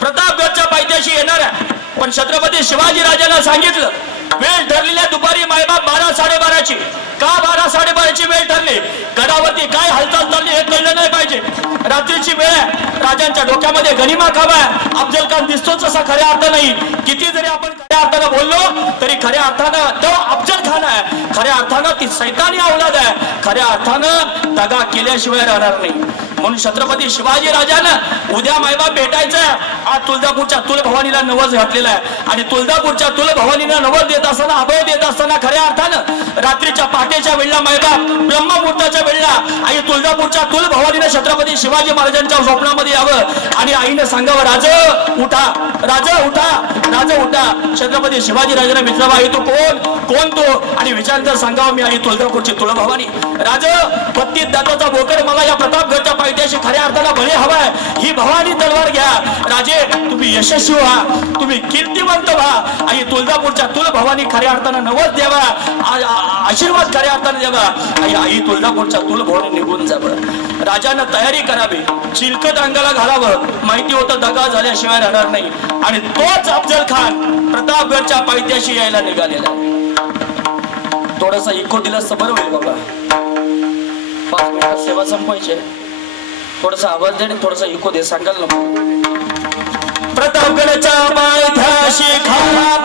प्रतापगडच्या पायथ्याशी येणार आहे. पण छत्रपती शिवाजी राजांना सांगितलं, वेळ ठरलेल्या दुपारी मायबाप 12-12:30ची. का 12-12:30ची वेळ ठरली? गडावरती काय हालचाल चालली हे कळलं नाही पाहिजे. रात्रीची वेळ आहे, राजांच्या डोक्यामध्ये गनिमा खावा. अफजल खान दिसतोच असा खऱ्या अर्थ नाही. किती जरी आपण खऱ्या अर्थानं बोललो तरी खऱ्या अर्थानं तो अफजल खान आहे, खऱ्या अर्थानं ती सैतानी औलाद आहे, खऱ्या अर्थानं दगा केल्याशिवाय राहणार नाही. म्हणून छत्रपती शिवाजी राजानं उद्या मायबाप भेटायचंय. आज तुळजापूरच्या तुलभवानीला नवस घातलेला आहे आणि तुळजापूरच्या तुलभवानीला नवस देत असताना, अभय देत असताना खऱ्या अर्थानं रात्रीच्या पहाटेच्या वेळेला मायबाप ब्रह्ममुहूर्ताच्या वेळेला आई तुळजापूरच्या तुलभवानीने छत्रपती शिवाजी महाराजांच्या स्वप्नामध्ये यावं आणि आईने सांगावं, राजा उठा, राजा उठा, राजा उठा. छत्रपती शिवाजी राजाने विचारावं, आई तू कोण तो? आणि विचारता सांगावं, मी आई तुळजापूरची तुळभवानी. राजा 32 दाताचा बोकड मला या प्रतापगडच्या पायथ्याशी खऱ्या अर्थाला बळी हवाय. ही भवानी तलवार घ्या. राजे तुम्ही यशस्वी व्हा, तुम्ही कीर्तिवंत व्हा. आई तुळजापूरच्या तुलभवानी खऱ्या अर्थानं नवस द्यावा, आशीर्वाद खऱ्या अर्थाने द्यावा. आई तुळजापूरच्या तुलभवानी निघून जावं. राजानं तयारी करावी, चिलकत अंगाला घालावं. माहिती होतं दगा झाल्याशिवाय राहणार नाही. आणि तोच अफजल खान प्रतापगडच्या पायथ्याशी यायला निघालेला. थोडासा इको दिला तर बरं होईल बाबा. 5 मिनिटात सेवा संपवायची. थोडासा आवाज दे आणि थोडासा इको दे, सांगाल नको. प्रतापगडच्या पायथ्याशी खाना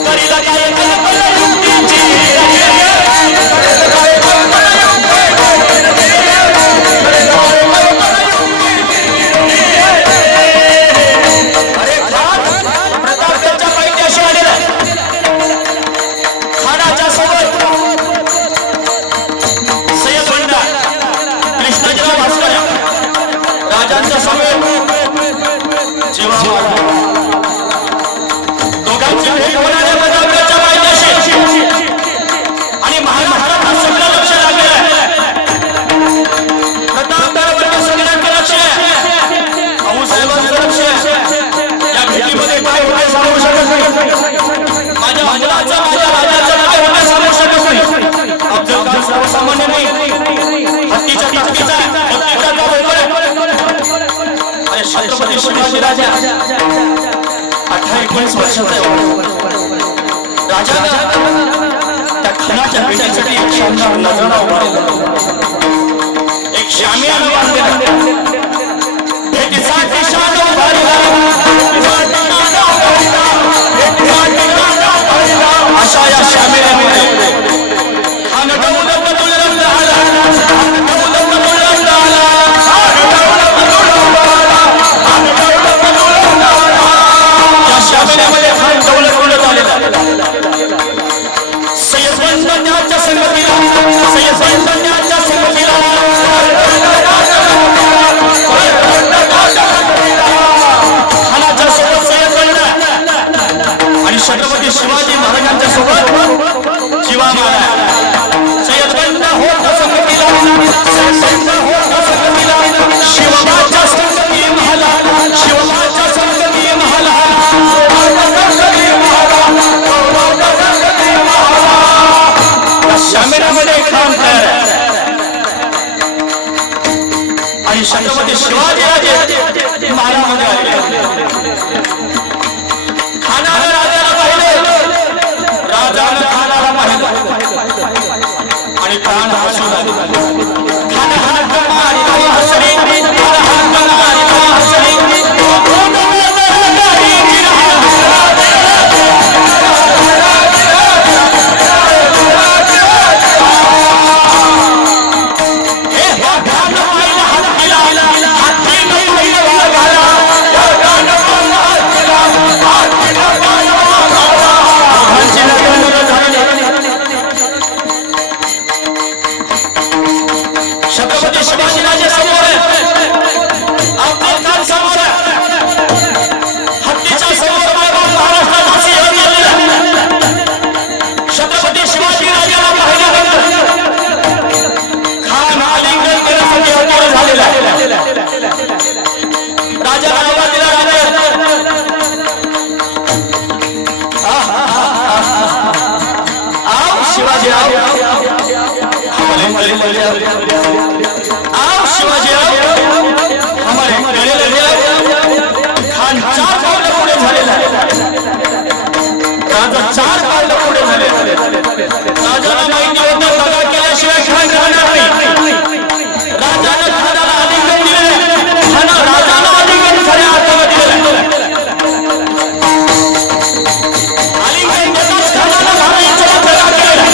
परिदा काय त्यांच्या भेटीसाठी एक शानदार नजारा उभारला, एक शामियाना बांधलेला, भेटीसाठी शान उभारला, अशा या शामियानामध्ये हा नटवला पटुलंद आला, या शामियानामध्ये खान दौलत आलेला, सय्यदांच्या संगतीला, सय्यदांच्या संगतीला खानाच्या सोबत सय्यद बनला आणि छत्रपती शिवाजी महाराजांच्या सोबत जीवा मारला. सय्यद बनला होता संगतीला, सय्यद बनला होता संगतीला, शिवबाच्या संगती महाला, शिवबाच्या संगती महाला, शामियानामध्ये खान तयार आहे आणि छत्रपती शिवाजीराजे महाराजांमध्ये आले. खानानं राजाला पाहिलं, राजानं खानाला पाहिलं आणि प्राण हसू लागले. खान हात आणि हसरी, खान हात आणि हसरी, छत्रपती शिवाजीराजे समोर अफजल खान समोर, हत्तीच्या समोर महाराष्ट्राचा सिंह गेलेला. छत्रपती शिवाजीराजाला पाहिल्यानंतर खान आलिंगन करण्यासाठी हजर झालेला. राजाला आवाज दिला, आओ शिवाजी आओ, आओ शिवाजी आओ, हमारे गले लगे आओ. खान 4 पावलं पुढे झालेला, राजा 4 पावलं पुढे झाले. राजाला माहिती होतं दगा केल्याशिवाय खान राहणार नाही. राजानं खानाला आलिंगन दिले, खाना राजाला आलिंगन खऱ्या अर्थाने दिलं. आलिंगन देताच खानाला भावनेचं दगा केला.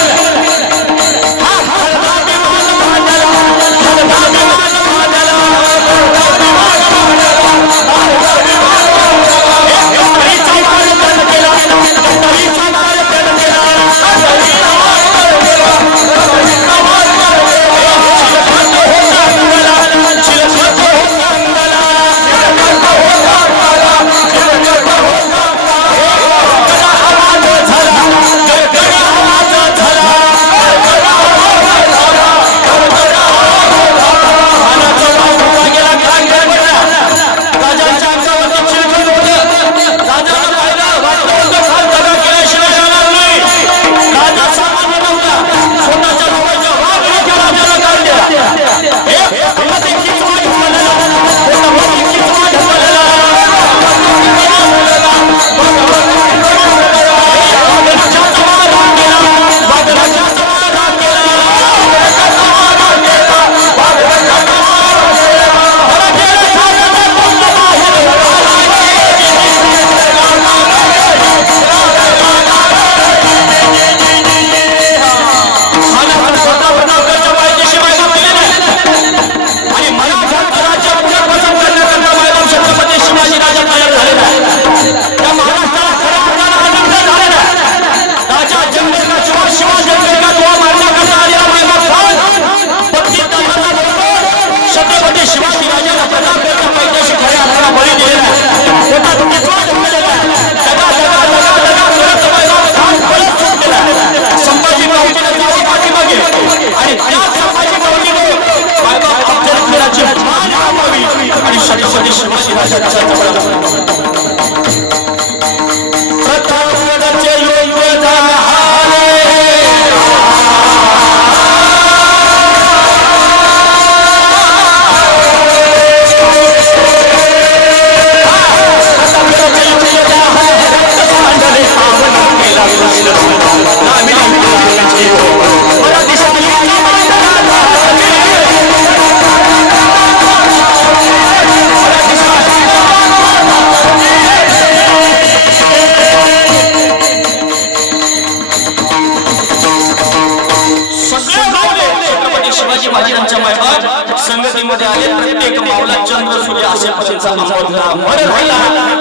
सगळे मावळे छत्रपती शिवाजी महाराजांच्या मायबाप संगतीमध्ये आले. प्रत्येक मावला चंद्र सूर्य असेपर्यंत अमर राहिला.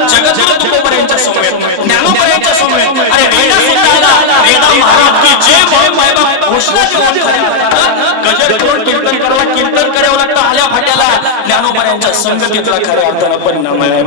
जगद्गुरु तुकोबऱ्यांच्या समवेत, ज्ञानोबऱ्यांच्या समवेत अरे वेदा सुद्धा वेदा महाराज की जय म्हणून मायबाप घोषणा देऊन गजर करून कीर्तन करावं, कीर्तन करावं लागतं आल्या फाट्याला. ज्ञानोबऱ्यांच्या संगतीतला खऱ्या अर्थानं परिणाम आहे.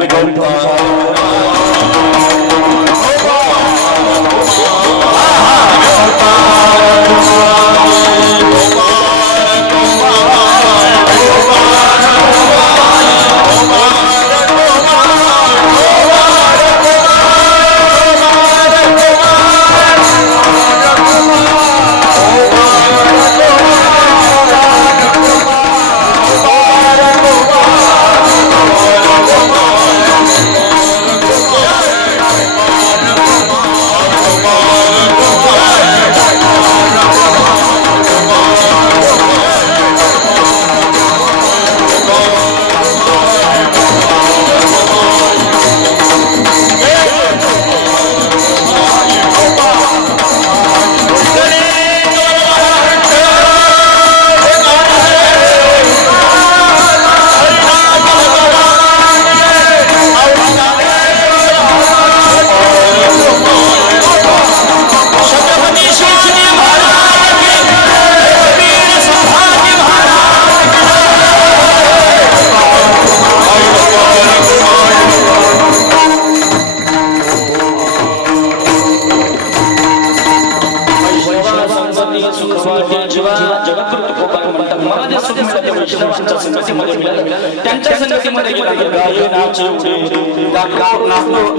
त्यांच्या संगतीमध्ये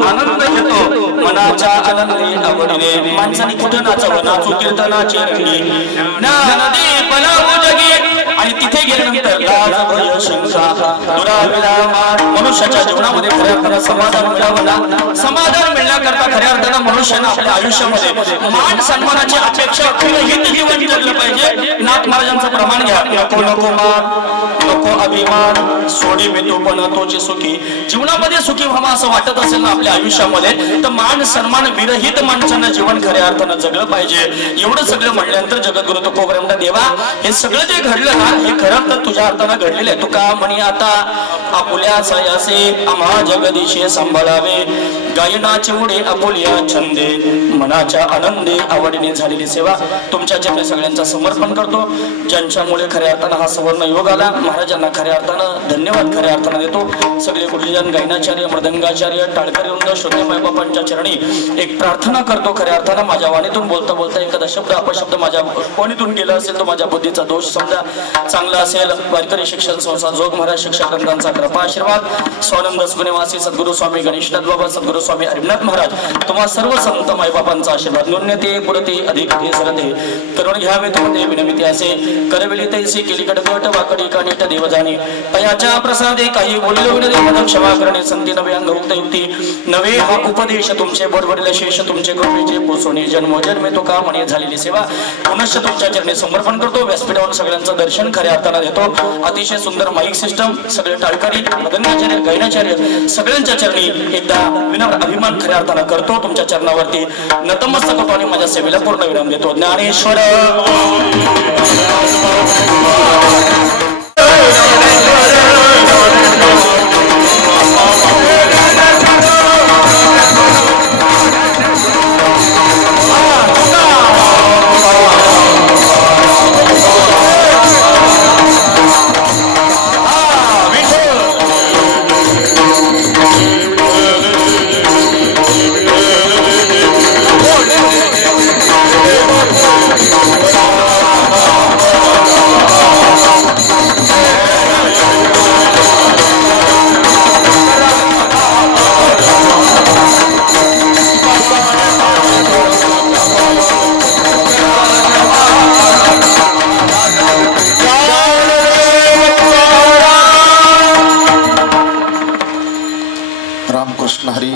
आनंद घेतो मनाच्या आनंदी आवडीने. माणसाने कुठं नाचावं, नाचू कीर्तनाची नदी पलावू जगी. आणि तिथे गेल्यानंतर लाज भय शंका दुराविराम मनुष्याच्या जीवनामध्ये खऱ्या अर्थानं समाधान मिळावं ना. समाधान मिळण्याकरता खऱ्या अर्थानं मनुष्यानं आपल्या आयुष्यामध्ये मान सन्मानाची अपेक्षा हित जीवन जगलं पाहिजे. नाथ महाराजांचं प्रमाण घ्या. नको नको मान नको अभिमान सोडी मी तो पण तोची सुखी. जीवनामध्ये सुखी व्हावं असं वाटत असेल ना आपल्या आयुष्यामध्ये तर मान सन्मान विरहित माणसानं जीवन खऱ्या अर्थानं जगलं पाहिजे. एवढं सगळं म्हणल्यानंतर जगद्गुरु तुकोबऱ्यांना देवा हे सगळं जे घडलं ना हे खरं तर तुझ्या अर्थानं घडलेलं आहे. तुका म्हणी आता आपुल्या सयासे आम्हा जगदीशे सांभाळावे. गायनाचे मुळे आपुल्या छंदे मनाच्या आनंदे आवडीने झालेली सेवा तुमच्या चरणी सगळ्यांचं समर्पण करतो. ज्यांच्यामुळे खऱ्या अर्थानं हा सुवर्ण योग आला महाराजांना खऱ्या अर्थानं धन्यवाद खऱ्या अर्थानं देतो. सगळे गुरुजन गायनाचार्य मृदंगाचार्य टाळकरी वृंद श्रोते मायबापांच्या चरणी एक प्रार्थना करतो. खऱ्या अर्थानं माझ्या वाणीतून बोलता बोलता एखादा शब्द अपशब्द माझ्या वाणीतून गेला असेल तो माझ्या बुद्धीचा दोष समजा. चांगला असेल वारकरी शिक्षण संस्था जोग महाराज शिक्षक ग्रंथांचा कृपा आशीर्वाद. स्वानंद सुगुणवासी सद्गुरु स्वामी गणेशनाथ बाबा सद्गुरु स्वामी हरिनाथ महाराज तुम्हा सर्व संत मायबापांचा आशीर्वाद न्यूनते पुढते अधिक सरते करून घ्यावे तुम्ही विनंती असे. करविली तैसी केली कडकट वाकडी कानिट देव जाणे पयाच्या प्रसादे काही बोललो विनंती क्षमा करणे संती नवे अंग उक्त युक्ती नवे हा उपदेश तुमचे बरोबरील शेष तुमचे कृपेचे पोचवणे जन्मोजन्मे तो का म्हणे झालेली सेवा पुनश्च तुमच्या चरणी समर्पण करतो. व्यासपीठावर सगळ्यांचं दर्शन खऱ्या अर्थानं देतो. अतिशय सुंदर माईक सिस्टम सगळे टाळकरी मदनाचार्य गायनाचार्य सगळ्यांच्या चरणी एकदा विनम्र अभिमान खऱ्या अर्थानं करतो. तुमच्या चरणावरती नतमस्तक होतो आणि माझ्या सेवेला पूर्ण विराम देतो. ज्ञानेश्वर रामकृष्ण हरी.